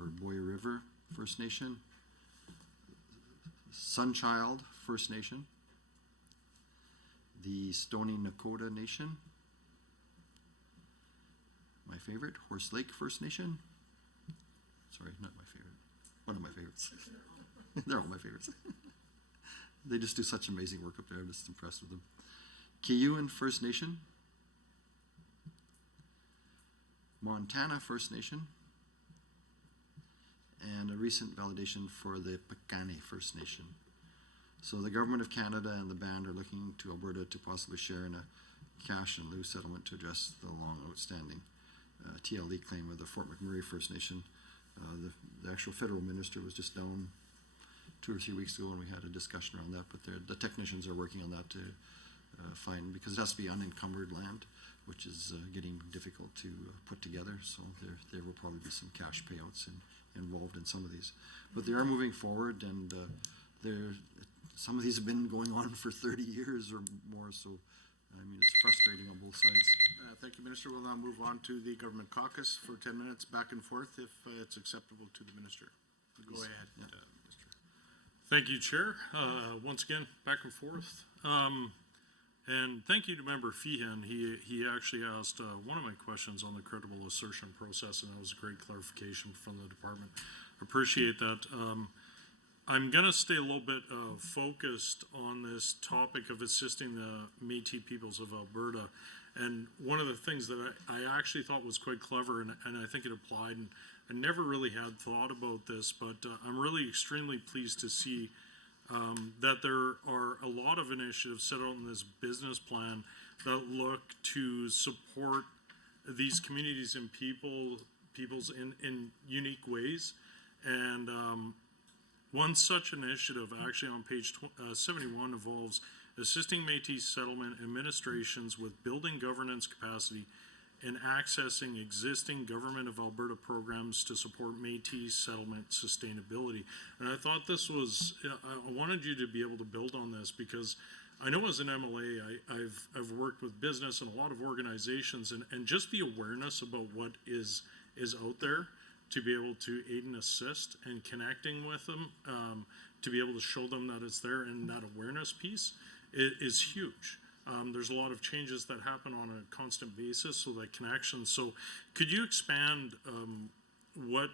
or Boy River First Nation, Sunchild First Nation, the Stoney Nakoda Nation, my favorite, Horse Lake First Nation. Sorry, not my favorite. One of my favorites. They're all my favorites. They just do such amazing work up there. I'm just impressed with them. Kiyuan First Nation, Montana First Nation, and a recent validation for the Piikani First Nation. So the Government of Canada and the band are looking to Alberta to possibly share in a cash in lieu settlement to address the long outstanding TLE claim of the Fort McMurray First Nation. The actual federal minister was just down 2 or 3 weeks ago, and we had a discussion around that, but the technicians are working on that to find, because it has to be unencumbered land, which is getting difficult to put together, so there will probably be some cash payouts involved in some of these. But they are moving forward, and some of these have been going on for 30 years or more, so I mean, it's frustrating on both sides. Thank you, Minister. We'll now move on to the government caucus for 10 minutes back and forth if it's acceptable to the minister. Go ahead, Minister. Thank you, Chair. Once again, back and forth. And thank you to Member Feehan. He actually asked one of my questions on the credible assertion process, and that was a great clarification from the department. Appreciate that. I'm going to stay a little bit focused on this topic of assisting the Métis peoples of Alberta. And one of the things that I actually thought was quite clever, and I think it applied, and I never really had thought about this, but I'm really extremely pleased to see that there are a lot of initiatives set out in this business plan that look to support these communities and peoples in unique ways. And one such initiative, actually on page 71, involves assisting Métis settlement administrations with building governance capacity and accessing existing Government of Alberta programs to support Métis settlement sustainability. And I thought this was, I wanted you to be able to build on this, because I know as an MLA, I've worked with business and a lot of organizations, and just the awareness about what is out there, to be able to aid and assist and connecting with them, to be able to show them that it's there, and that awareness piece is huge. There's a lot of changes that happen on a constant basis, so that connection. So could you expand what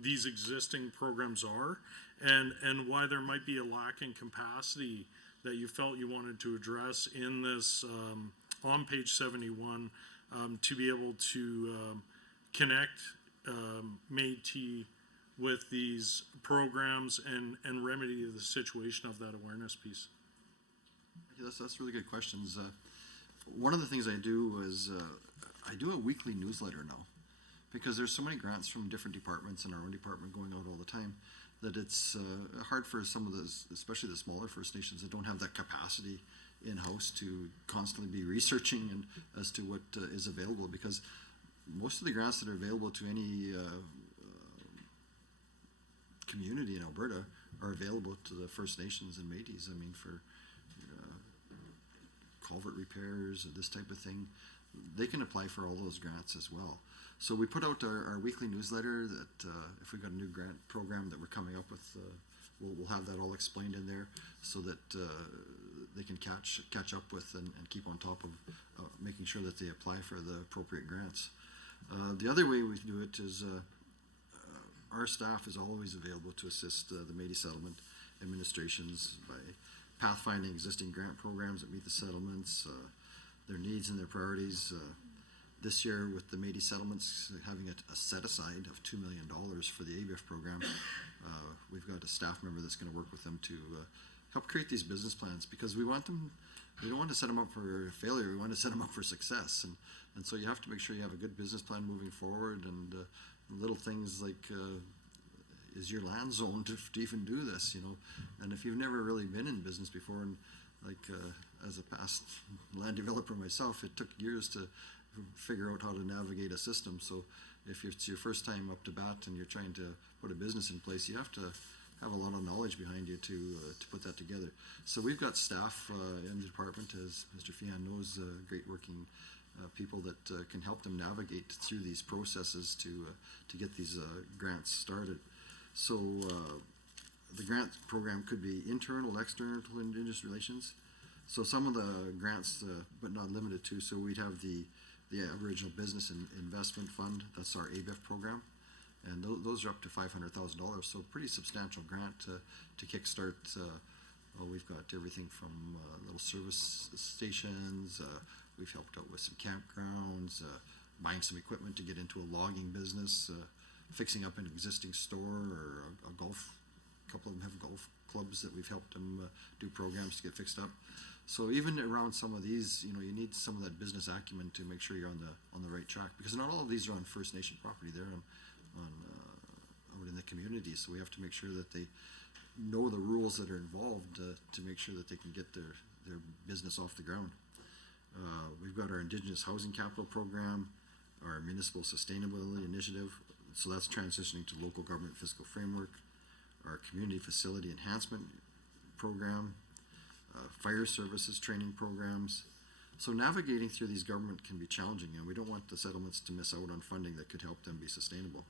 these existing programs are, and why there might be a lack in capacity that you felt you wanted to address in this, on page 71, to be able to connect Métis with these programs and remedy the situation of that awareness piece? That's really good questions. One of the things I do is I do a weekly newsletter now, because there's so many grants from different departments and our own department going out all the time, that it's hard for some of those, especially the smaller First Nations, that don't have that capacity in-house to constantly be researching and as to what is available, because most of the grants that are available to any community in Alberta are available to the First Nations and Métis. I mean, for culvert repairs or this type of thing, they can apply for all those grants as well. So we put out our weekly newsletter that if we've got a new grant program that we're coming up with, we'll have that all explained in there, so that they can catch up with and keep on top of making sure that they apply for the appropriate grants. The other way we do it is our staff is always available to assist the Métis settlement administrations by pathfinding existing grant programs that meet the settlements, their needs and their priorities. This year, with the Métis settlements having a set-aside of $2 million for the ABIF program, we've got a staff member that's going to work with them to help create these business plans, because we don't want to set them up for failure, we want to set them up for success. And so you have to make sure you have a good business plan moving forward, and little things like, is your land zoned to even do this, you know? And if you've never really been in business before, and like as a past land developer myself, it took years to figure out how to navigate a system. So if it's your first time up to bat and you're trying to put a business in place, you have to have a lot of knowledge behind you to put that together. So we've got staff in the department, as Mr. Feehan knows, great working people that can help them navigate through these processes to get these grants started. So the grant program could be internal, external, Indigenous relations. So some of the grants, but not limited to, so we'd have the Aboriginal Business and Investment Fund, that's our ABIF program, and those are up to $500,000, so pretty substantial grant to kickstart. We've got everything from little service stations, we've helped out with some campgrounds, buying some equipment to get into a logging business, fixing up an existing store or a golf a couple of them have golf clubs that we've helped them do programs to get fixed up. So even around some of these, you know, you need some of that business acumen to make sure you're on the right track, because not all of these are on First Nation property. They're on out in the community, so we have to make sure that they know the rules that are involved to make sure that they can get their business off the ground. We've got our Indigenous Housing Capital Program, our Municipal Sustainability Initiative, so that's transitioning to local government fiscal framework, our Community Facility Enhancement Program, fire services training programs. So navigating through these government can be challenging, and we don't want the settlements to miss out on funding that could help them be sustainable.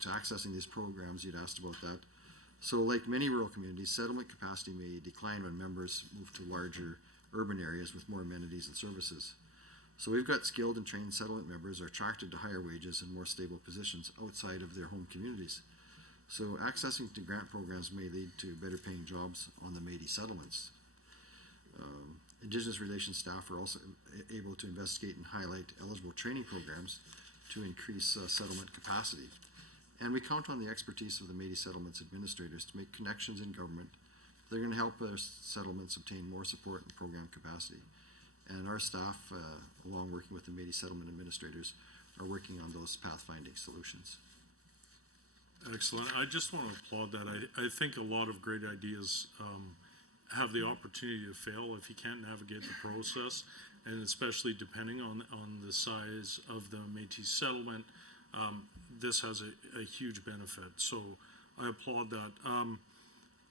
To accessing these programs, you'd asked about that. So like many rural communities, settlement capacity may decline when members move to larger urban areas with more amenities and services. So we've got skilled and trained settlement members are attracted to higher wages and more stable positions outside of their home communities. So accessing to grant programs may lead to better paying jobs on the Métis settlements. Indigenous relations staff are also able to investigate and highlight eligible training programs to increase settlement capacity. And we count on the expertise of the Métis settlements administrators to make connections in government. They're going to help their settlements obtain more support and program capacity. And our staff, along working with the Métis settlement administrators, are working on those pathfinding solutions. Excellent. I just want to applaud that. I think a lot of great ideas have the opportunity to fail if you can't navigate the process, and especially depending on the size of the Métis settlement, this has a huge benefit. So I applaud that.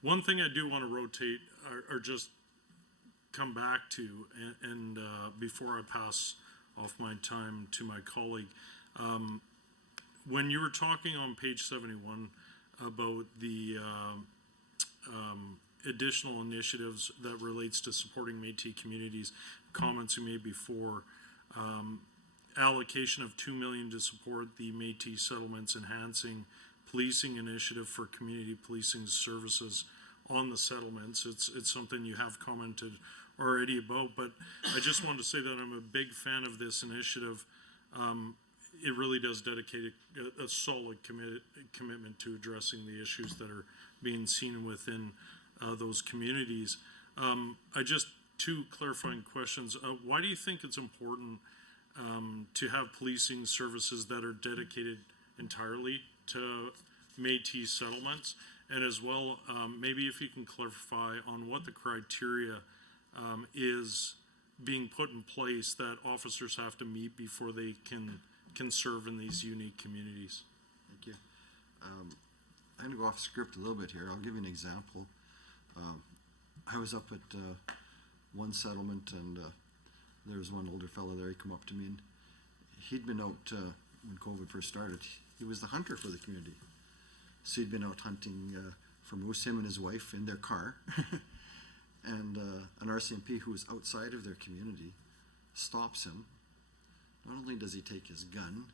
One thing I do want to rotate or just come back to, and before I pass off my time to my colleague, when you were talking on page 71 about the additional initiatives that relates to supporting Métis communities, comments you made before, allocation of $2 million to support the Métis settlements enhancing policing initiative for community policing services on the settlements. It's something you have commented already about, but I just wanted to say that I'm a big fan of this initiative. It really does dedicate a solid commitment to addressing the issues that are being seen within those communities. I just, two clarifying questions. Why do you think it's important to have policing services that are dedicated entirely to Métis settlements? And as well, maybe if you can clarify on what the criteria is being put in place that officers have to meet before they can serve in these unique communities. Thank you. I'm going to go off script a little bit here. I'll give you an example. I was up at one settlement, and there was one older fellow there. He come up to me, and he'd been out when COVID first started. He was the hunter for the community. So he'd been out hunting for moose, him and his wife in their car. And an RCMP who was outside of their community stops him. Not only does he take his gun,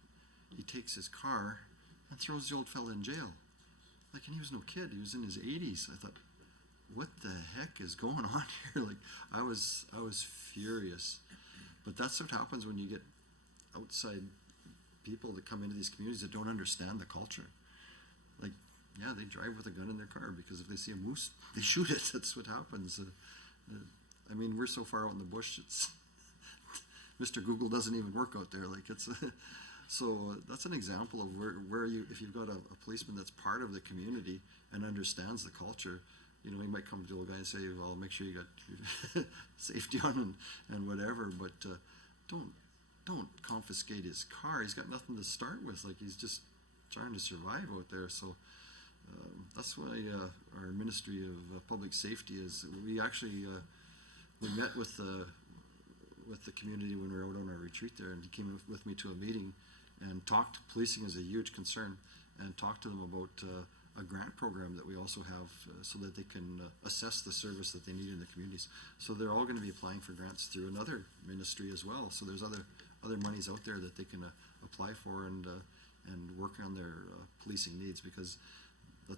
he takes his car and throws the old fella in jail. Like, and he was no kid. He was in his 80s. I thought, what the heck is going on here? Like, I was furious. But that's what happens when you get outside people that come into these communities that don't understand the culture. Like, yeah, they drive with a gun in their car because if they see a moose, they shoot it. That's what happens. I mean, we're so far out in the bush, it's Mr. Google doesn't even work out there. Like, it's so that's an example of where you, if you've got a policeman that's part of the community and understands the culture, you know, he might come to a guy and say, well, make sure you got your safety on and whatever, but don't confiscate his car. He's got nothing to start with. Like, he's just trying to survive out there. So that's why our Ministry of Public Safety is, we actually we met with the community when we were out on our retreat there, and he came with me to a meeting and talked. Policing is a huge concern, and talked to them about a grant program that we also have so that they can assess the service that they need in the communities. So they're all going to be applying for grants through another ministry as well. So there's other monies out there that they can apply for and work on their policing needs, because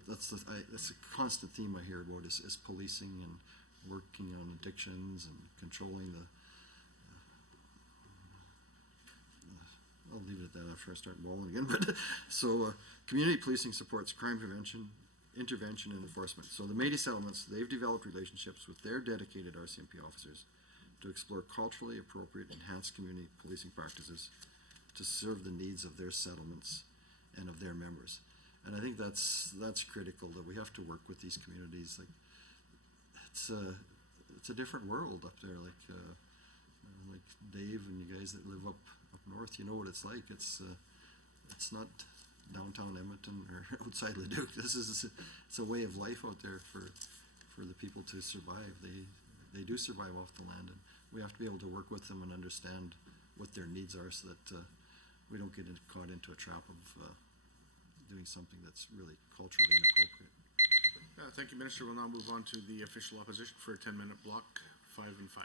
that's a constant theme I hear about is policing and working on addictions and controlling the I'll leave it at that after I start bawling again. But so community policing supports crime prevention, intervention, and enforcement. So the Métis settlements, they've developed relationships with their dedicated RCMP officers to explore culturally appropriate enhanced community policing practices to serve the needs of their settlements and of their members. And I think that's critical, that we have to work with these communities. Like it's a different world up there. Like Dave and you guys that live up north, you know what it's like. It's not downtown Edmonton or outside Leduc. It's a way of life out there for the people to survive. They do survive off the land, and we have to be able to work with them and understand what their needs are, so that we don't get caught into a trap of doing something that's really culturally inappropriate. Thank you, Minister. We'll now move on to the official opposition for a 10-minute block, 5 and 5.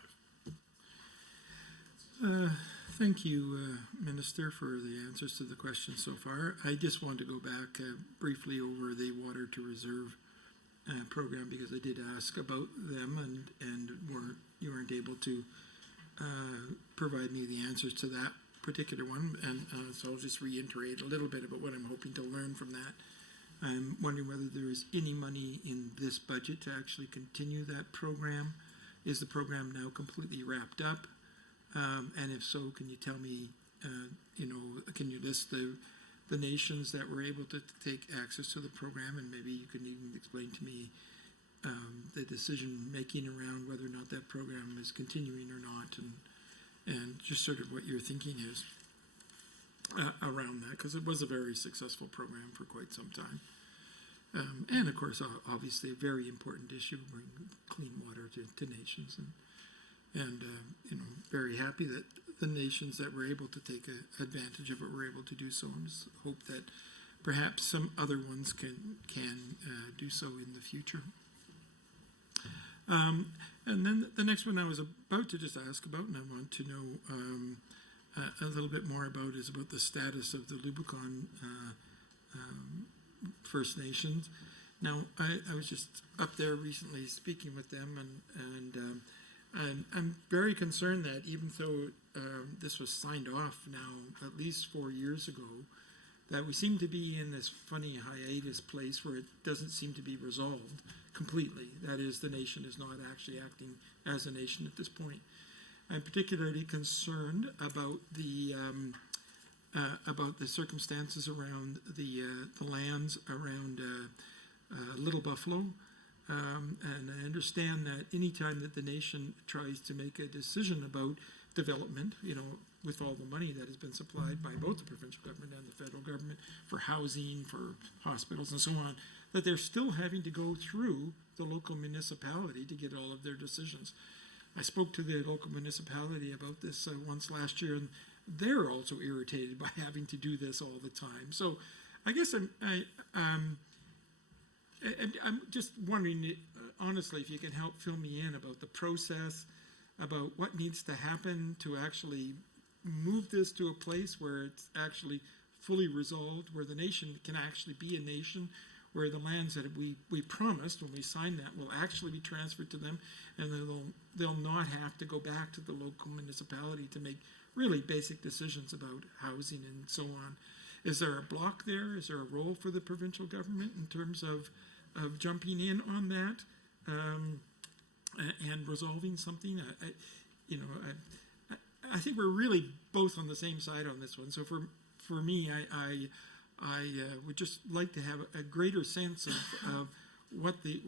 Thank you, Minister, for the answers to the questions so far. I just want to go back briefly over the Water to Reserve program, because I did ask about them, and you weren't able to provide me the answers to that particular one, and so I'll just reiterate a little bit about what I'm hoping to learn from that. I'm wondering whether there is any money in this budget to actually continue that program. Is the program now completely wrapped up? And if so, can you tell me, can you list the nations that were able to take access to the program, and maybe you can even explain to me the decision making around whether or not that program is continuing or not, and just sort of what your thinking is around that, because it was a very successful program for quite some time. And of course, obviously a very important issue, bring clean water to nations, and very happy that the nations that were able to take advantage of it were able to do so, and just hope that perhaps some other ones can do so in the future. And then the next one I was about to just ask about, and I want to know a little bit more about, is about the status of the Lubicon First Nations. Now, I was just up there recently speaking with them, and I'm very concerned that even though this was signed off now at least 4 years ago, that we seem to be in this funny hiatus place where it doesn't seem to be resolved completely. That is, the nation is not actually acting as a nation at this point. I'm particularly concerned about the circumstances around the lands around Little Buffalo. And I understand that anytime that the nation tries to make a decision about development, with all the money that has been supplied by both the provincial government and the federal government for housing, for hospitals and so on, that they're still having to go through the local municipality to get all of their decisions. I spoke to the local municipality about this once last year, and they're also irritated by having to do this all the time. So I guess I'm just wondering, honestly, if you can help fill me in about the process, about what needs to happen to actually move this to a place where it's actually fully resolved, where the nation can actually be a nation, where the lands that we promised when we signed that will actually be transferred to them, and they'll not have to go back to the local municipality to make really basic decisions about housing and so on. Is there a block there? Is there a role for the provincial government in terms of jumping in on that and resolving something? I think we're really both on the same side on this one. So for me, I would just like to have a greater sense of what the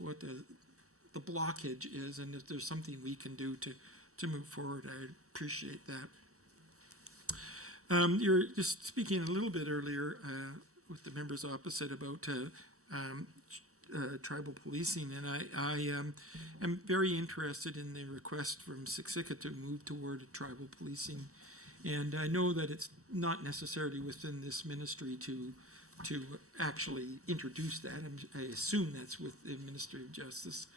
blockage is, and if there's something we can do to move forward. I appreciate that. You were just speaking a little bit earlier with the members opposite about tribal policing, and I am very interested in the request from Siksika to move toward tribal policing, and I know that it's not necessarily within this ministry to actually introduce that. I assume that's with the Ministry of Justice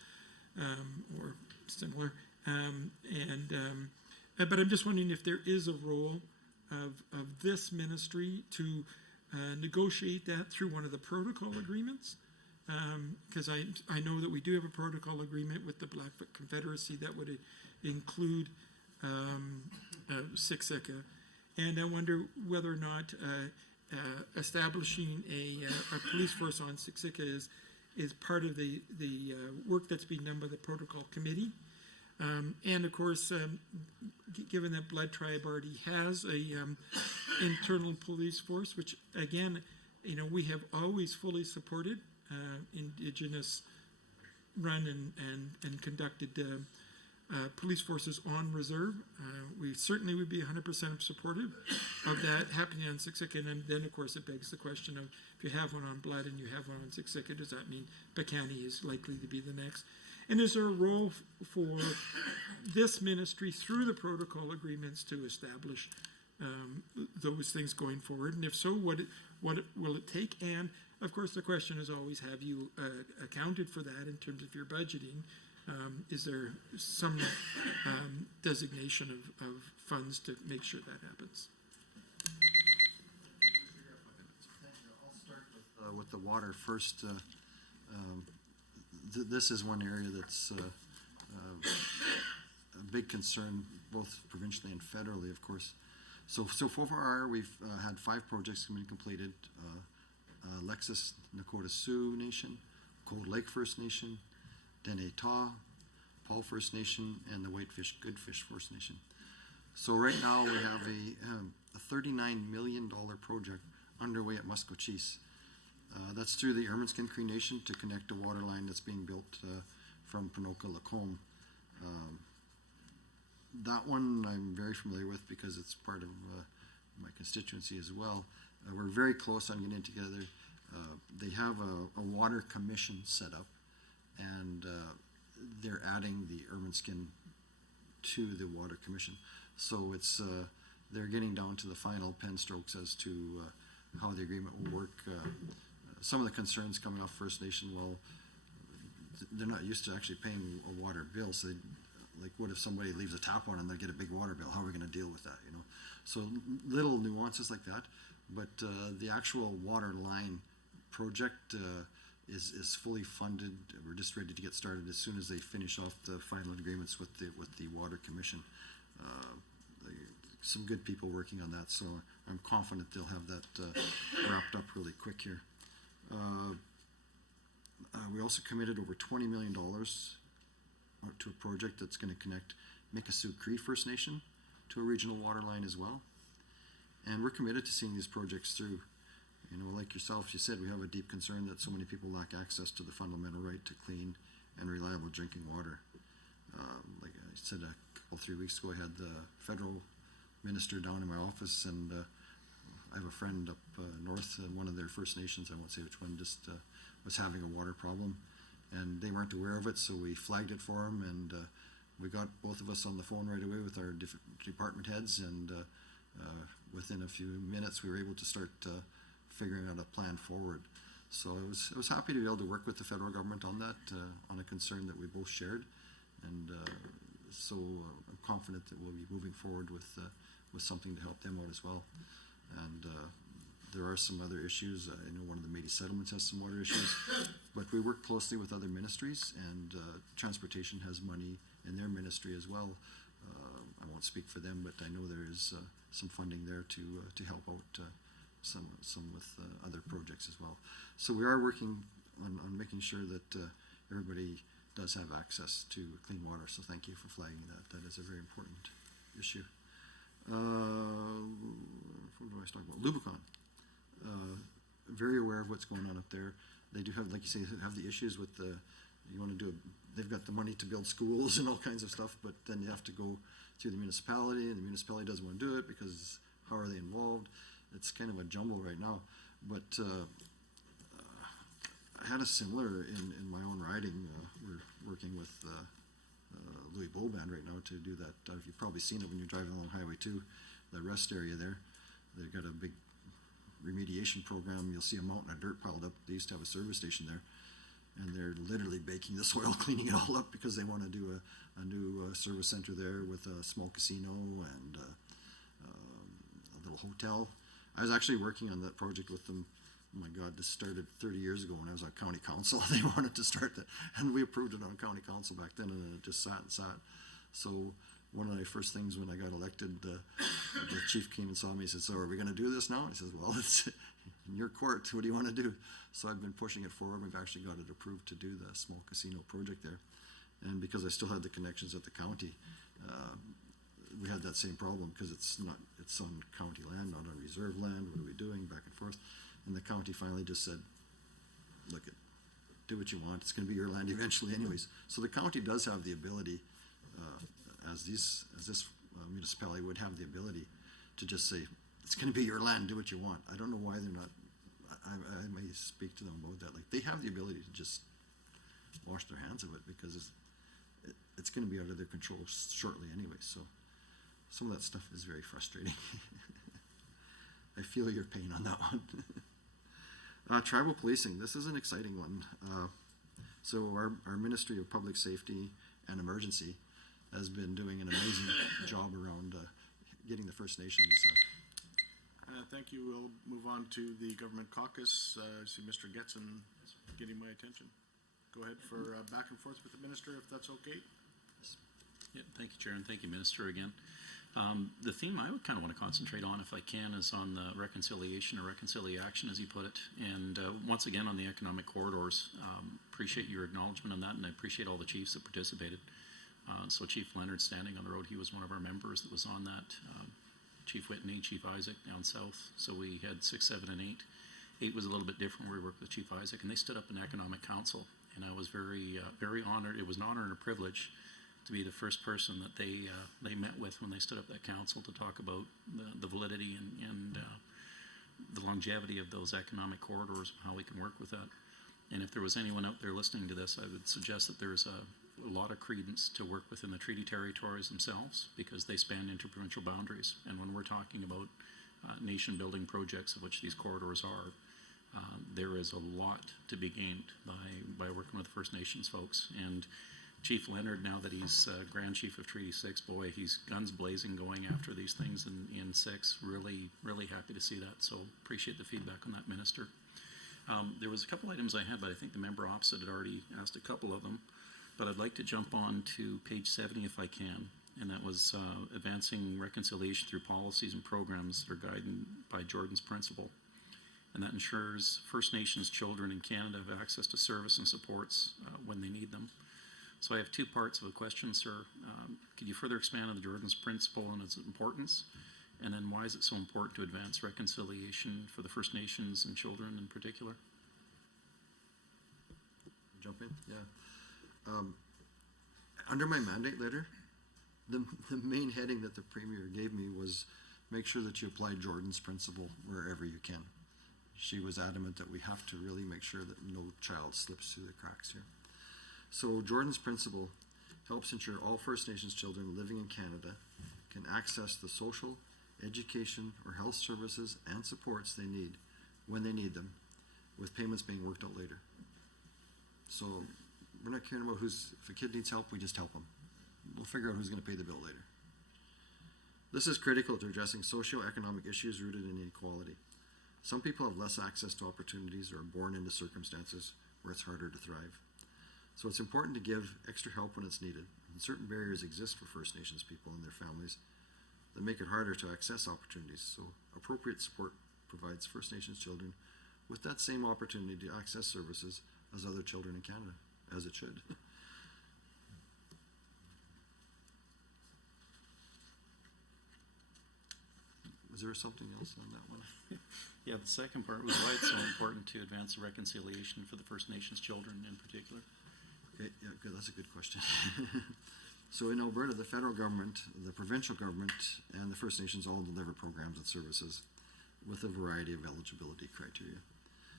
or similar, but I'm just wondering if there is a role of this ministry to negotiate that through one of the protocol agreements, because I know that we do have a protocol agreement with the Blackfoot Confederacy that would include Siksika, And I wonder whether or not establishing a police force on Siksika is part of the work that's being done by the protocol committee. And of course, given that Blood Tribe already has a internal police force, which again, we have always fully supported Indigenous run and conducted police forces on reserve. We certainly would be 100% supportive of that happening on Siksika. And then, of course, it begs the question of if you have one on Blood and you have one on Siksika, does that mean Bacani is likely to be the next? And is there a role for this ministry through the protocol agreements to establish those things going forward? And if so, what will it take? And of course, the question is always, have you accounted for that in terms of your budgeting? Is there some designation of funds to make sure that happens? I'll start with the water first. This is one area that's a big concern, both provincially and federally, of course. So far, we've had 5 projects have been completed. Lexus Nakota Sioux Nation, Cold Lake First Nation, Dene Ta, Paul First Nation, and the Whitefish Goodfish First Nation. So right now we have a $39 million project underway at Muskocheese. That's through the Ermineskin Cree Nation to connect a water line that's being built from Ponoka Lacombe. That one I'm very familiar with because it's part of my constituency as well. We're very close on getting together. They have a water commission set up, and they're adding the Ermineskin to the water commission. So it's they're getting down to the final pen strokes as to how the agreement will work. Some of the concerns coming off First Nation, well, they're not used to actually paying a water bill, so like what if somebody leaves a tap on and they get a big water bill? How are we going to deal with that, So little nuances like that, but the actual water line project is fully funded. We're just ready to get started as soon as they finish off the final agreements with the Water Commission. Some good people working on that, so I'm confident they'll have that wrapped up really quick here. We also committed over $20 million to a project that's going to connect Mikisew Cree First Nation to a regional water line as well. And we're committed to seeing these projects through. Like yourself, you said, we have a deep concern that so many people lack access to the fundamental right to clean and reliable drinking water. Like I said a couple, 3 weeks ago, I had the federal minister down in my office, and I have a friend up north in one of their First Nations, I won't say which one, just was having a water problem, and they weren't aware of it, so we flagged it for them, and we got both of us on the phone right away with our different department heads, and within a few minutes we were able to start figuring out a plan forward. So I was happy to be able to work with the federal government on that, on a concern that we both shared, and so I'm confident that we'll be moving forward with something to help them out as well. And there are some other issues. I know one of the Métis settlements has some water issues, but we work closely with other ministries, and transportation has money in their ministry as well. I won't speak for them, but I know there is some funding there to help out some with other projects as well. So we are working on making sure that everybody does have access to clean water. So thank you for flagging that. That is a very important issue. What do I talk about? Lubicon. Very aware of what's going on up there. They do have, like you say, have the issues with you want to do they've got the money to build schools and all kinds of stuff, but then you have to go through the municipality, and the municipality doesn't want to do it because how are they involved? It's kind of a jumble right now. But I had a similar in my own riding. We're working with Louis Bow Band right now to do that. You've probably seen it when you're driving along Highway 2, the rest area there. They've got a big remediation program. You'll see a mountain of dirt piled up. They used to have a service station there, and they're literally baking the soil, cleaning it all up because they want to do a new service center there with a small casino and a little hotel. I was actually working on that project with them. Oh my God, this started 30 years ago when I was on county council. They wanted to start that, and we approved it on county council back then, and then it just sat and sat. So one of my first things when I got elected, the chief came and saw me, he said, so are we gonna do this now? I says, well, it's in your court, what do you wanna do? So I've been pushing it forward, we've actually got it approved to do the small casino project there. And because I still had the connections at the county, we had that same problem, because it's on county land, not on reserve land, what are we doing, back and forth. And the county finally just said, look, do what you want, it's gonna be your land eventually anyways. So the county does have the ability, as this municipality would have the ability to just say, it's gonna be your land, do what you want. I don't know why they're not, I may speak to them about that, like, they have the ability to just wash their hands of it, because it's gonna be out of their control shortly anyway, so some of that stuff is very frustrating. I feel your pain on that one. Tribal policing, this is an exciting one. So our Ministry of Public Safety and Emergency has been doing an amazing job around getting the First Nations. Thank you. We'll move on to the government caucus. I see Mr. Getson getting my attention. Go ahead for back and forth with the minister, if that's okay. Yeah, thank you, Chair, and thank you, Minister, again. The theme I would kind of want to concentrate on, if I can, is on the reconciliation or reconciliation, as you put it. And once again, on the economic corridors, appreciate your acknowledgement on that, and I appreciate all the chiefs that participated. So Chief Leonard standing on the road, he was one of our members that was on that. Chief Whitney, Chief Isaac down south. So we had 6, 7, and 8. 8 was a little bit different where we worked with Chief Isaac, and they stood up in Economic Council. And I was very, very honored. It was an honor and a privilege to be the first person that they met with when they stood up that council to talk about the validity and the longevity of those economic corridors and how we can work with that. And if there was anyone out there listening to this, I would suggest that there's a lot of credence to work within the treaty territories themselves, because they span interprovincial boundaries. And when we're talking about nation building projects, of which these corridors are, there is a lot to be gained by working with First Nations folks. And Chief Leonard, now that he's Grand Chief of Treaty 6, boy, he's guns blazing going after these things in 6. Really, really happy to see that. So appreciate the feedback on that, Minister. There was a couple items I had, but I think the member opposite had already asked a couple of them. But I'd like to jump on to page 70 if I can. And that was advancing reconciliation through policies and programs that are guided by Jordan's principle. And that ensures First Nations children in Canada have access to service and supports when they need them. So I have 2 parts of a question, sir. Could you further expand on the Jordan's principle and its importance? And then why is it so important to advance reconciliation for the First Nations and children in particular? Jump in? Yeah. Under my mandate letter, the main heading that the Premier gave me was make sure that you apply Jordan's principle wherever you can. She was adamant that we have to really make sure that no child slips through the cracks here. So Jordan's principle helps ensure all First Nations children living in Canada can access the social, education, or health services and supports they need when they need them, with payments being worked out later. So we're not caring about if a kid needs help, we just help them. We'll figure out who's going to pay the bill later. This is critical to addressing socioeconomic issues rooted in inequality. Some people have less access to opportunities or are born into circumstances where it's harder to thrive. So it's important to give extra help when it's needed. And certain barriers exist for First Nations people and their families that make it harder to access opportunities. So appropriate support provides First Nations children with that same opportunity to access services as other children in Canada, as it should. Was there something else on that one? Yeah, the second part was why it's so important to advance the reconciliation for the First Nations children in particular. Okay, yeah, good. That's a good question. So in Alberta, the federal government, the provincial government, and the First Nations all deliver programs and services with a variety of eligibility criteria.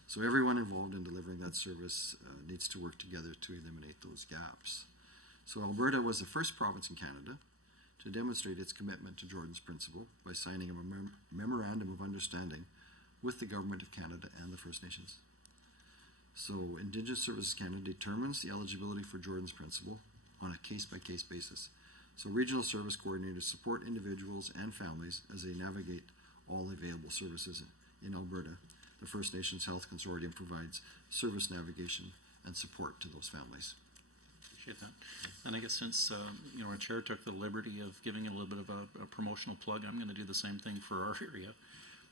So everyone involved in delivering that service needs to work together to eliminate those gaps. So Alberta was the first province in Canada to demonstrate its commitment to Jordan's principle by signing a memorandum of understanding with the Government of Canada and the First Nations. So Indigenous Services Canada determines the eligibility for Jordan's principle on a case-by-case basis. So regional service coordinators support individuals and families as they navigate all available services in Alberta. The First Nations Health Consortium provides service navigation and support to those families. appreciate that. And I guess since, you know, our chair took the liberty of giving a little bit of a promotional plug, I'm gonna do the same thing for our area.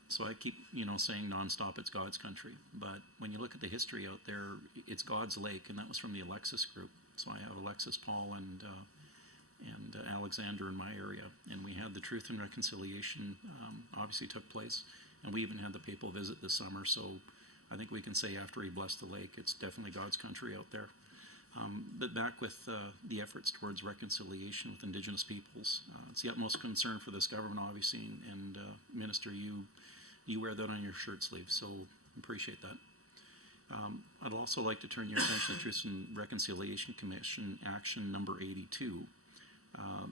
So I keep, you know, saying nonstop, it's God's country. But when you look at the history out there, it's God's lake, and that was from the Alexis group. So I have Alexis, Paul, and Alexander in my area. And we had the Truth and Reconciliation, obviously took place. And we even had the papal visit this summer. So I think we can say after he blessed the lake, it's definitely God's country out there. But back with the efforts towards reconciliation with Indigenous peoples, it's the utmost concern for this government, obviously, and Minister, you wear that on your shirt sleeve, so appreciate that. I'd also like to turn your attention to the Truth and Reconciliation Commission Action Number 82.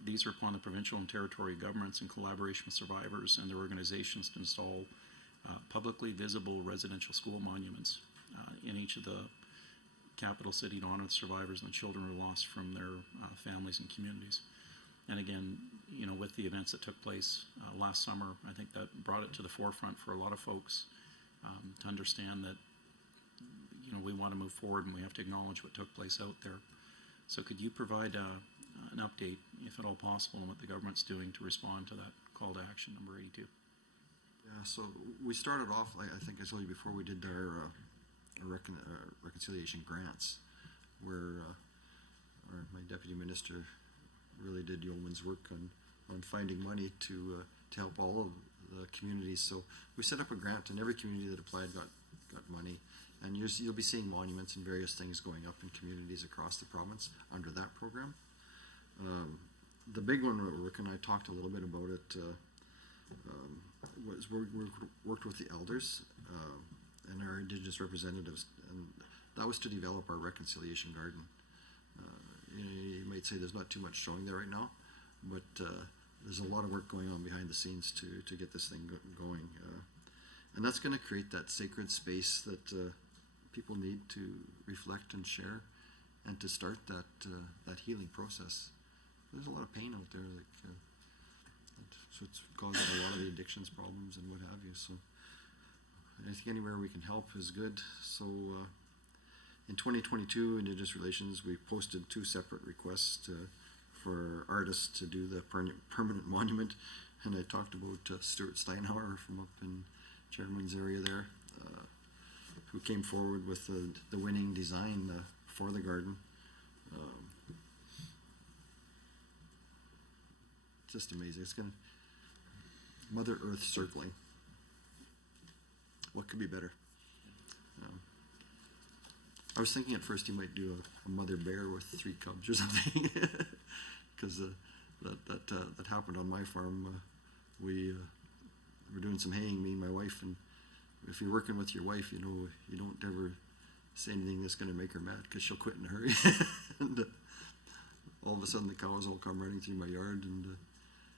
These are upon the provincial and territorial governments in collaboration with survivors and their organizations to install publicly visible residential school monuments in each of the capital city to honor the survivors and the children who were lost from their families and communities. And again, you know, with the events that took place last summer, I think that brought it to the forefront for a lot of folks to understand that, you know, we want to move forward and we have to acknowledge what took place out there. So could you provide an update, if at all possible, on what the government's doing to respond to that call to action number 82? Yeah, so we started off, I think I told you before, we did our reconciliation grants, where my deputy minister really did yeoman's work on finding money to help all of the communities. So we set up a grant, and every community that applied got money. And you'll be seeing monuments and various things going up in communities across the province under that program. The big one we're working, I talked a little bit about it, was we worked with the elders and our Indigenous representatives, and that was to develop our reconciliation garden. You might say there's not too much showing there right now, but there's a lot of work going on behind the scenes to get this thing going. And that's going to create that sacred space that people need to reflect and share and to start that healing process. There's a lot of pain out there, so it's causing a lot of the addictions problems and what have you. So I think anywhere we can help is good. So in 2022, Indigenous Relations, we posted 2 separate requests for artists to do the permanent monument. And I talked about Stuart Steinhauer from up in Chairman's area there, who came forward with the winning design for the garden. Just amazing. It's going to Mother Earth circling. What could be better? I was thinking at first you might do a mother bear with 3 cubs or something, because that happened on my farm. We were doing some haying, me and my wife, and if you're working with your wife, you know you don't ever say anything that's going to make her mad, because she'll quit in a hurry. And all of a sudden the cows all come running through my yard, and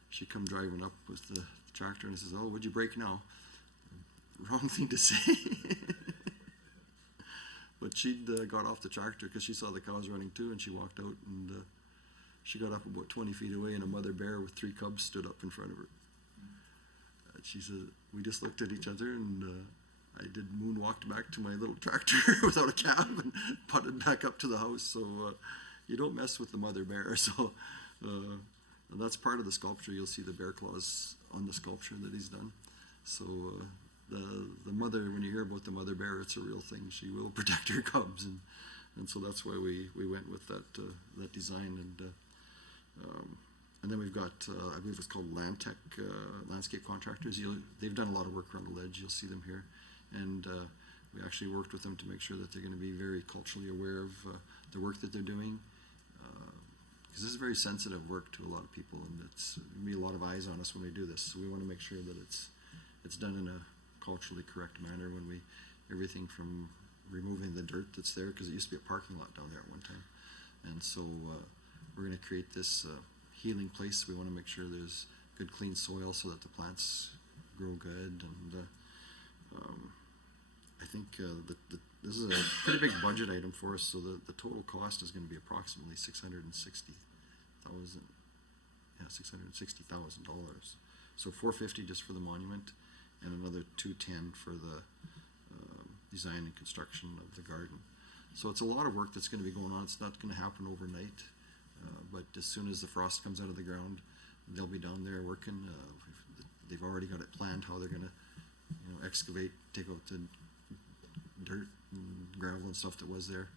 she come driving up with the tractor and says, "Oh, would you break now?" Wrong thing to say. But she'd got off the tractor because she saw the cows running too, and she walked out, and she got up about 20 feet away, and a mother bear with 3 cubs stood up in front of her. She said, we just looked at each other, and I did moonwalked back to my little tractor without a cab and putted back up to the house. So you don't mess with the mother bear. So and that's part of the sculpture. You'll see the bear claws on the sculpture that he's done. So the mother, when you hear about the mother bear, it's a real thing. She will protect her cubs, and so that's why we went with that design. And then we've got, I believe it's called Landtech Landscape Contractors. They've done a lot of work around the ledge. You'll see them here. And we actually worked with them to make sure that they're going to be very culturally aware of the work that they're doing. Because this is very sensitive work to a lot of people, and it's going to be a lot of eyes on us when we do this. So we want to make sure that it's done in a culturally correct manner when everything from removing the dirt that's there, because it used to be a parking lot down there at one time. And so we're going to create this healing place. We want to make sure there's good clean soil so that the plants grow good. And I think this is a pretty big budget item for us. So the total cost is going to be approximately $660,000. Yeah, $660,000. So $450 just for the monument, and another $210 for the design and construction of the garden. So it's a lot of work that's gonna be going on. It's not gonna happen overnight. But as soon as the frost comes out of the ground, they'll be down there working. They've already got it planned how they're gonna, excavate, take out the dirt and gravel and stuff that was there,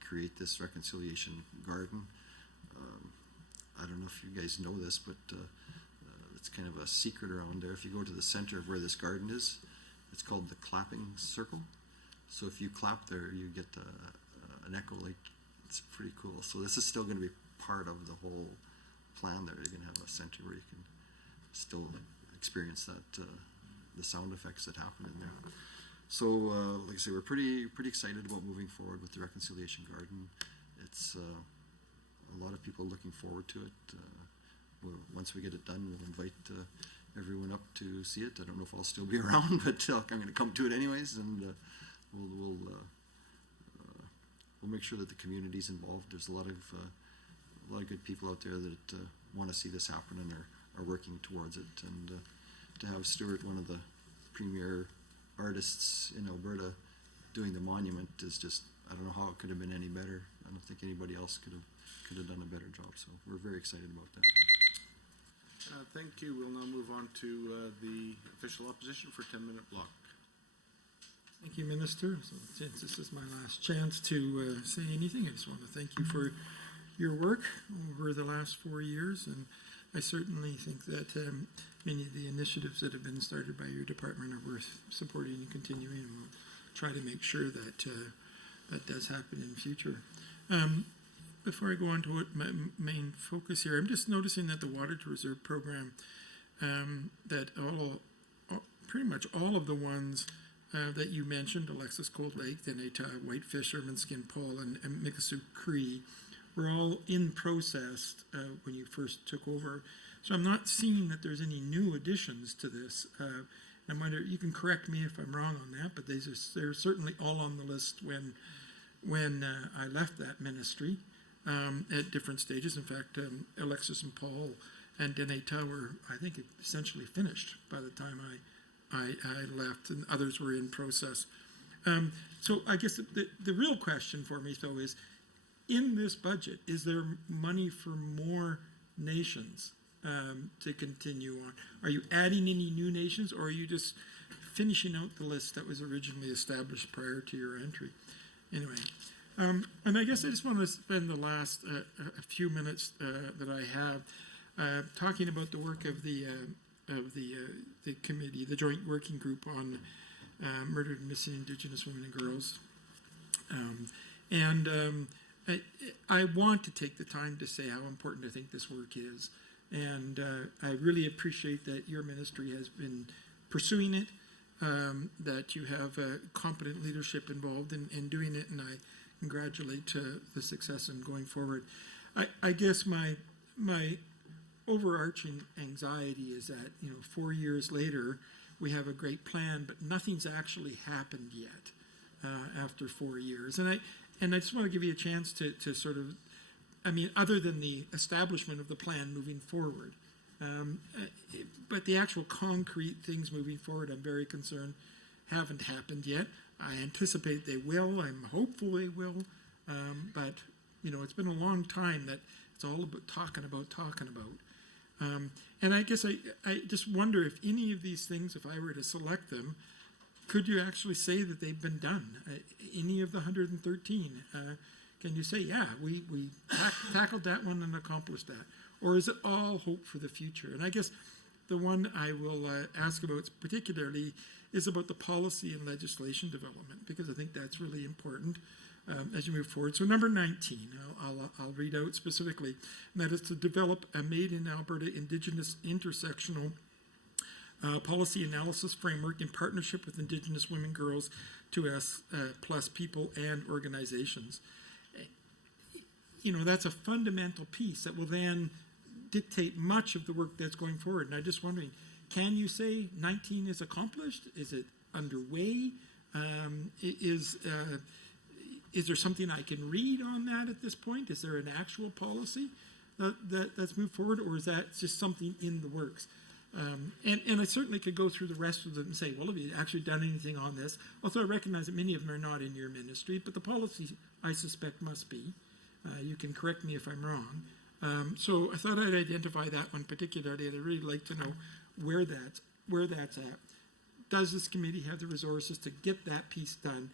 create this reconciliation garden. I don't know if you guys know this, but it's kind of a secret around there. If you go to the center of where this garden is, it's called the clapping circle. So if you clap there, you get an echo. Like, it's pretty cool. So this is still going to be part of the whole plan there. You're going to have a center where you can still experience that the sound effects that happen in there. So like I say, we're pretty excited about moving forward with the reconciliation garden. It's a lot of people looking forward to it. Once we get it done, we'll invite everyone up to see it. I don't know if I'll still be around, but I'm going to come to it anyways, and we'll make sure that the community's involved. There's a lot of good people out there that want to see this happen and are working towards it. And to have Stuart, one of the premier artists in Alberta, doing the monument is just, I don't know how it could have been any better. I don't think anybody else could have done a better job. So we're very excited about that. Thank you. We'll now move on to the official opposition for 10-minute block. Thank you, Minister. So since this is my last chance to say anything, I just want to thank you for your work over the last 4 years. And I certainly think that many of the initiatives that have been started by your department are worth supporting and continuing, and we'll try to make sure that that does happen in the future. Before I go on to what my main focus here, I'm just noticing that the Water to Reserve program, that pretty much all of the ones that you mentioned, Alexis Cold Lake, Deneta, Whitefish, Ermine Skin Paul, and Mikisew Cree, were all in process when you first took over. So I'm not seeing that there's any new additions to this. I wonder, you can correct me if I'm wrong on that, but they're certainly all on the list when I left that ministry at different stages. In fact, Alexis and Paul and Deneta were, I think, essentially finished by the time I left, and others were in process. So I guess the real question for me, though, is in this budget, is there money for more nations to continue on? Are you adding any new nations, or are you just finishing out the list that was originally established prior to your entry? Anyway, and I guess I just want to spend the last a few minutes that I have talking about the work of the committee, the joint working group on murdered and missing Indigenous women and girls. I want to take the time to say how important I think this work is. And I really appreciate that your ministry has been pursuing it, that you have competent leadership involved in doing it, and I congratulate the success in going forward. I guess my overarching anxiety is that, 4 years later, we have a great plan, but nothing's actually happened yet after 4 years. And I just want to give you a chance to sort of, other than the establishment of the plan moving forward, but the actual concrete things moving forward, I'm very concerned, haven't happened yet. I anticipate they will. I'm hopeful they will. But, it's been a long time that it's all about talking about. And I guess I just wonder if any of these things, if I were to select them, could you actually say that they've been done? Any of the 113? Can you say, yeah, we tackled that one and accomplished that? Or is it all hope for the future? And I guess the one I will ask about particularly is about the policy and legislation development, because I think that's really important as you move forward. So number 19, I'll read out specifically, and that is to develop a Made in Alberta Indigenous intersectional policy analysis framework in partnership with Indigenous women, girls, 2S plus people and organizations. That's a fundamental piece that will then dictate much of the work that's going forward. And I'm just wondering, can you say 19 is accomplished? Is it underway? Is there something I can read on that at this point? Is there an actual policy that's moved forward, or is that just something in the works? And I certainly could go through the rest of them and say, well, have you actually done anything on this? Also, I recognize that many of them are not in your ministry, but the policy, I suspect, must be. You can correct me if I'm wrong. So I thought I'd identify that one particularly, and I'd really like to know where that's at. Does this committee have the resources to get that piece done?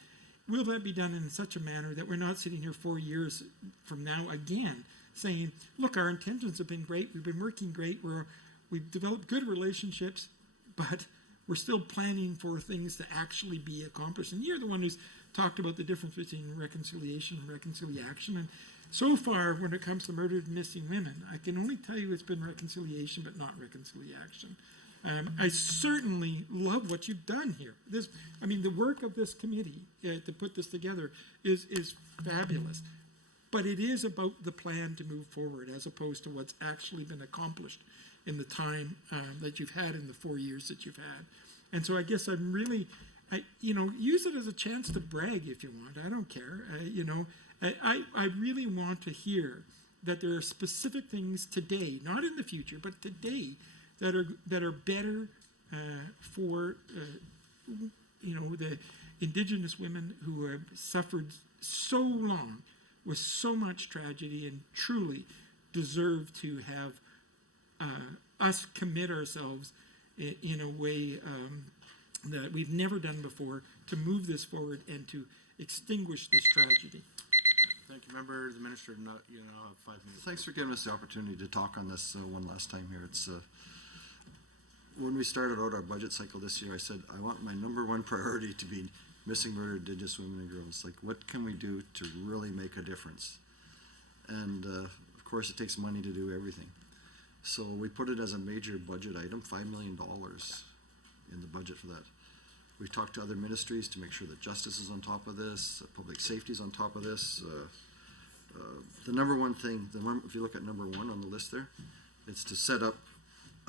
Will that be done in such a manner that we're not sitting here 4 years from now again saying, look, our intentions have been great, we've been working great, we've developed good relationships, but we're still planning for things to actually be accomplished. And you're the one who's talked about the difference between reconciliation and reconciliation. And so far, when it comes to murdered and missing women, I can only tell you it's been reconciliation, but not reconciliation. I certainly love what you've done here. The work of this committee to put this together is fabulous. But it is about the plan to move forward as opposed to what's actually been accomplished in the time that you've had in the 4 years that you've had. And so I guess I'm really, use it as a chance to brag if you want. I don't care. I really want to hear that there are specific things today, not in the future, but today, that are better for the Indigenous women who have suffered so long with so much tragedy and truly deserve to have us commit ourselves in a way that we've never done before to move this forward and to extinguish this tragedy. Thank you, member. The minister, have 5 minutes. Thanks for giving us the opportunity to talk on this one last time here. It's when we started out our budget cycle this year, I said, I want my number one priority to be missing murdered Indigenous women and girls. Like, what can we do to really make a difference? And of course, it takes money to do everything. So we put it as a major budget item, $5 million in the budget for that. We've talked to other ministries to make sure that justice is on top of this, public safety is on top of this. The number one thing, if you look at number one on the list there, it's to set up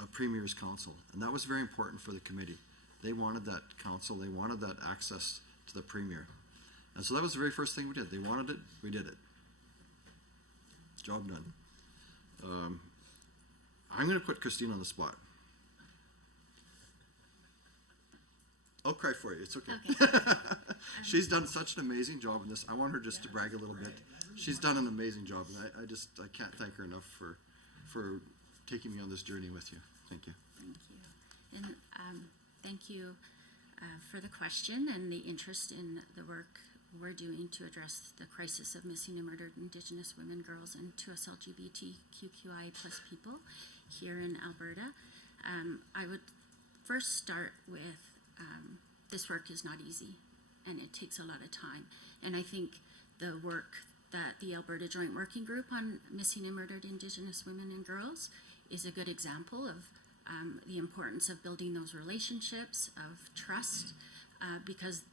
a Premier's Council. And that was very important for the committee. They wanted that council, they wanted that access to the Premier. And so that was the very first thing we did. They wanted it, we did it. Job done. I'm going to put Christine on the spot. I'll cry for you, it's okay. She's done such an amazing job in this. I want her just to brag a little bit. She's done an amazing job, and I can't thank her enough for taking me on this journey with you. Thank you. Thank you. And thank you for the question and the interest in the work we're doing to address the crisis of missing and murdered Indigenous women, girls, and 2S LGBTQI plus people here in Alberta. I would first start with this work is not easy, and it takes a lot of time. And I think the work that the Alberta Joint Working Group on Missing and Murdered Indigenous Women and Girls is a good example of the importance of building those relationships of trust, because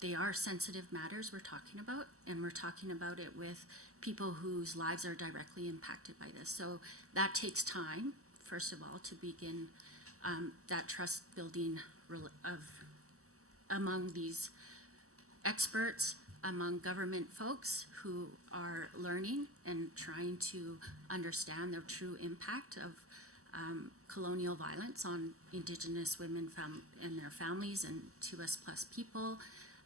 they are sensitive matters we're talking about, and we're talking about it with people whose lives are directly impacted by this. So that takes time, first of all, to begin that trust building among these experts, among government folks who are learning and trying to understand the true impact of colonial violence on Indigenous women and their families and 2S plus people.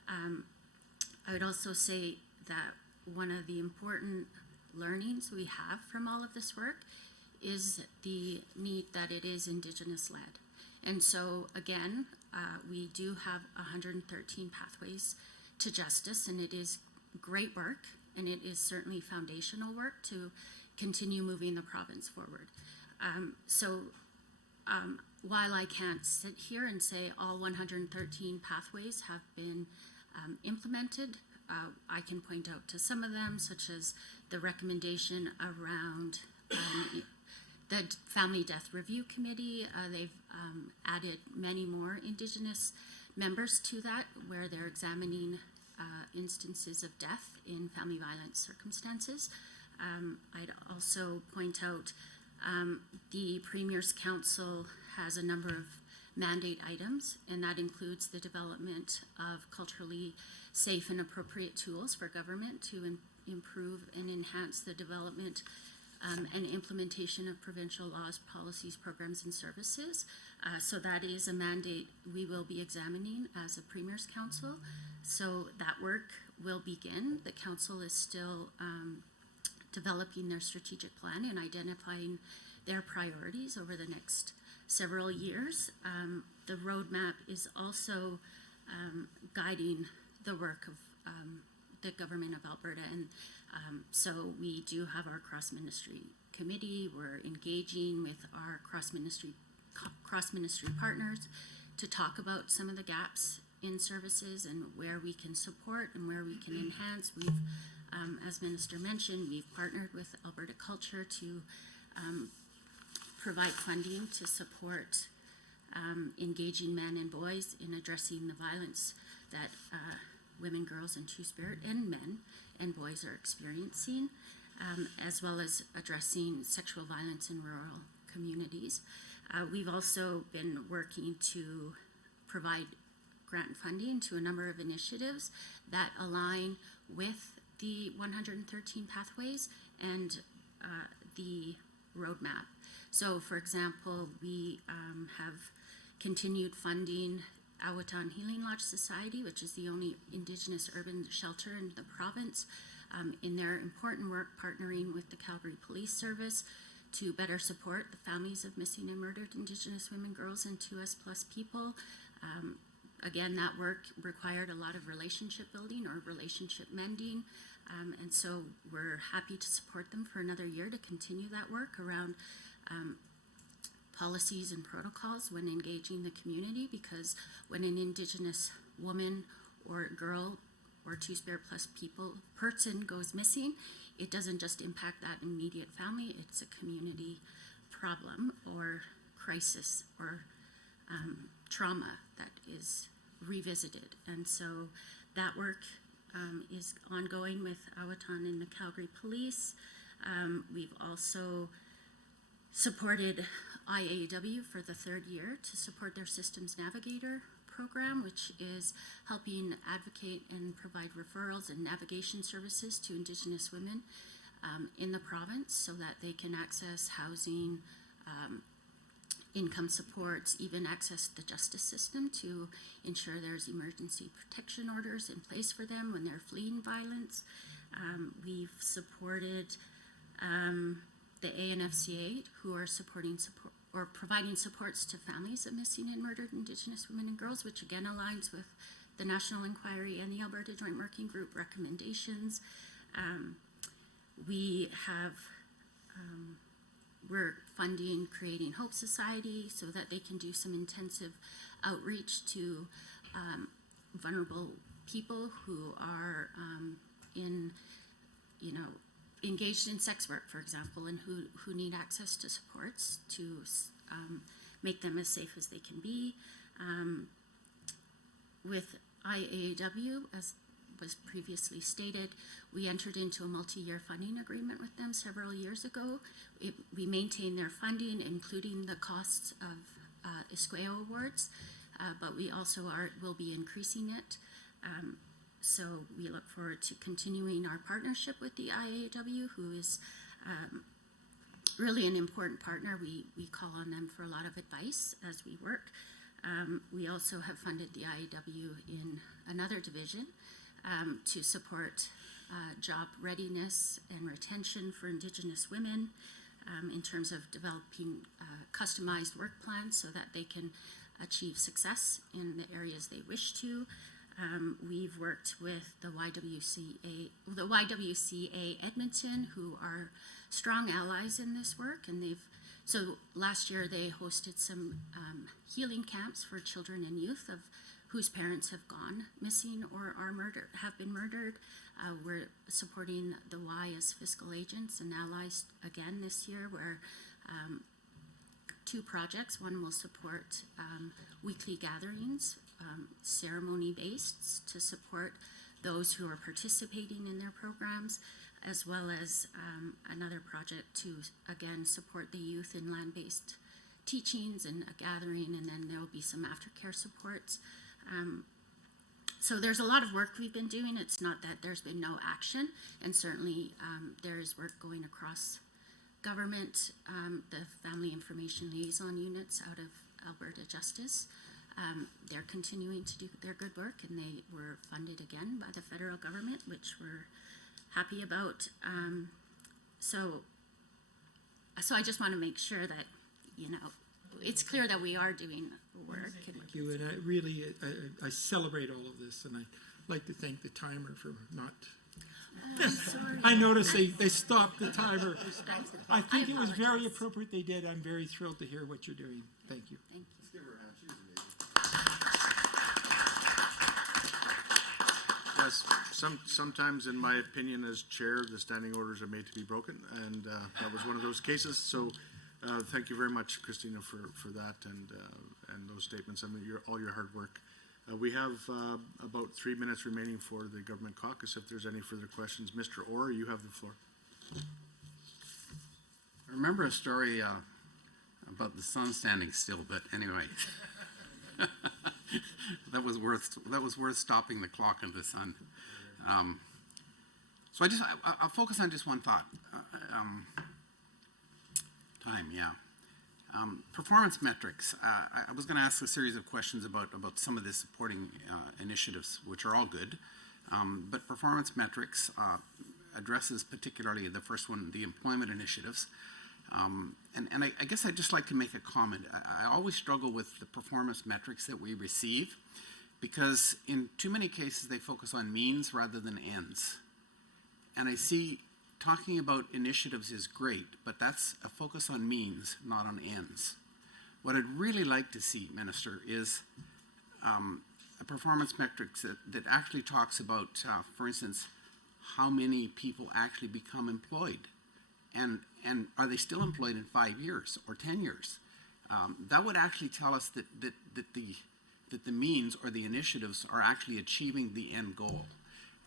I would also say that one of the important learnings we have from all of this work is the need that it is Indigenous led. And so again, we do have 113 pathways to justice, and it is great work, and it is certainly foundational work to continue moving the province forward. While I can't sit here and say all 113 pathways have been implemented, I can point out to some of them, such as the recommendation around the Family Death Review Committee. They've added many more Indigenous members to that, where they're examining instances of death in family violence circumstances. I'd also point out the Premier's Council has a number of mandate items, and that includes the development of culturally safe and appropriate tools for government to improve and enhance the development and implementation of provincial laws, policies, programs, and services. So that is a mandate we will be examining as a Premier's Council. So that work will begin. The Council is still developing their strategic plan and identifying their priorities over the next several years. The roadmap is also guiding the work of the Government of Alberta, and so we do have our cross-ministry committee. We're engaging with our cross-ministry partners to talk about some of the gaps in services and where we can support and where we can enhance. We've, as Minister mentioned, we've partnered with Alberta Culture to provide funding to support engaging men and boys in addressing the violence that women, girls, and Two-Spirit and men and boys are experiencing, as well as addressing sexual violence in rural communities. We've also been working to provide grant funding to a number of initiatives that align with the 113 pathways and the roadmap. So, for example, we have continued funding Awatan Healing Lodge Society, which is the only Indigenous urban shelter in the province, in their important work partnering with the Calgary Police Service to better support the families of missing and murdered Indigenous women, girls, and 2S plus people. Again, that work required a lot of relationship building or relationship mending, and so we're happy to support them for another year to continue that work around policies and protocols when engaging the community, because when an Indigenous woman or girl or Two-Spirit plus person goes missing, it doesn't just impact that immediate family, it's a community problem or crisis or trauma that is revisited. And so that work is ongoing with Awatan and the Calgary Police. We've also supported IAW for the third year to support their Systems Navigator program, which is helping advocate and provide referrals and navigation services to Indigenous women in the province so that they can access housing, income supports, even access the justice system to ensure there's emergency protection orders in place for them when they're fleeing violence. We've supported the ANFCA, who are providing supports to families of missing and murdered Indigenous women and girls, which again aligns with the National Inquiry and the Alberta Joint Working Group recommendations. We're funding Creating Hope Society so that they can do some intensive outreach to vulnerable people who are engaged in sex work, for example, and who need access to supports to make them as safe as they can be. With IAW, as was previously stated, we entered into a multi-year funding agreement with them several years ago. We maintain their funding, including the costs of ISQUEO awards, but we also will be increasing it. So we look forward to continuing our partnership with the IAW, who is really an important partner. We call on them for a lot of advice as we work. We also have funded the IAW in another division to support job readiness and retention for Indigenous women in terms of developing customized work plans so that they can achieve success in the areas they wish to. We've worked with the YWCA Edmonton, who are strong allies in this work, and so last year they hosted some healing camps for children and youth whose parents have gone missing or have been murdered. We're supporting the Y as fiscal agents and allies again this year, where two projects. One will support weekly gatherings, ceremony-based, to support those who are participating in their programs, as well as another project to, again, support the youth in land-based teachings and a gathering, and then there will be some aftercare supports. So there's a lot of work we've been doing. It's not that there's been no action, and certainly there is work going across government, the Family Information Liaison Units out of Alberta Justice, they're continuing to do their good work, and they were funded again by the federal government, which we're happy about. So I just want to make sure that, you know, it's clear that we are doing work. Thank you, and I really, I celebrate all of this, and I'd like to thank the timer for not. I'm sorry. I noticed they stopped the timer. I think it was very appropriate they did. I'm very thrilled to hear what you're doing. Thank you. Thank you. Yes, sometimes in my opinion as chair, the standing orders are made to be broken, and that was one of those cases. So thank you very much, Christina, for that and those statements and all your hard work. We have about 3 minutes remaining for the government caucus. If there's any further questions, Mr. Orr, you have the floor. I remember a story about the sun standing still, but anyway. that was worth stopping the clock of the sun. So I'll focus on just one thought. Time, yeah. Performance metrics. I was going to ask a series of questions about some of the supporting initiatives, which are all good. But performance metrics addresses particularly the first one, the employment initiatives. And I guess I'd just like to make a comment. I always struggle with the performance metrics that we receive because in too many cases they focus on means rather than ends. And I see talking about initiatives is great, but that's a focus on means, not on ends. What I'd really like to see, Minister, is a performance metrics that actually talks about, for instance, how many people actually become employed. And are they still employed in 5 years or 10 years? That would actually tell us that the means or the initiatives are actually achieving the end goal.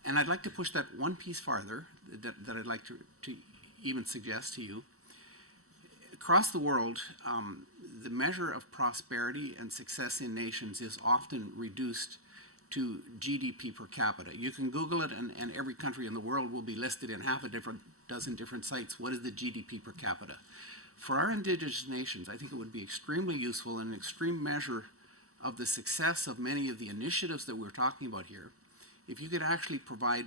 And I'd like to push that one piece farther that I'd like to even suggest to you. Across the world, the measure of prosperity and success in nations is often reduced to GDP per capita. You can Google it and every country in the world will be listed in half a dozen different sites. What is the GDP per capita? For our Indigenous nations, I think it would be extremely useful and an extreme measure of the success of many of the initiatives that we're talking about here, if you could actually provide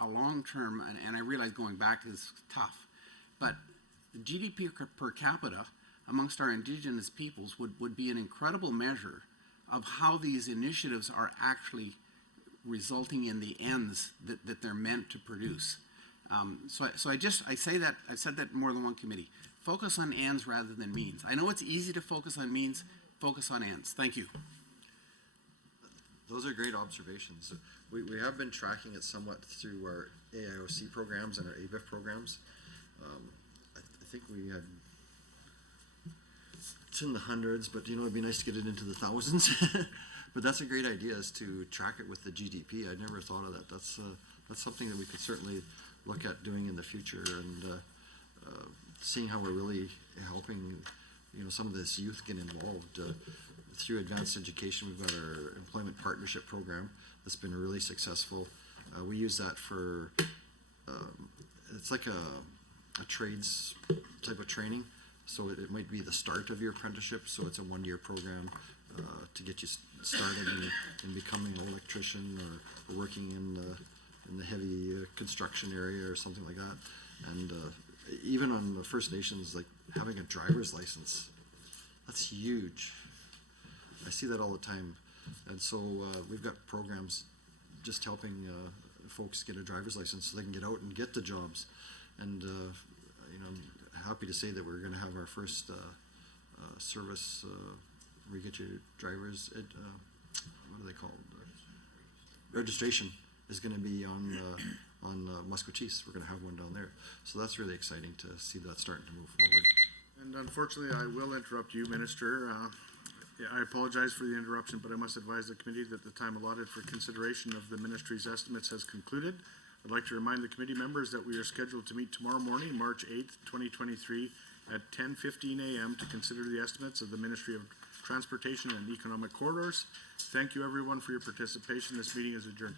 a long-term, and I realize going back is tough, but the GDP per capita amongst our Indigenous peoples would be an incredible measure of how these initiatives are actually resulting in the ends that they're meant to produce. So I say that, I've said that in more than one committee. Focus on ends rather than means. I know it's easy to focus on means, focus on ends. Thank you. Those are great observations. We have been tracking it somewhat through our AIOC programs and our ABIF programs. I think we had, it's in the hundreds, but you know, it'd be nice to get it into the thousands. But that's a great idea, is to track it with the GDP. I never thought of that. That's something that we could certainly look at doing in the future, and seeing how we're really helping, you know, some of this youth get involved. Through advanced education, we've got our employment partnership program that's been really successful. We use that for, it's like a trades type of training. So it might be the start of your apprenticeship. So it's a 1-year program to get you started in becoming an electrician or working in the heavy construction area or something like that. And even on the First Nations, like having a driver's license, that's huge. I see that all the time. And so we've got programs just helping folks get a driver's license so they can get out and get the jobs. And you know, I'm happy to say that we're going to have our first service where you get your driver's, what are they called? Registration is going to be on Musquetees. We're going to have one down there. So that's really exciting to see that starting to move forward. And unfortunately, I will interrupt you, Minister. I apologize for the interruption, but I must advise the committee that the time allotted for consideration of the ministry's estimates has concluded. I'd like to remind the committee members that we are scheduled to meet tomorrow morning, March 8th, 2023 at 10:15 a.m. to consider the estimates of the Ministry of Transportation and Economic Corridors. Thank you everyone for your participation. This meeting is adjourned.